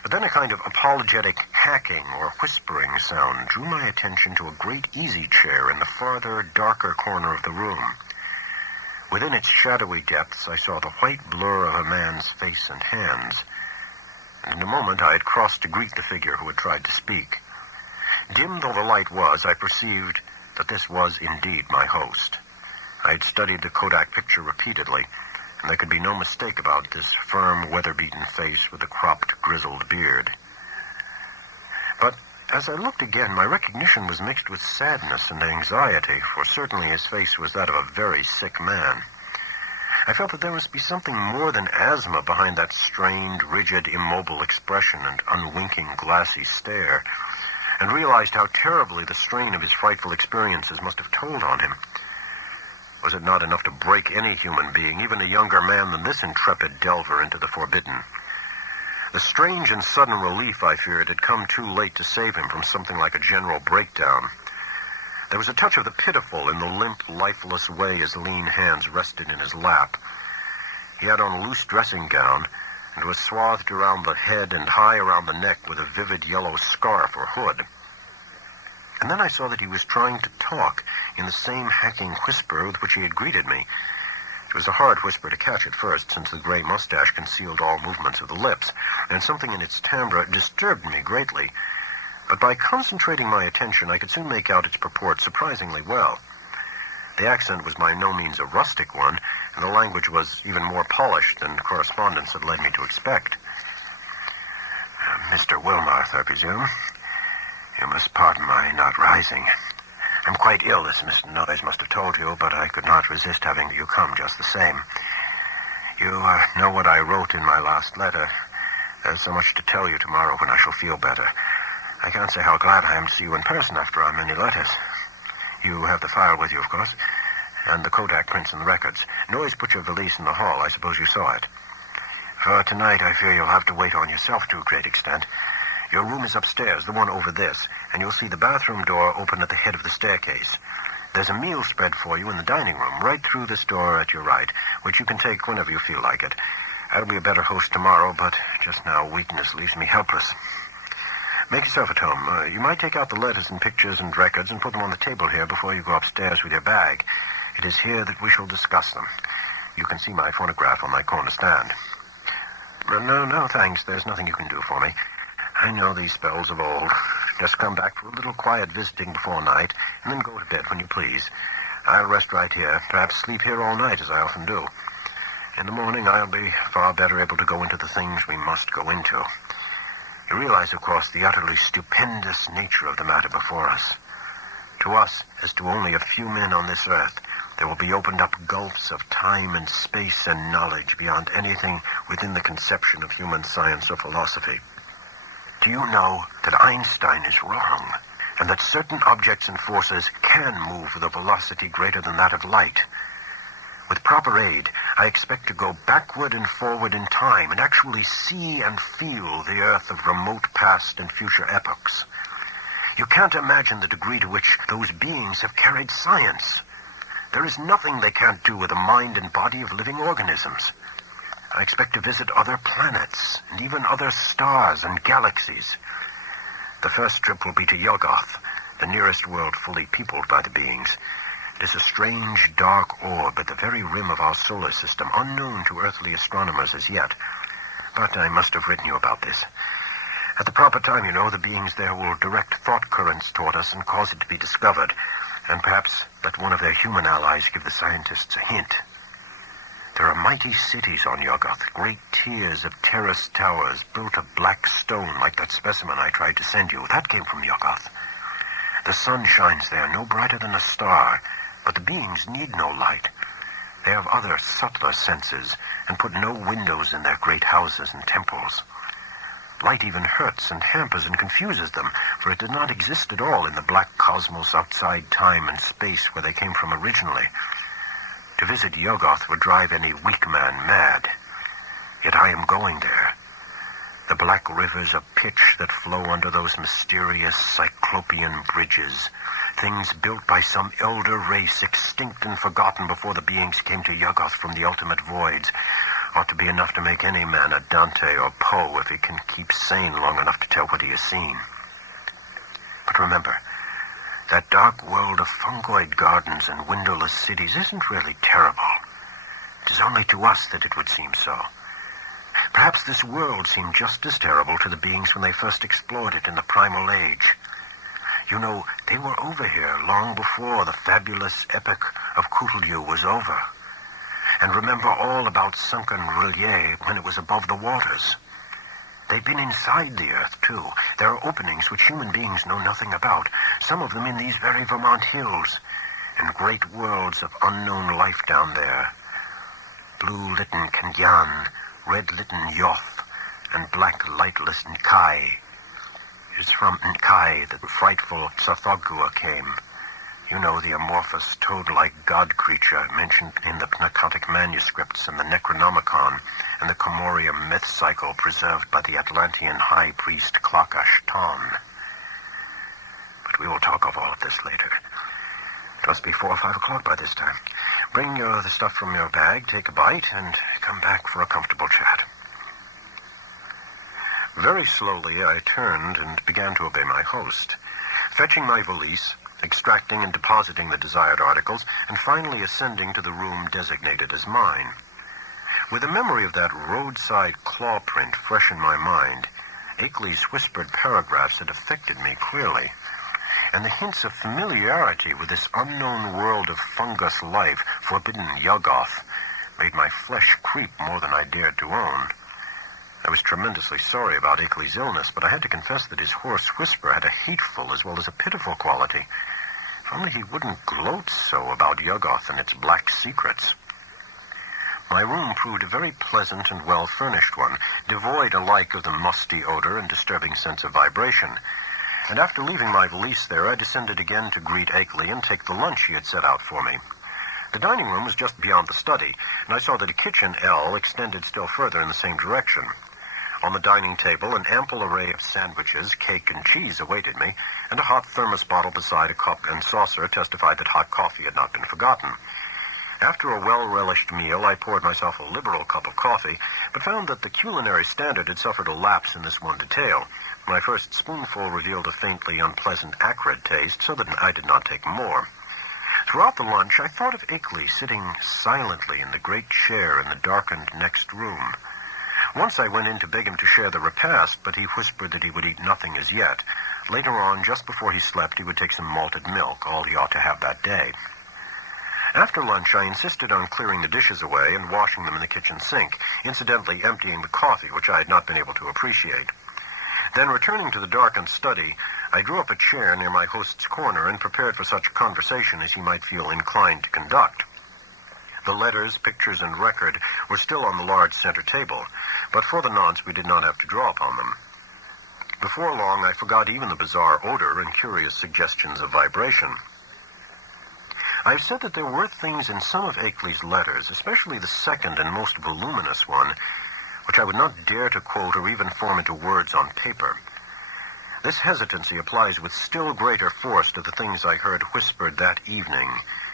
but then a kind of apologetic hacking or whispering sound drew my attention to a great easy chair in the farther, darker corner of the room. Within its shadowy depths, I saw the white blur of a man's face and hands, and in a moment I had crossed to greet the figure who had tried to speak. Dim though the light was, I perceived that this was indeed my host. I had studied the Kodak picture repeatedly, and there could be no mistake about this firm, weather-beaten face with a cropped, grizzled beard. But as I looked again, my recognition was mixed with sadness and anxiety, for certainly his face was that of a very sick man. I felt that there must be something more than asthma behind that strained, rigid, immobile expression and unwinking, glassy stare, and realized how terribly the strain of his frightful experiences must have told on him. Was it not enough to break any human being, even a younger man than this intrepid delver, into the forbidden? The strange and sudden relief, I feared, had come too late to save him from something like a general breakdown. There was a touch of the pitiful in the limp, lifeless way his lean hands rested in his lap. He had on a loose dressing gown, and was swathed around the head and high around the neck with a vivid yellow scarf or hood. And then I saw that he was trying to talk in the same hacking whisper with which he had greeted me. It was a hard whisper to catch at first, since the gray mustache concealed all movements of the lips, and something in its timbre disturbed me greatly. But by concentrating my attention, I could soon make out its purport surprisingly well. The accent was by no means a rustic one, and the language was even more polished than correspondence had led me to expect. Mr. Wilmarth, I presume. You must pardon my not rising. I'm quite ill, as Mr. Noyes must have told you, but I could not resist having you come just the same. You know what I wrote in my last letter. There's so much to tell you tomorrow when I shall feel better. I can't say how glad I am to see you in person after our many letters. You have the file with you, of course, and the Kodak prints and the records. Noyes put your valise in the hall. I suppose you saw it. For tonight, I fear you'll have to wait on yourself to a great extent. Your room is upstairs, the one over this, and you'll see the bathroom door open at the head of the staircase. There's a meal spread for you in the dining room, right through this door at your right, which you can take whenever you feel like it. I'll be a better host tomorrow, but just now weakness leaves me helpless. Make yourself at home. You might take out the letters and pictures and records and put them on the table here before you go upstairs with your bag. It is here that we shall discuss them. You can see my phonograph on my corner stand. No, thanks. There's nothing you can do for me. I know these spells of old. Just come back for a little quiet visiting before night, and then go to bed when you please. I'll rest right here, perhaps sleep here all night, as I often do. In the morning, I'll be far better able to go into the things we must go into. You realize, of course, the utterly stupendous nature of the matter before us. To us, as to only a few men on this earth, there will be opened up gulfs of time and space and knowledge beyond anything within the conception of human science or philosophy. Do you know that Einstein is wrong, and that certain objects and forces can move with a velocity greater than that of light? With proper aid, I expect to go backward and forward in time and actually see and feel the earth of remote past and future epochs. You can't imagine the degree to which those beings have carried science. There is nothing they can't do with the mind and body of living organisms. I expect to visit other planets and even other stars and galaxies. The first trip will be to Yuggoth, the nearest world fully peopled by the beings. It is a strange, dark orb at the very rim of our solar system, unknown to earthly astronomers as yet. But I must have written you about this. At the proper time, you know, the beings there will direct thought currents toward us and cause it to be discovered, and perhaps let one of their human allies give the scientists a hint. There are mighty cities on Yuggoth, great tiers of terraced towers built of black stone like that specimen I tried to send you. That came from Yuggoth. The sun shines there no brighter than a star, but the beings need no light. They have other, subtler senses and put no windows in their great houses and temples. Light even hurts and hampers and confuses them, for it did not exist at all in the black cosmos outside time and space where they came from originally. To visit Yuggoth would drive any weak man mad. Yet I am going there. The black rivers of pitch that flow under those mysterious cyclopean bridges, things built by some elder race extinct and forgotten before the beings came to Yuggoth from the ultimate voids, ought to be enough to make any man a Dante or Poe if he can keep sane long enough to tell what he has seen. But remember, that dark world of fungoid gardens and windowless cities isn't really terrible. It is only to us that it would seem so. Perhaps this world seemed just as terrible to the beings when they first explored it in the primal age. You know, they were over here long before the fabulous epic of Cthulhu was over. And remember all about sunken Rillier when it was above the waters. They've been inside the earth, too. There are openings which human beings know nothing about, some of them in these very Vermont hills, and great worlds of unknown life down there. Blue-litten Kenyan, red-litten Yoth, and black lightless Nkai. It's from Nkai that the frightful Tsathoggua came. You know, the amorphous toad-like god creature mentioned in the Pnakotic manuscripts and the Necronomicon and the Comorium myth cycle preserved by the Atlantean high priest Klakash-Ton. But we will talk of all of this later. It must be 4 or 5 o'clock by this time. Bring the stuff from your bag, take a bite, and come back for a comfortable chat. Very slowly I turned and began to obey my host, fetching my valise, extracting and depositing the desired articles, and finally ascending to the room designated as mine. With the memory of that roadside claw print fresh in my mind, Akeley's whispered paragraphs had affected me clearly, and the hints of familiarity with this unknown world of fungus life, forbidden Yuggoth, made my flesh creep more than I dared to own. I was tremendously sorry about Akeley's illness, but I had to confess that his hoarse whisper had a hateful as well as a pitiful quality. If only he wouldn't gloat so about Yuggoth and its black secrets. My room proved a very pleasant and well-furnished one, devoid alike of the musty odor and disturbing sense of vibration. And after leaving my valise there, I descended again to greet Akeley and take the lunch he had set out for me. The dining room was just beyond the study, and I saw that a kitchen L extended still further in the same direction. On the dining table, an ample array of sandwiches, cake, and cheese awaited me, and a hot thermos bottle beside a cup and saucer testified that hot coffee had not been forgotten. After a well-relished meal, I poured myself a liberal cup of coffee, but found that the culinary standard had suffered a lapse in this one detail. My first spoonful revealed a faintly unpleasant acrid taste, so that I did not take more. Throughout the lunch, I thought of Akeley sitting silently in the great chair in the darkened next room. Once I went in to beg him to share the repast, but he whispered that he would eat nothing as yet. Later on, just before he slept, he would take some malted milk, all he ought to have that day. After lunch, I insisted on clearing the dishes away and washing them in the kitchen sink, incidentally emptying the coffee, which I had not been able to appreciate. Then, returning to the darkened study, I drew up a chair near my host's corner and prepared for such conversation as he might feel inclined to conduct. The letters, pictures, and record were still on the large center table, but for the nonce we did not have to draw upon them. Before long, I forgot even the bizarre odor and curious suggestions of vibration. I've said that there were things in some of Akeley's letters, especially the second and most voluminous one, which I would not dare to quote or even form into words on paper. This hesitancy applies with still greater force to the things I heard whispered that evening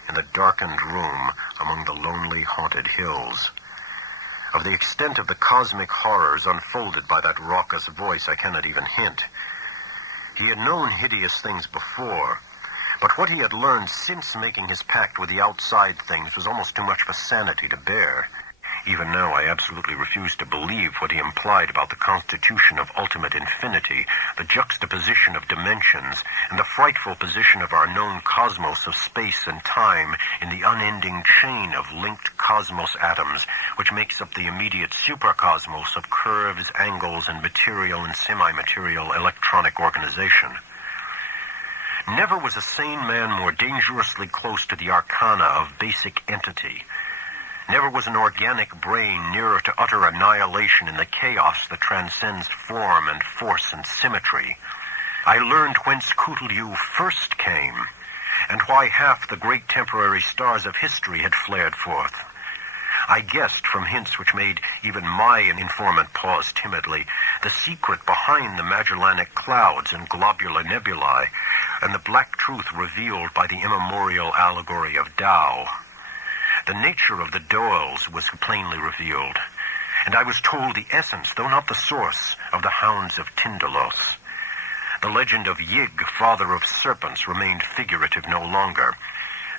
in the darkened room among the lonely, haunted hills. Of the extent of the cosmic horrors unfolded by that raucous voice I cannot even hint. He had known hideous things before, but what he had learned since making his pact with the outside things was almost too much for sanity to bear. Even now, I absolutely refuse to believe what he implied about the constitution of ultimate infinity, the juxtaposition of dimensions, and the frightful position of our known cosmos of space and time in the unending chain of linked cosmos atoms, which makes up the immediate supercosmos of curves, angles, and material and semi-material electronic organization. Never was a sane man more dangerously close to the arcana of basic entity. Never was an organic brain nearer to utter annihilation in the chaos that transcends form and force and symmetry. I learned whence Cthulhu first came, and why half the great temporary stars of history had flared forth. I guessed from hints which made even my informant pause timidly the secret behind the Magellanic clouds and globular nebulae, and the black truth revealed by the immemorial allegory of Tao. The nature of the Doels was plainly revealed, and I was told the essence, though not the source, of the hounds of Tyndalos. The legend of Yig, father of serpents, remained figurative no longer,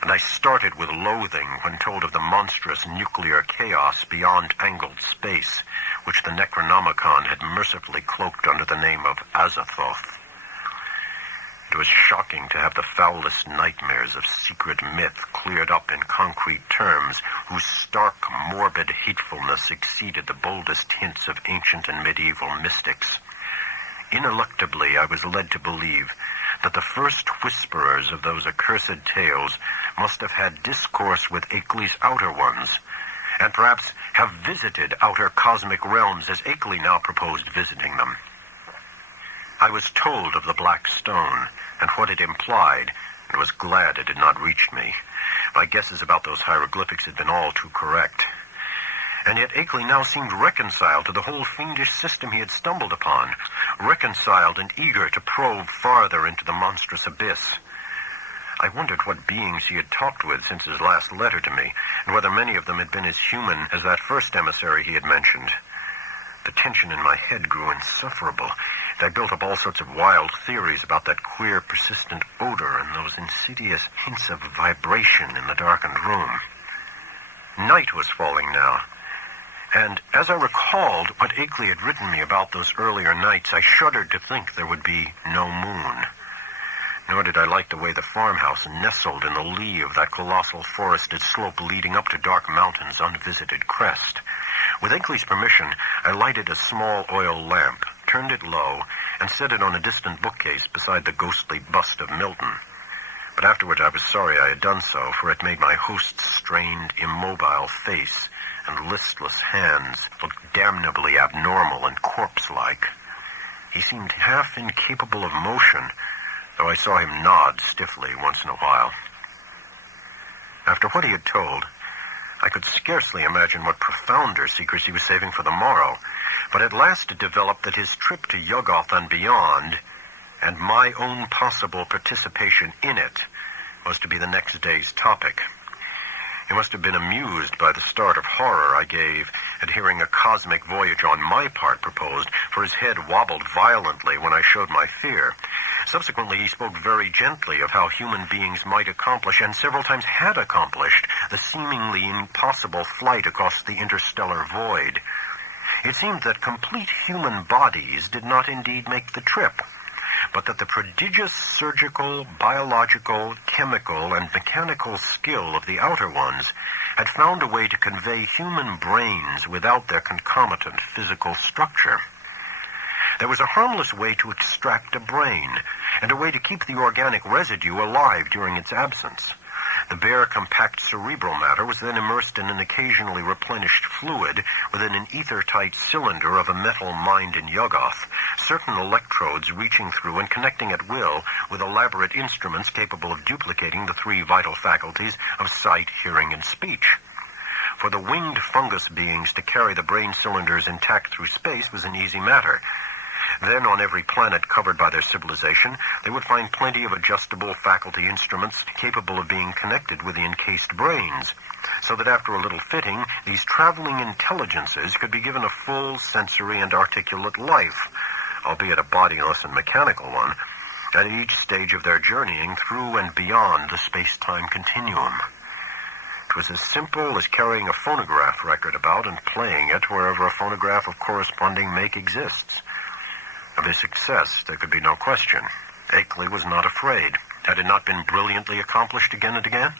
and I started with loathing when told of the monstrous nuclear chaos beyond angled space, which the Necronomicon had mercifully cloaked under the name of Azathoth. It was shocking to have the foulest nightmares of secret myth cleared up in concrete terms, whose stark, morbid hatefulness exceeded the boldest hints of ancient and medieval mystics. Ineluctably, I was led to believe that the first whisperers of those accursed tales must have had discourse with Akeley's outer ones, and perhaps have visited outer cosmic realms as Akeley now proposed visiting them. I was told of the Black Stone and what it implied, and was glad it had not reached me. My guesses about those hieroglyphics had been all too correct. And yet Akeley now seemed reconciled to the whole fiendish system he had stumbled upon, reconciled and eager to probe farther into the monstrous abyss. I wondered what beings he had talked with since his last letter to me, and whether many of them had been as human as that first emissary he had mentioned. The tension in my head grew insufferable, and I built up all sorts of wild theories about that queer, persistent odor and those insidious hints of vibration in the darkened room. Night was falling now, and as I recalled what Akeley had written me about those earlier nights, I shuddered to think there would be no moon. Nor did I like the way the farmhouse nestled in the lee of that colossal forested slope leading up to Dark Mountain's unvisited crest. With Akeley's permission, I lighted a small oil lamp, turned it low, and set it on a distant bookcase beside the ghostly bust of Milton. But afterward I was sorry I had done so, for it made my host's strained, immobile face and listless hands look damnably abnormal and corpse-like. He seemed half incapable of motion, though I saw him nod stiffly once in a while. After what he had told, I could scarcely imagine what profounder secrets he was saving for the morrow, but at last it developed that his trip to Yuggoth and beyond, and my own possible participation in it, was to be the next day's topic. He must have been amused by the start of horror I gave at hearing a cosmic voyage on my part proposed, for his head wobbled violently when I showed my fear. Subsequently, he spoke very gently of how human beings might accomplish, and several times had accomplished, the seemingly impossible flight across the interstellar void. It seemed that complete human bodies did not indeed make the trip, but that the prodigious surgical, biological, chemical, and mechanical skill of the outer ones had found a way to convey human brains without their concomitant physical structure. There was a harmless way to extract a brain, and a way to keep the organic residue alive during its absence. The bare, compact cerebral matter was then immersed in an occasionally replenished fluid within an ether-tight cylinder of a metal mined in Yuggoth, certain electrodes reaching through and connecting at will with elaborate instruments capable of duplicating the three vital faculties of sight, hearing, and speech. For the winged fungus beings to carry the brain cylinders intact through space was an easy matter. Then, on every planet covered by their civilization, they would find plenty of adjustable faculty instruments capable of being connected with the encased brains, so that after a little fitting, these traveling intelligences could be given a full sensory and articulate life, albeit a bodiless and mechanical one, at each stage of their journeying through and beyond the space-time continuum. It was as simple as carrying a phonograph record about and playing it wherever a phonograph of corresponding make exists. Of his success, there could be no question. Akeley was not afraid. Had it not been brilliantly accomplished again and again?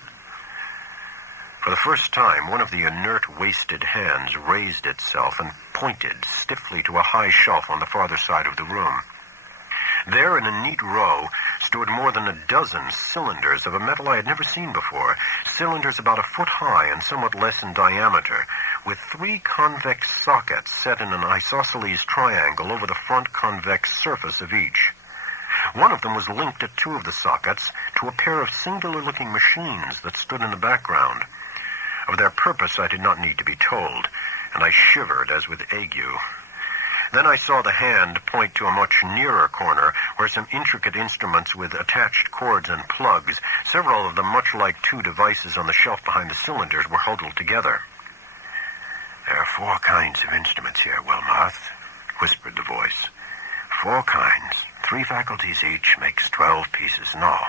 For the first time, one of the inert, wasted hands raised itself and pointed stiffly to a high shelf on the farther side of the room. There, in a neat row, stood more than a dozen cylinders of a metal I had never seen before, cylinders about a foot high and somewhat less in diameter, with three convex sockets set in an isosceles triangle over the front convex surface of each. One of them was linked at two of the sockets to a pair of singular-looking machines that stood in the background. Of their purpose I did not need to be told, and I shivered as with ague. Then I saw the hand point to a much nearer corner where some intricate instruments with attached cords and plugs, several of them much like two devices on the shelf behind the cylinders, were huddled together. "There are 4 kinds of instruments here, Wilmarth," whispered the voice. 4 kinds. 3 faculties each makes 12 pieces in all.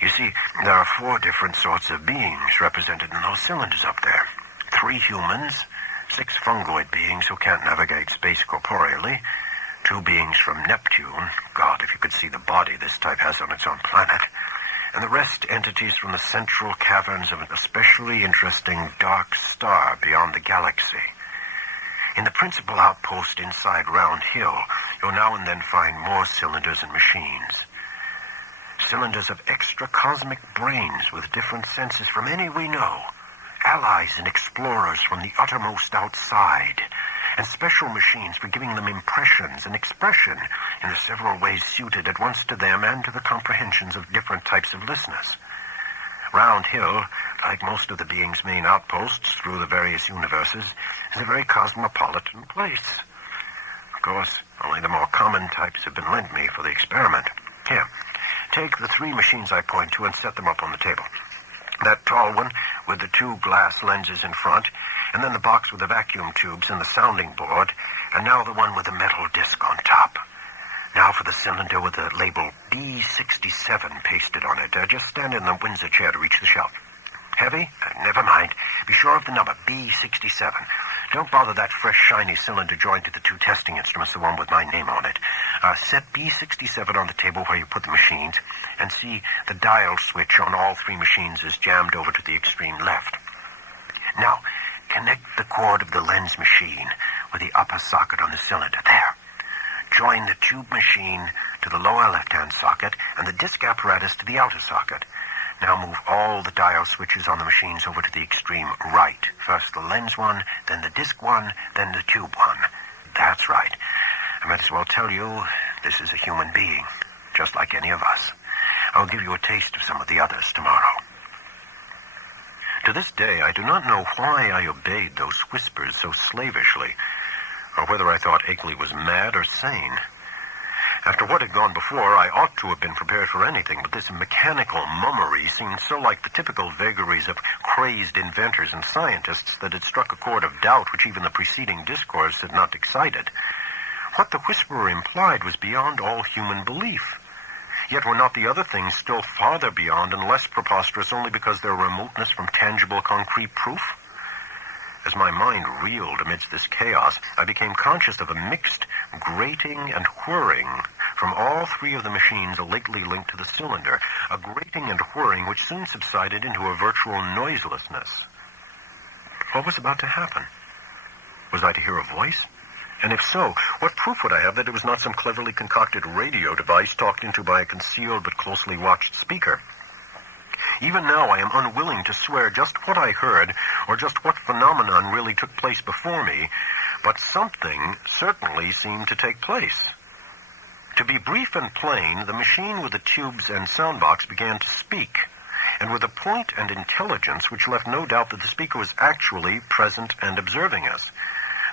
You see, there are 4 different sorts of beings represented in those cylinders up there. 3 humans, 6 fungoid beings who can't navigate space corporeally, 2 beings from Neptune, God, if you could see the body this type has on its own planet, and the rest entities from the central caverns of an especially interesting dark star beyond the galaxy. In the principal outpost inside Round Hill, you'll now and then find more cylinders and machines. Cylinders of extra-cosmic brains with different senses from any we know, allies and explorers from the uttermost outside, and special machines for giving them impressions and expression in the several ways suited at once to them and to the comprehensions of different types of listeners. Round Hill, like most of the being's main outposts through the various universes, is a very cosmopolitan place. Of course, only the more common types have been lent me for the experiment. Here, take the 3 machines I point to and set them up on the table. That tall one with the 2 glass lenses in front, and then the box with the vacuum tubes and the sounding board, and now the one with the metal disc on top. Now for the cylinder with the label B67 pasted on it. Just stand in the Windsor chair to reach the shelf. Heavy? Never mind. Be sure of the number, B67. Don't bother that fresh, shiny cylinder joined to the 2 testing instruments, the one with my name on it. Set B67 on the table where you put the machines, and see the dial switch on all 3 machines is jammed over to the extreme left. Now, connect the cord of the lens machine with the upper socket on the cylinder. There. Join the tube machine to the lower left-hand socket and the disc apparatus to the outer socket. Now move all the dial switches on the machines over to the extreme right. First the lens one, then the disc one, then the tube one. That's right. I might as well tell you, this is a human being, just like any of us. I'll give you a taste of some of the others tomorrow. To this day, I do not know why I obeyed those whispers so slavishly, or whether I thought Akeley was mad or sane. After what had gone before, I ought to have been prepared for anything, but this mechanical mummery seemed so like the typical vagaries of crazed inventors and scientists that it struck a chord of doubt which even the preceding discourse had not excited. What the whisperer implied was beyond all human belief. Yet were not the other things still farther beyond and less preposterous only because their remoteness from tangible concrete proof? As my mind reeled amidst this chaos, I became conscious of a mixed grating and whirring from all 3 of the machines lately linked to the cylinder, a grating and whirring which soon subsided into a virtual noiselessness. What was about to happen? Was I to hear a voice? And if so, what proof would I have that it was not some cleverly concocted radio device talked into by a concealed but closely watched speaker? Even now I am unwilling to swear just what I heard or just what phenomenon really took place before me, but something certainly seemed to take place. To be brief and plain, the machine with the tubes and soundbox began to speak, and with a point and intelligence which left no doubt that the speaker was actually present and observing us.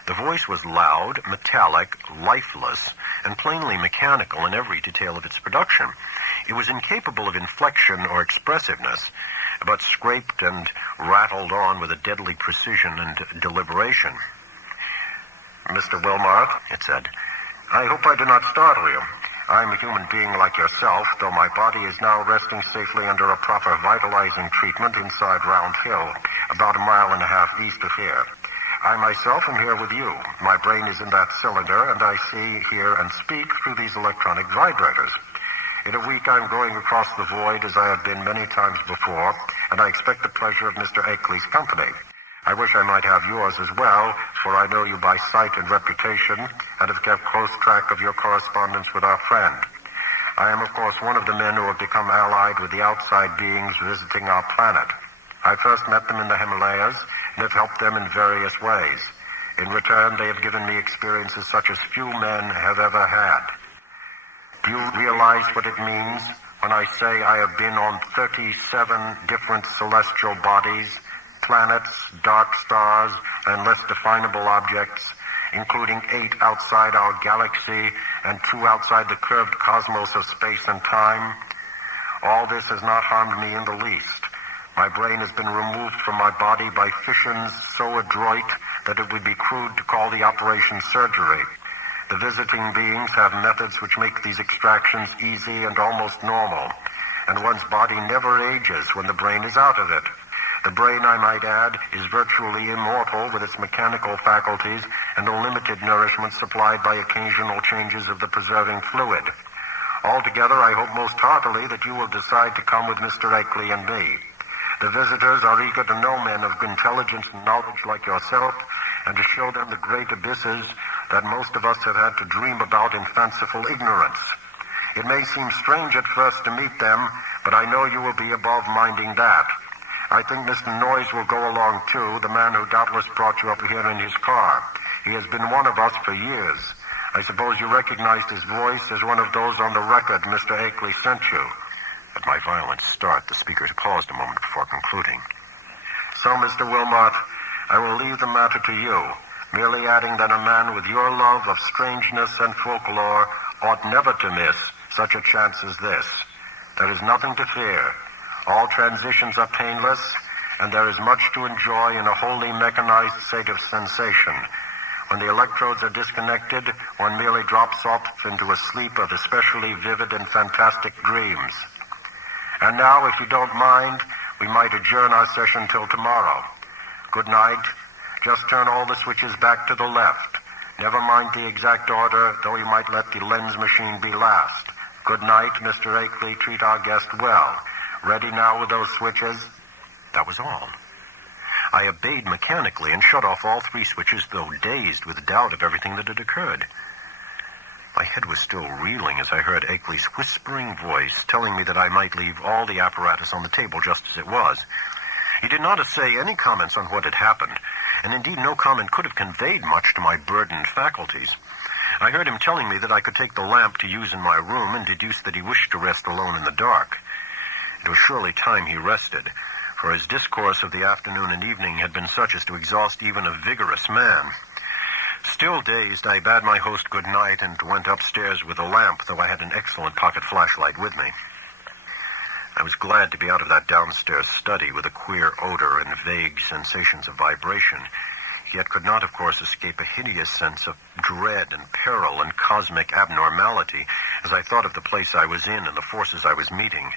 The voice was loud, metallic, lifeless, and plainly mechanical in every detail of its production. It was incapable of inflection or expressiveness, but scraped and rattled on with a deadly precision and deliberation. "Mr. Wilmarth," it said, "I hope I do not startle you. I am a human being like yourself, though my body is now resting safely under a proper vitalizing treatment inside Round Hill, about 1.5 miles east of here. I myself am here with you. My brain is in that cylinder, and I see, hear, and speak through these electronic vibrators. In a week I'm going across the void as I have been many times before, and I expect the pleasure of Mr. Akeley's company. I wish I might have yours as well, for I know you by sight and reputation, and have kept close track of your correspondence with our friend. I am, of course, one of the men who have become allied with the outside beings visiting our planet. I first met them in the Himalayas, and have helped them in various ways. In return, they have given me experiences such as few men have ever had. Do you realize what it means when I say I have been on 37 different celestial bodies, planets, dark stars, and less definable objects, including 8 outside our galaxy and 2 outside the curved cosmos of space and time. All this has not harmed me in the least. My brain has been removed from my body by fissions so adroit that it would be crude to call the operation surgery. The visiting beings have methods which make these extractions easy and almost normal, and one's body never ages when the brain is out of it. The brain, I might add, is virtually immortal with its mechanical faculties and the limited nourishment supplied by occasional changes of the preserving fluid. Altogether, I hope most heartily that you will decide to come with Mr. Akeley and me. The visitors are eager to know men of intelligence and knowledge like yourself, and to show them the great abysses that most of us have had to dream about in fanciful ignorance. It may seem strange at first to meet them, but I know you will be above minding that. I think Mr. Noyes will go along too, the man who doubtless brought you up here in his car. He has been one of us for years. I suppose you recognized his voice as one of those on the record Mr. Akeley sent you. At my violent start, the speakers paused a moment before concluding. So, Mr. Wilmot, I will leave the matter to you, merely adding that a man with your love of strangeness and folklore ought never to miss such a chance as this. There is nothing to fear. All transitions are painless, and there is much to enjoy in a wholly mechanized state of sensation. When the electrodes are disconnected, one merely drops off into a sleep of especially vivid and fantastic dreams. And now, if you don't mind, we might adjourn our session till tomorrow. Good night. Just turn all the switches back to the left. Never mind the exact order, though you might let the lens machine be last. Good night, Mr. Akeley. Treat our guest well. Ready now with those switches? That was all. I obeyed mechanically and shut off all 3 switches, though dazed with doubt of everything that had occurred. My head was still reeling as I heard Akeley's whispering voice telling me that I might leave all the apparatus on the table just as it was. He did not essay any comments on what had happened, and indeed no comment could have conveyed much to my burdened faculties. I heard him telling me that I could take the lamp to use in my room and deduced that he wished to rest alone in the dark. It was surely time he rested, for his discourse of the afternoon and evening had been such as to exhaust even a vigorous man. Still dazed, I bade my host good night and went upstairs with a lamp, though I had an excellent pocket flashlight with me. I was glad to be out of that downstairs study with a queer odor and vague sensations of vibration, yet could not, of course, escape a hideous sense of dread and peril and cosmic abnormality as I thought of the place I was in and the forces I was meeting.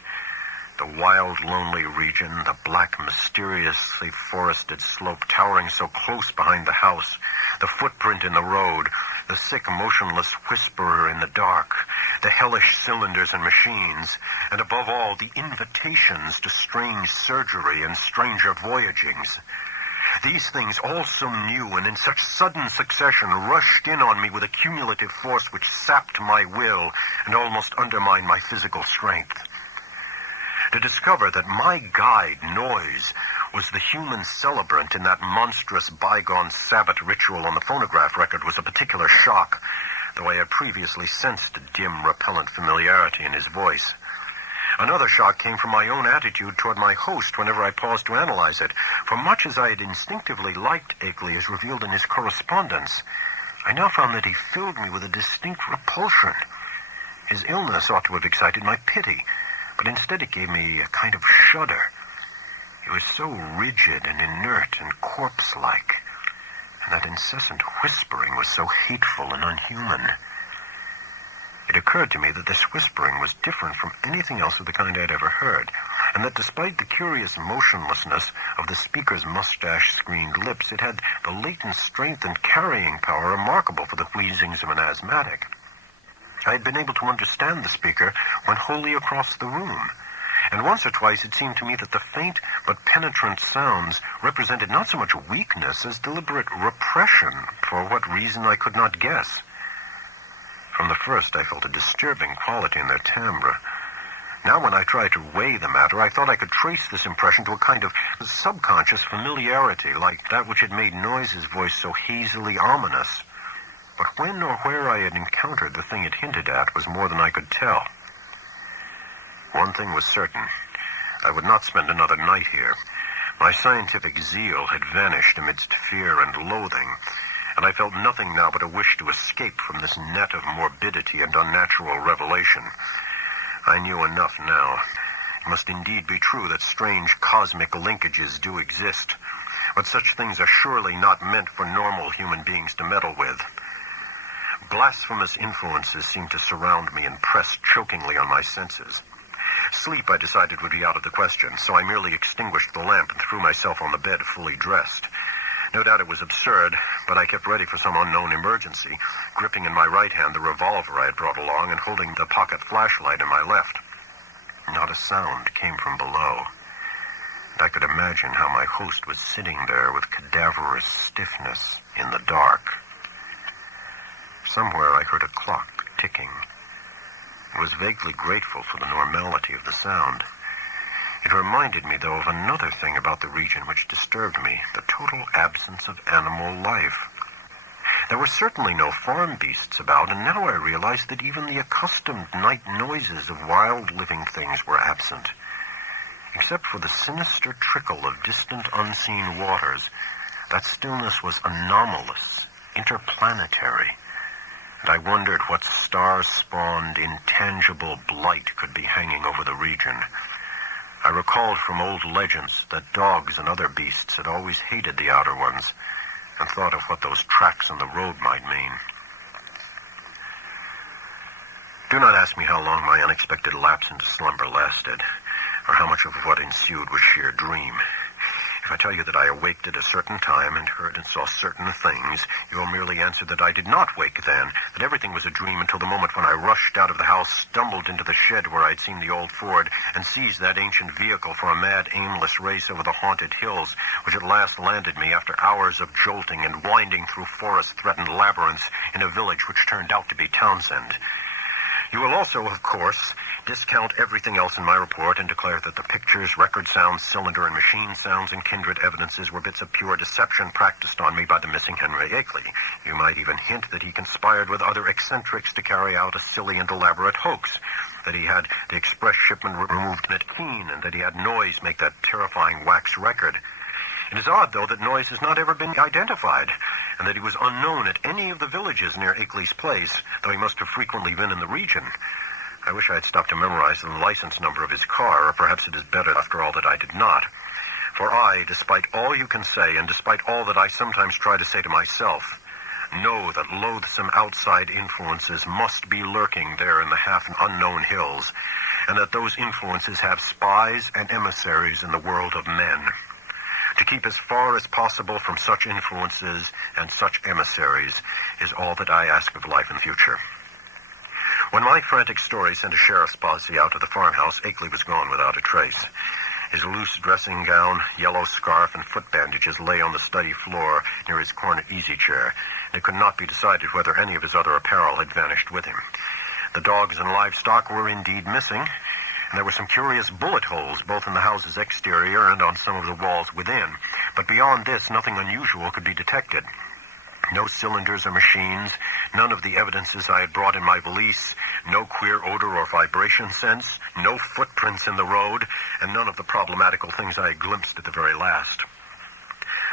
The wild, lonely region, the black, mysteriously forested slope towering so close behind the house, the footprint in the road, the sick, motionless whisperer in the dark, the hellish cylinders and machines, and above all, the invitations to strange surgery and stranger voyagings. These things, all so new and in such sudden succession, rushed in on me with a cumulative force which sapped my will and almost undermined my physical strength. To discover that my guide, Noyes, was the human celebrant in that monstrous bygone Sabbath ritual on the phonograph record was a particular shock, though I had previously sensed a dim, repellent familiarity in his voice. Another shock came from my own attitude toward my host whenever I paused to analyze it, for much as I had instinctively liked Akeley as revealed in his correspondence, I now found that he filled me with a distinct repulsion. His illness ought to have excited my pity, but instead it gave me a kind of shudder. He was so rigid and inert and corpse-like, and that incessant whispering was so hateful and unhuman. It occurred to me that this whispering was different from anything else of the kind I had ever heard, and that despite the curious motionlessness of the speaker's mustache-screened lips, it had the latent strength and carrying power remarkable for the wheezings of an asthmatic. I had been able to understand the speaker when wholly across the room, and once or twice it seemed to me that the faint but penetrant sounds represented not so much weakness as deliberate repression, for what reason I could not guess. From the first I felt a disturbing quality in their timbre. Now when I tried to weigh the matter, I thought I could trace this impression to a kind of subconscious familiarity, like that which had made Noyes' voice so hazily ominous. But when or where I had encountered the thing it hinted at was more than I could tell. One thing was certain. I would not spend another night here. My scientific zeal had vanished amidst fear and loathing, and I felt nothing now but a wish to escape from this net of morbidity and unnatural revelation. I knew enough now. It must indeed be true that strange cosmic linkages do exist, but such things are surely not meant for normal human beings to meddle with. Blasphemous influences seemed to surround me and press chokingly on my senses. Sleep, I decided, would be out of the question, so I merely extinguished the lamp and threw myself on the bed fully dressed. No doubt it was absurd, but I kept ready for some unknown emergency, gripping in my right hand the revolver I had brought along and holding the pocket flashlight in my left. Not a sound came from below, and I could imagine how my host was sitting there with cadaverous stiffness in the dark. Somewhere I heard a clock ticking. I was vaguely grateful for the normality of the sound. It reminded me, though, of another thing about the region which disturbed me, the total absence of animal life. There were certainly no farm beasts about, and now I realized that even the accustomed night noises of wild living things were absent. Except for the sinister trickle of distant unseen waters, that stillness was anomalous, interplanetary, and I wondered what star-spawned, intangible blight could be hanging over the region. I recalled from old legends that dogs and other beasts had always hated the outer ones, and thought of what those tracks on the road might mean. Do not ask me how long my unexpected lapse into slumber lasted, or how much of what ensued was sheer dream. If I tell you that I awaked at a certain time and heard and saw certain things, you will merely answer that I did not wake then, that everything was a dream until the moment when I rushed out of the house, stumbled into the shed where I'd seen the old Ford, and seized that ancient vehicle for a mad, aimless race over the haunted hills, which at last landed me after hours of jolting and winding through forest-threatened labyrinths in a village which turned out to be Townsend. You will also, of course, discount everything else in my report and declare that the pictures, record sounds, cylinder and machine sounds, and kindred evidences were bits of pure deception practiced on me by the missing Henry Akeley. You might even hint that he conspired with other eccentrics to carry out a silly and elaborate hoax, that he had the express shipment removed at Keene, and that he had Noyes make that terrifying wax record. It is odd, though, that Noyes has not ever been identified, and that he was unknown at any of the villages near Akeley's place, though he must have frequently been in the region. I wish I had stopped to memorize the license number of his car, or perhaps it is better, after all, that I did not. For I, despite all you can say, and despite all that I sometimes try to say to myself, know that loathsome outside influences must be lurking there in the half-unknown hills, and that those influences have spies and emissaries in the world of men. To keep as far as possible from such influences and such emissaries is all that I ask of life in the future. When my frantic story sent a sheriff's posse out to the farmhouse, Akeley was gone without a trace. His loose dressing gown, yellow scarf, and foot bandages lay on the study floor near his corner easy chair, and it could not be decided whether any of his other apparel had vanished with him. The dogs and livestock were indeed missing, and there were some curious bullet holes both in the house's exterior and on some of the walls within. But beyond this, nothing unusual could be detected. No cylinders or machines, none of the evidences I had brought in my valise, no queer odor or vibration sense, no footprints in the road, and none of the problematical things I had glimpsed at the very last.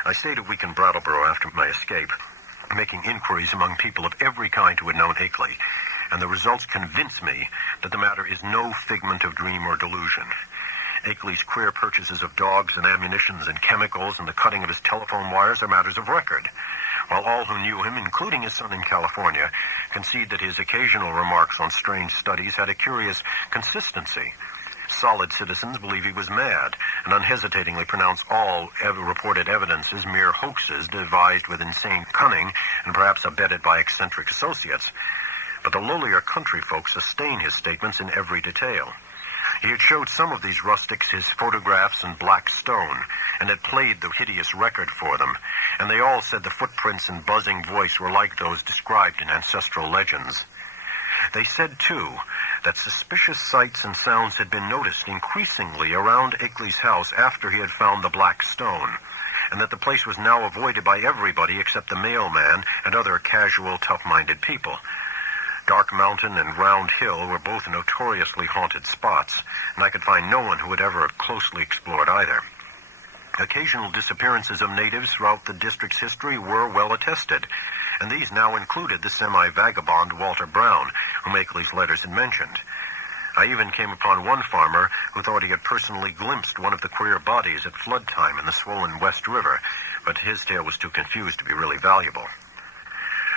I stayed a week in Brattleboro after my escape, making inquiries among people of every kind who had known Akeley, and the results convince me that the matter is no figment of dream or delusion. Akeley's queer purchases of dogs and ammunitions and chemicals and the cutting of his telephone wires are matters of record, while all who knew him, including his son in California, concede that his occasional remarks on strange studies had a curious consistency. Solid citizens believe he was mad, and unhesitatingly pronounce all reported evidences mere hoaxes devised with insane cunning and perhaps abetted by eccentric associates. But the lowlier country folk sustain his statements in every detail. He had showed some of these rustics his photographs in black stone, and had played the hideous record for them, and they all said the footprints and buzzing voice were like those described in ancestral legends. They said, too, that suspicious sights and sounds had been noticed increasingly around Akeley's house after he had found the black stone, and that the place was now avoided by everybody except the mailman and other casual, tough-minded people. Dark Mountain and Round Hill were both notoriously haunted spots, and I could find no one who had ever closely explored either. Occasional disappearances of natives throughout the district's history were well attested, and these now included the semi-vagabond Walter Brown, whom Akeley's letters had mentioned. I even came upon one farmer who thought he had personally glimpsed one of the queer bodies at flood time in the swollen West River, but his tale was too confused to be really valuable.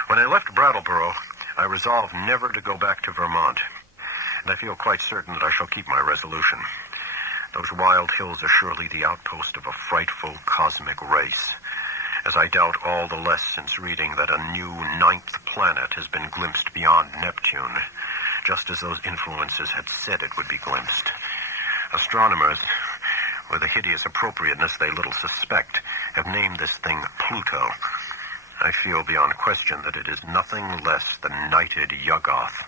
When I left Brattleboro, I resolved never to go back to Vermont, and I feel quite certain that I shall keep my resolution. Those wild hills are surely the outpost of a frightful cosmic race, as I doubt all the less since reading that a new 9th planet has been glimpsed beyond Neptune, just as those influences had said it would be glimpsed. Astronomers, with a hideous appropriateness they little suspect, have named this thing Pluto. I feel beyond question that it is nothing less than knighted Yuggoth,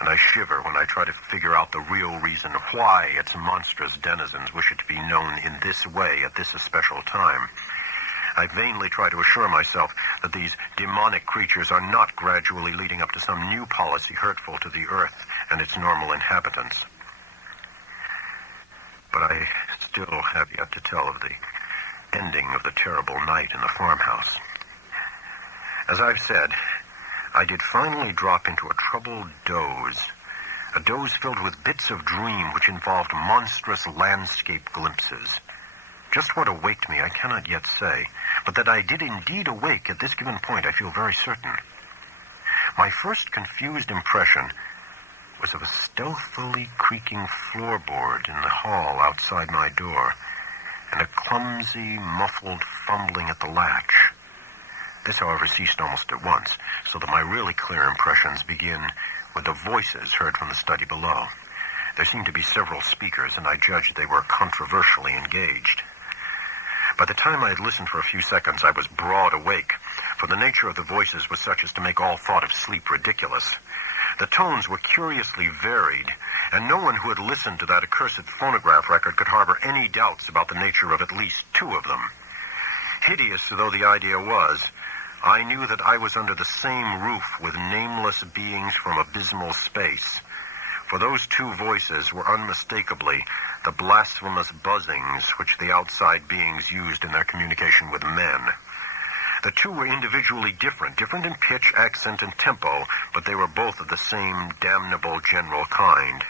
and I shiver when I try to figure out the real reason why its monstrous denizens wish it to be known in this way at this especial time. I vainly try to assure myself that these demonic creatures are not gradually leading up to some new policy hurtful to the earth and its normal inhabitants. But I still have yet to tell of the ending of the terrible night in the farmhouse. As I've said, I did finally drop into a troubled doze, a doze filled with bits of dream which involved monstrous landscape glimpses. Just what awaked me I cannot yet say, but that I did indeed awake at this given point I feel very certain. My first confused impression was of a stealthily creaking floorboard in the hall outside my door, and a clumsy, muffled fumbling at the latch. This, however, ceased almost at once, so that my really clear impressions begin with the voices heard from the study below. There seemed to be several speakers, and I judged they were controversially engaged. By the time I had listened for a few seconds, I was broad awake, for the nature of the voices was such as to make all thought of sleep ridiculous. The tones were curiously varied, and no one who had listened to that accursed phonograph record could harbor any doubts about the nature of at least 2 of them. Hideous though the idea was, I knew that I was under the same roof with nameless beings from abysmal space, for those 2 voices were unmistakably the blasphemous buzzings which the outside beings used in their communication with men. The 2 were individually different in pitch, accent, and tempo, but they were both of the same damnable general kind.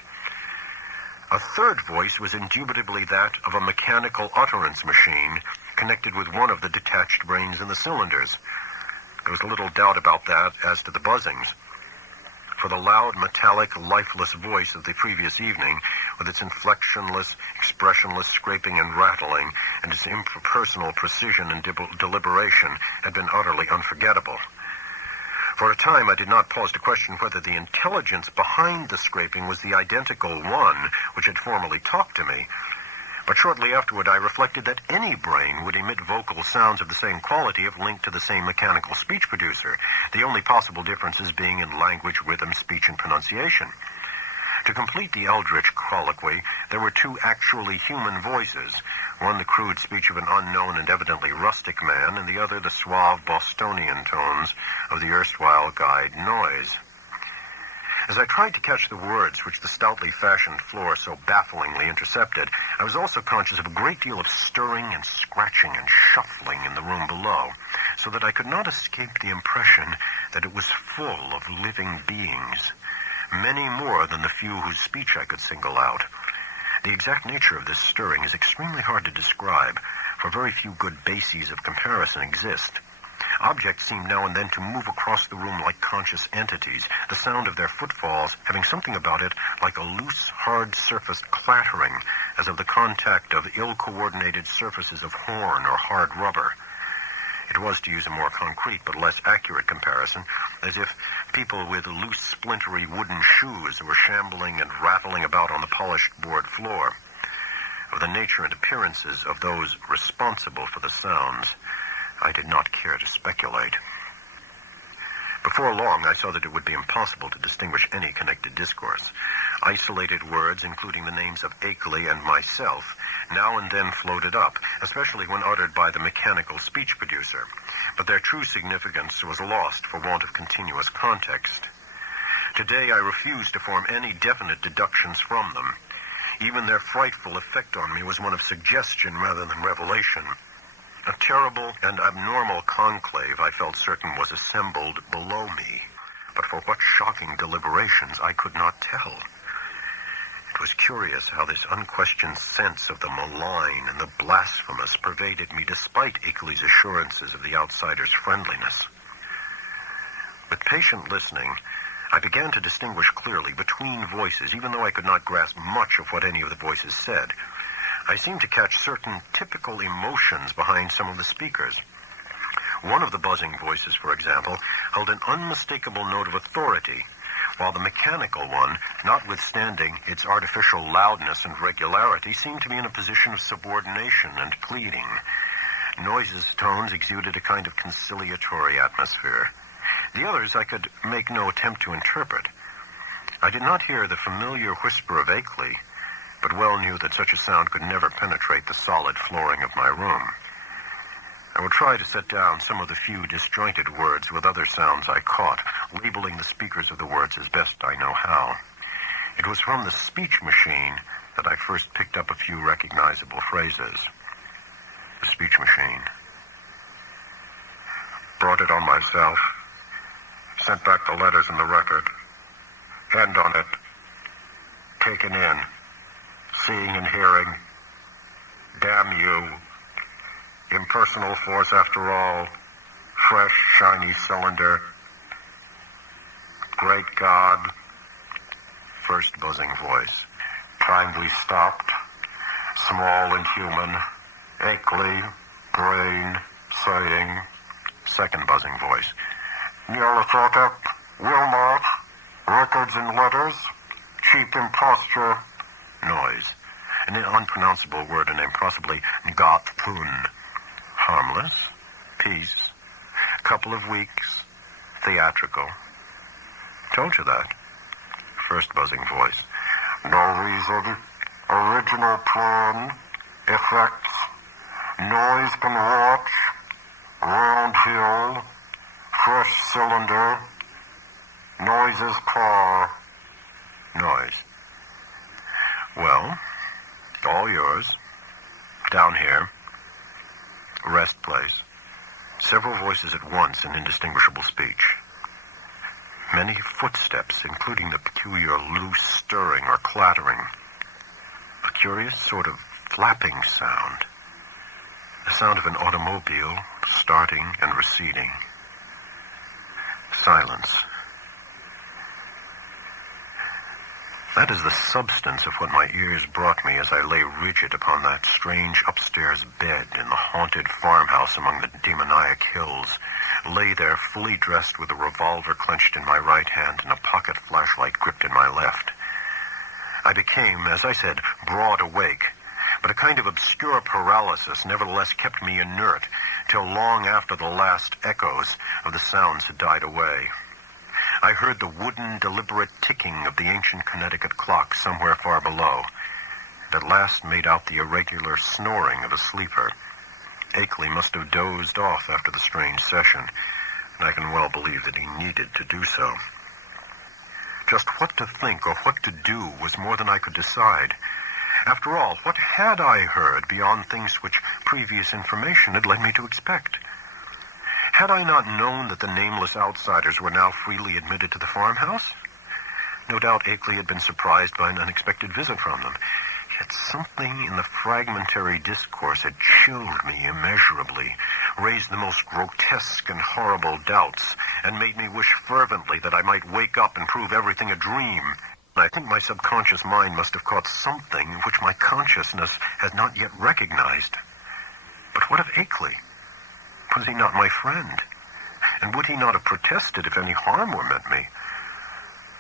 A third voice was indubitably that of a mechanical utterance machine connected with one of the detached brains in the cylinders. There was little doubt about that as to the buzzings, for the loud, metallic, lifeless voice of the previous evening, with its inflectionless, expressionless scraping and rattling, and its impersonal precision and deliberation, had been utterly unforgettable. For a time I did not pause to question whether the intelligence behind the scraping was the identical one which had formerly talked to me. But shortly afterward I reflected that any brain would emit vocal sounds of the same quality if linked to the same mechanical speech producer, the only possible differences being in language, rhythm, speech, and pronunciation. To complete the eldritch colloquy, there were 2 actually human voices, one the crude speech of an unknown and evidently rustic man, and the other the suave Bostonian tones of the erstwhile guide Noise. As I tried to catch the words which the stoutly fashioned floor so bafflingly intercepted, I was also conscious of a great deal of stirring and scratching and shuffling in the room below, so that I could not escape the impression that it was full of living beings, many more than the few whose speech I could single out. The exact nature of this stirring is extremely hard to describe, for very few good bases of comparison exist. Objects seemed now and then to move across the room like conscious entities, the sound of their footfalls having something about it like a loose, hard-surfaced clattering, as of the contact of ill-coordinated surfaces of horn or hard rubber. It was, to use a more concrete but less accurate comparison, as if people with loose, splintery wooden shoes were shambling and rattling about on the polished board floor. Of the nature and appearances of those responsible for the sounds, I did not care to speculate. Before long, I saw that it would be impossible to distinguish any connected discourse. Isolated words, including the names of Akeley and myself, now and then floated up, especially when uttered by the mechanical speech producer, but their true significance was lost for want of continuous context. Today I refuse to form any definite deductions from them. Even their frightful effect on me was one of suggestion rather than revelation. A terrible and abnormal conclave, I felt certain, was assembled below me. But for what shocking deliberations, I could not tell. It was curious how this unquestioned sense of the malign and the blasphemous pervaded me despite Akeley's assurances of the outsider's friendliness. With patient listening, I began to distinguish clearly between voices, even though I could not grasp much of what any of the voices said. I seemed to catch certain typical emotions behind some of the speakers. One of the buzzing voices, for example, held an unmistakable note of authority, while the mechanical one, notwithstanding its artificial loudness and regularity, seemed to be in a position of subordination and pleading. Noise's tones exuded a kind of conciliatory atmosphere. The others I could make no attempt to interpret. I did not hear the familiar whisper of Akeley, but well knew that such a sound could never penetrate the solid flooring of my room. I will try to set down some of the few disjointed words with other sounds I caught, labeling the speakers of the words as best I know how. It was from the speech machine that I first picked up a few recognizable phrases. The speech machine. Brought it on myself. Sent back the letters and the record. End on it. Taken in. Seeing and hearing. Damn you. Impersonal force after all. Fresh, shiny cylinder. Great God. First buzzing voice. Time we stopped. Small and human. Akeley. Brain. Saying. Second buzzing voice. Nyarlathotep. Wilmot. Records and letters. Cheap imposture. Noise. An unpronounceable word, a name possibly Ngathpun. Harmless. Peace. Couple of weeks. Theatrical. Told you that. First buzzing voice. No reason. Original plan. Effects. Noise can watch. Round hill. Fresh cylinder. Noise's car. Noise. Well, all yours. Down here. Rest place. Several voices at once in indistinguishable speech. Many footsteps, including the peculiar loose stirring or clattering. A curious sort of flapping sound. The sound of an automobile starting and receding. Silence. That is the substance of what my ears brought me as I lay rigid upon that strange upstairs bed in the haunted farmhouse among the demoniac hills, lay there fully dressed with a revolver clenched in my right hand and a pocket flashlight gripped in my left. I became, as I said, broad awake, but a kind of obscure paralysis nevertheless kept me inert till long after the last echoes of the sounds had died away. I heard the wooden, deliberate ticking of the ancient Connecticut clock somewhere far below. At last made out the irregular snoring of a sleeper. Akeley must have dozed off after the strange session, and I can well believe that he needed to do so. Just what to think or what to do was more than I could decide. After all, what had I heard beyond things which previous information had led me to expect? Had I not known that the nameless outsiders were now freely admitted to the farmhouse? No doubt Akeley had been surprised by an unexpected visit from them. Yet something in the fragmentary discourse had chilled me immeasurably, raised the most grotesque and horrible doubts, and made me wish fervently that I might wake up and prove everything a dream. I think my subconscious mind must have caught something which my consciousness has not yet recognized. But what of Akeley? Was he not my friend? And would he not have protested if any harm were meant me?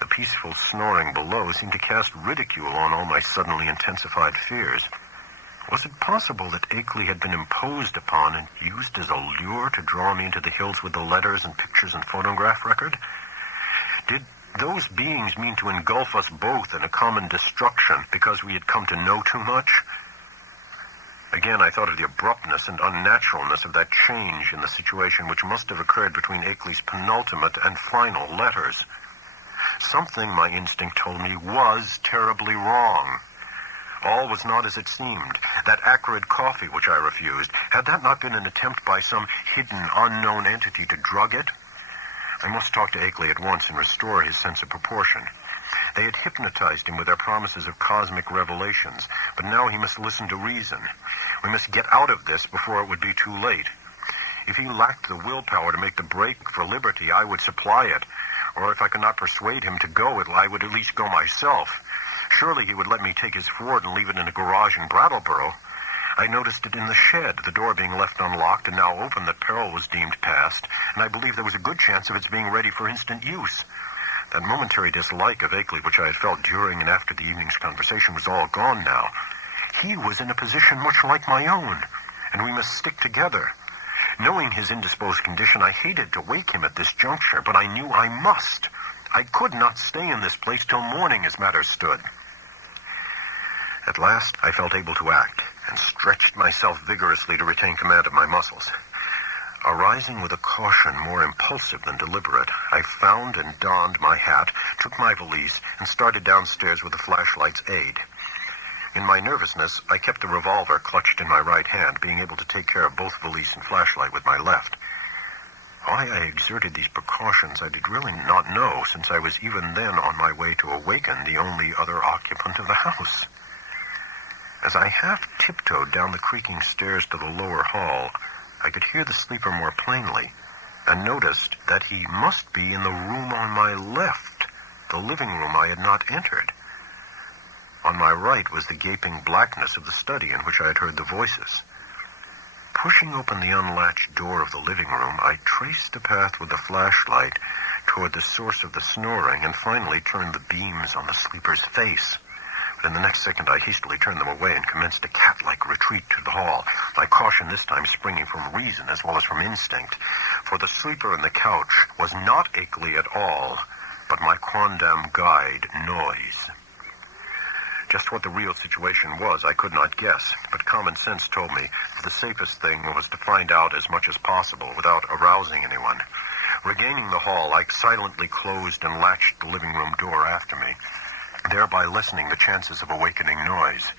The peaceful snoring below seemed to cast ridicule on all my suddenly intensified fears. Was it possible that Akeley had been imposed upon and used as a lure to draw me into the hills with the letters and pictures and photograph record? Did those beings mean to engulf us both in a common destruction because we had come to know too much? Again, I thought of the abruptness and unnaturalness of that change in the situation which must have occurred between Akeley's penultimate and final letters. Something, my instinct told me, was terribly wrong. All was not as it seemed. That acrid coffee which I refused, had that not been an attempt by some hidden, unknown entity to drug it? I must talk to Akeley at once and restore his sense of proportion. They had hypnotized him with their promises of cosmic revelations, but now he must listen to reason. We must get out of this before it would be too late. If he lacked the willpower to make the break for liberty, I would supply it. Or if I could not persuade him to go, I would at least go myself. Surely he would let me take his Ford and leave it in a garage in Brattleboro. I noticed it in the shed, the door being left unlocked and now open that peril was deemed past, and I believe there was a good chance of its being ready for instant use. That momentary dislike of Akeley which I had felt during and after the evening's conversation was all gone now. He was in a position much like my own, and we must stick together. Knowing his indisposed condition, I hated to wake him at this juncture, but I knew I must. I could not stay in this place till morning as matters stood. At last, I felt able to act, and stretched myself vigorously to retain command of my muscles. Arising with a caution more impulsive than deliberate, I found and donned my hat, took my valise, and started downstairs with the flashlight's aid. In my nervousness, I kept the revolver clutched in my right hand, being able to take care of both valise and flashlight with my left. Why I exerted these precautions I did really not know, since I was even then on my way to awaken the only other occupant of the house. As I half tiptoed down the creaking stairs to the lower hall, I could hear the sleeper more plainly, and noticed that he must be in the room on my left, the living room I had not entered. On my right was the gaping blackness of the study in which I had heard the voices. Pushing open the unlatched door of the living room, I traced a path with the flashlight toward the source of the snoring and finally turned the beams on the sleeper's face. But in the next second, I hastily turned them away and commenced a cat-like retreat to the hall, my caution this time springing from reason as well as from instinct. For the sleeper on the couch was not Akeley at all, but my quondam guide, Noise. Just what the real situation was, I could not guess, but common sense told me that the safest thing was to find out as much as possible without arousing anyone. Regaining the hall, I silently closed and latched the living room door after me, thereby lessening the chances of awakening Noise.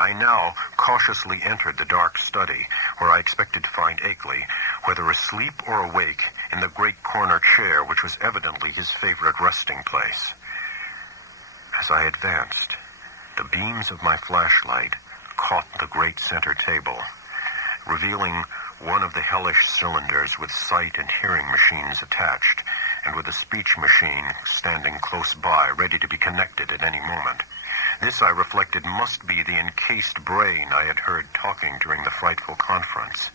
I now cautiously entered the dark study, where I expected to find Akeley, whether asleep or awake, in the great corner chair which was evidently his favorite resting place. As I advanced, the beams of my flashlight caught the great center table, revealing one of the hellish cylinders with sight and hearing machines attached, and with a speech machine standing close by, ready to be connected at any moment. This, I reflected, must be the encased brain I had heard talking during the frightful conference.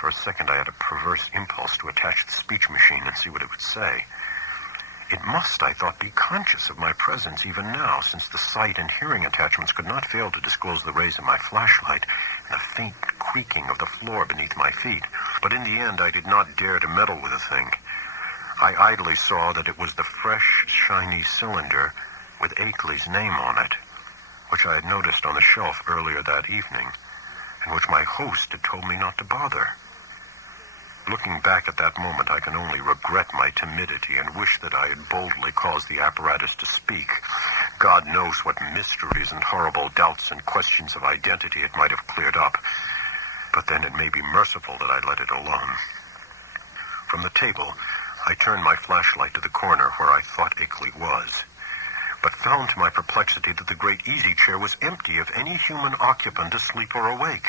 For a second, I had a perverse impulse to attach the speech machine and see what it would say. It must, I thought, be conscious of my presence even now, since the sight and hearing attachments could not fail to disclose the rays of my flashlight and the faint creaking of the floor beneath my feet. But in the end, I did not dare to meddle with the thing. I idly saw that it was the fresh, shiny cylinder with Akeley's name on it, which I had noticed on the shelf earlier that evening, and which my host had told me not to bother. Looking back at that moment, I can only regret my timidity and wish that I had boldly caused the apparatus to speak. God knows what mysteries and horrible doubts and questions of identity it might have cleared up. But then it may be merciful that I let it alone. From the table, I turned my flashlight to the corner where I thought Akeley was, but found to my perplexity that the great easy chair was empty of any human occupant asleep or awake.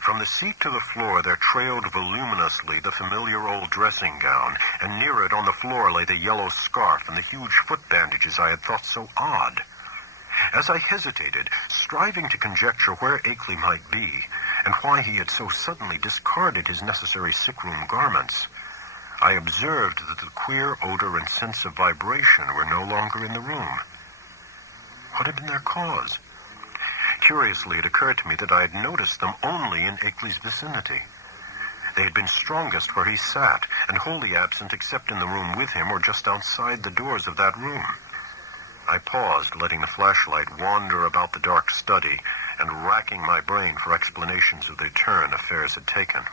From the seat to the floor there trailed voluminously the familiar old dressing gown, and near it on the floor lay the yellow scarf and the huge foot bandages I had thought so odd. As I hesitated, striving to conjecture where Akeley might be, and why he had so suddenly discarded his necessary sick-room garments, I observed that the queer odor and sense of vibration were no longer in the room. What had been their cause? Curiously, it occurred to me that I had noticed them only in Akeley's vicinity. They had been strongest where he sat, and wholly absent except in the room with him or just outside the doors of that room. I paused, letting the flashlight wander about the dark study and racking my brain for explanations of the turn affairs had taken.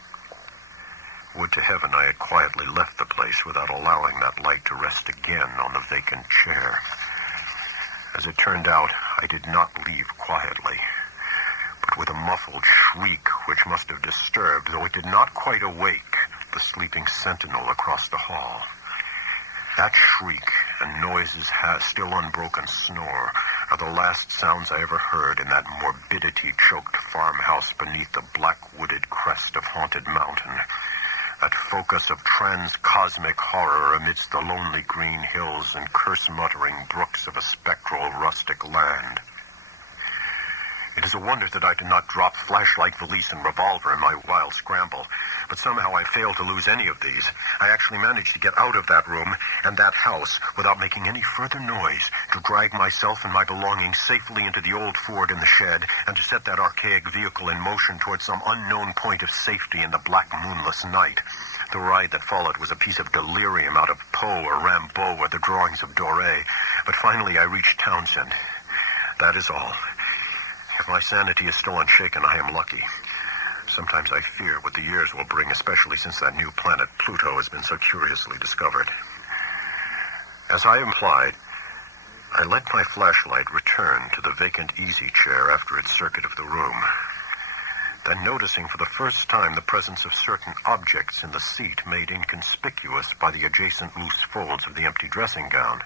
Would to heaven I had quietly left the place without allowing that light to rest again on the vacant chair. As it turned out, I did not leave quietly, but with a muffled shriek which must have disturbed, though it did not quite awake, the sleeping sentinel across the hall. That shriek and Noise's still unbroken snore are the last sounds I ever heard in that morbidity-choked farmhouse beneath the black-wooded crest of Haunted Mountain, that focus of trans-cosmic horror amidst the lonely green hills and curse-muttering brooks of a spectral rustic land. It is a wonder that I did not drop flashlight, valise, and revolver in my wild scramble, but somehow I failed to lose any of these. I actually managed to get out of that room and that house without making any further noise, to drag myself and my belongings safely into the old Ford in the shed, and to set that archaic vehicle in motion towards some unknown point of safety in the black moonless night. The ride that followed was a piece of delirium out of Poe or Rimbaud or the drawings of Doré, but finally I reached Townsend. That is all. If my sanity is still unshaken, I am lucky. Sometimes I fear what the years will bring, especially since that new planet Pluto has been so curiously discovered. As I implied, I let my flashlight return to the vacant easy chair after its circuit of the room. Then, noticing for the first time the presence of certain objects in the seat made inconspicuous by the adjacent loose folds of the empty dressing gown.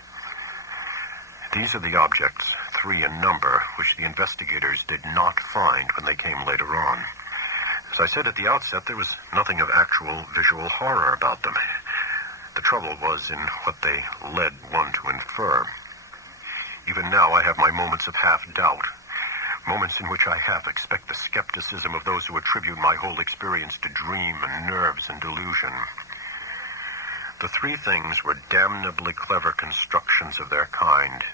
These are the objects, 3 in number, which the investigators did not find when they came later on. As I said at the outset, there was nothing of actual visual horror about them. The trouble was in what they led one to infer. Even now I have my moments of half-doubt, moments in which I half expect the skepticism of those who attribute my whole experience to dream and nerves and delusion. The 3 things were damnably clever constructions of their kind,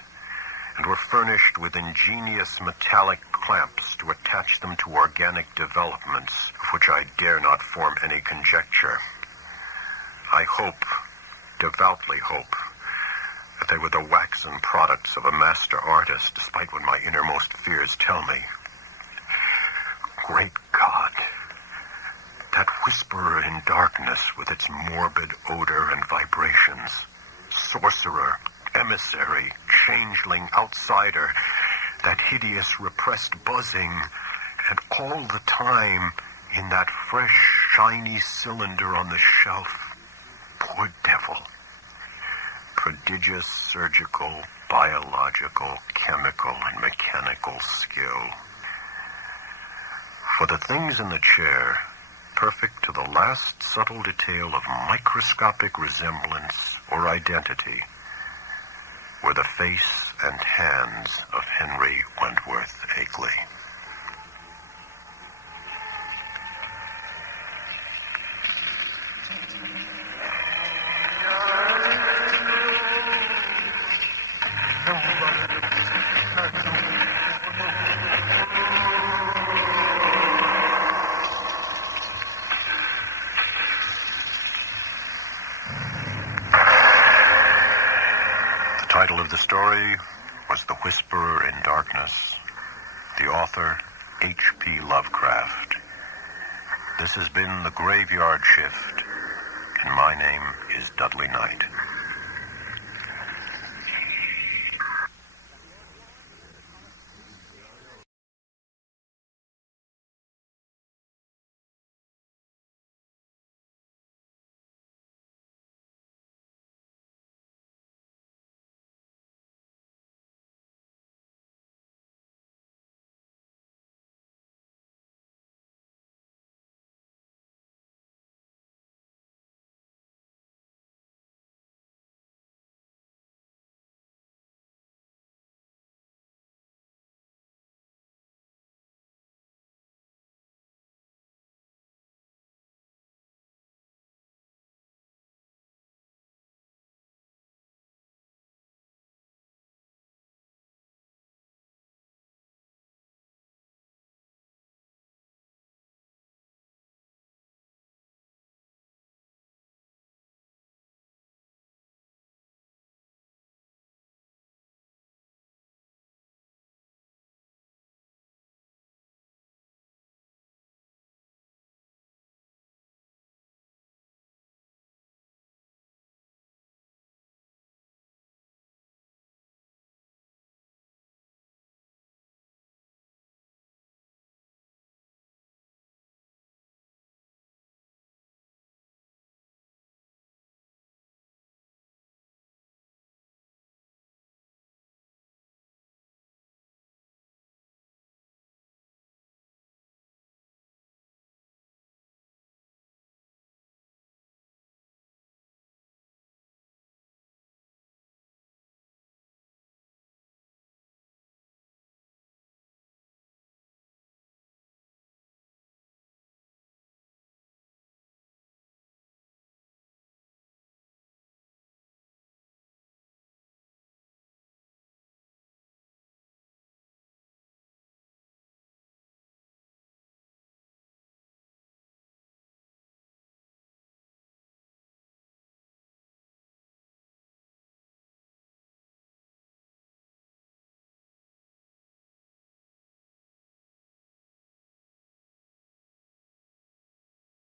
and were furnished with ingenious metallic clamps to attach them to organic developments, of which I dare not form any conjecture. I hope, devoutly hope, that they were the waxen products of a master artist, despite what my innermost fears tell me. Great God! That whisperer in darkness with its morbid odor and vibrations. Sorcerer, emissary, changeling, outsider, that hideous repressed buzzing, and all the time in that fresh, shiny cylinder on the shelf. Poor devil. Prodigious surgical, biological, chemical, and mechanical skill. For the things in the chair, perfect to the last subtle detail of microscopic resemblance or identity, were the face and hands of Henry Wentworth Akeley. The title of the story was The Whisperer in Darkness. The author, HP Lovecraft. This has been The Graveyard Shift, and my name is Dudley Knight.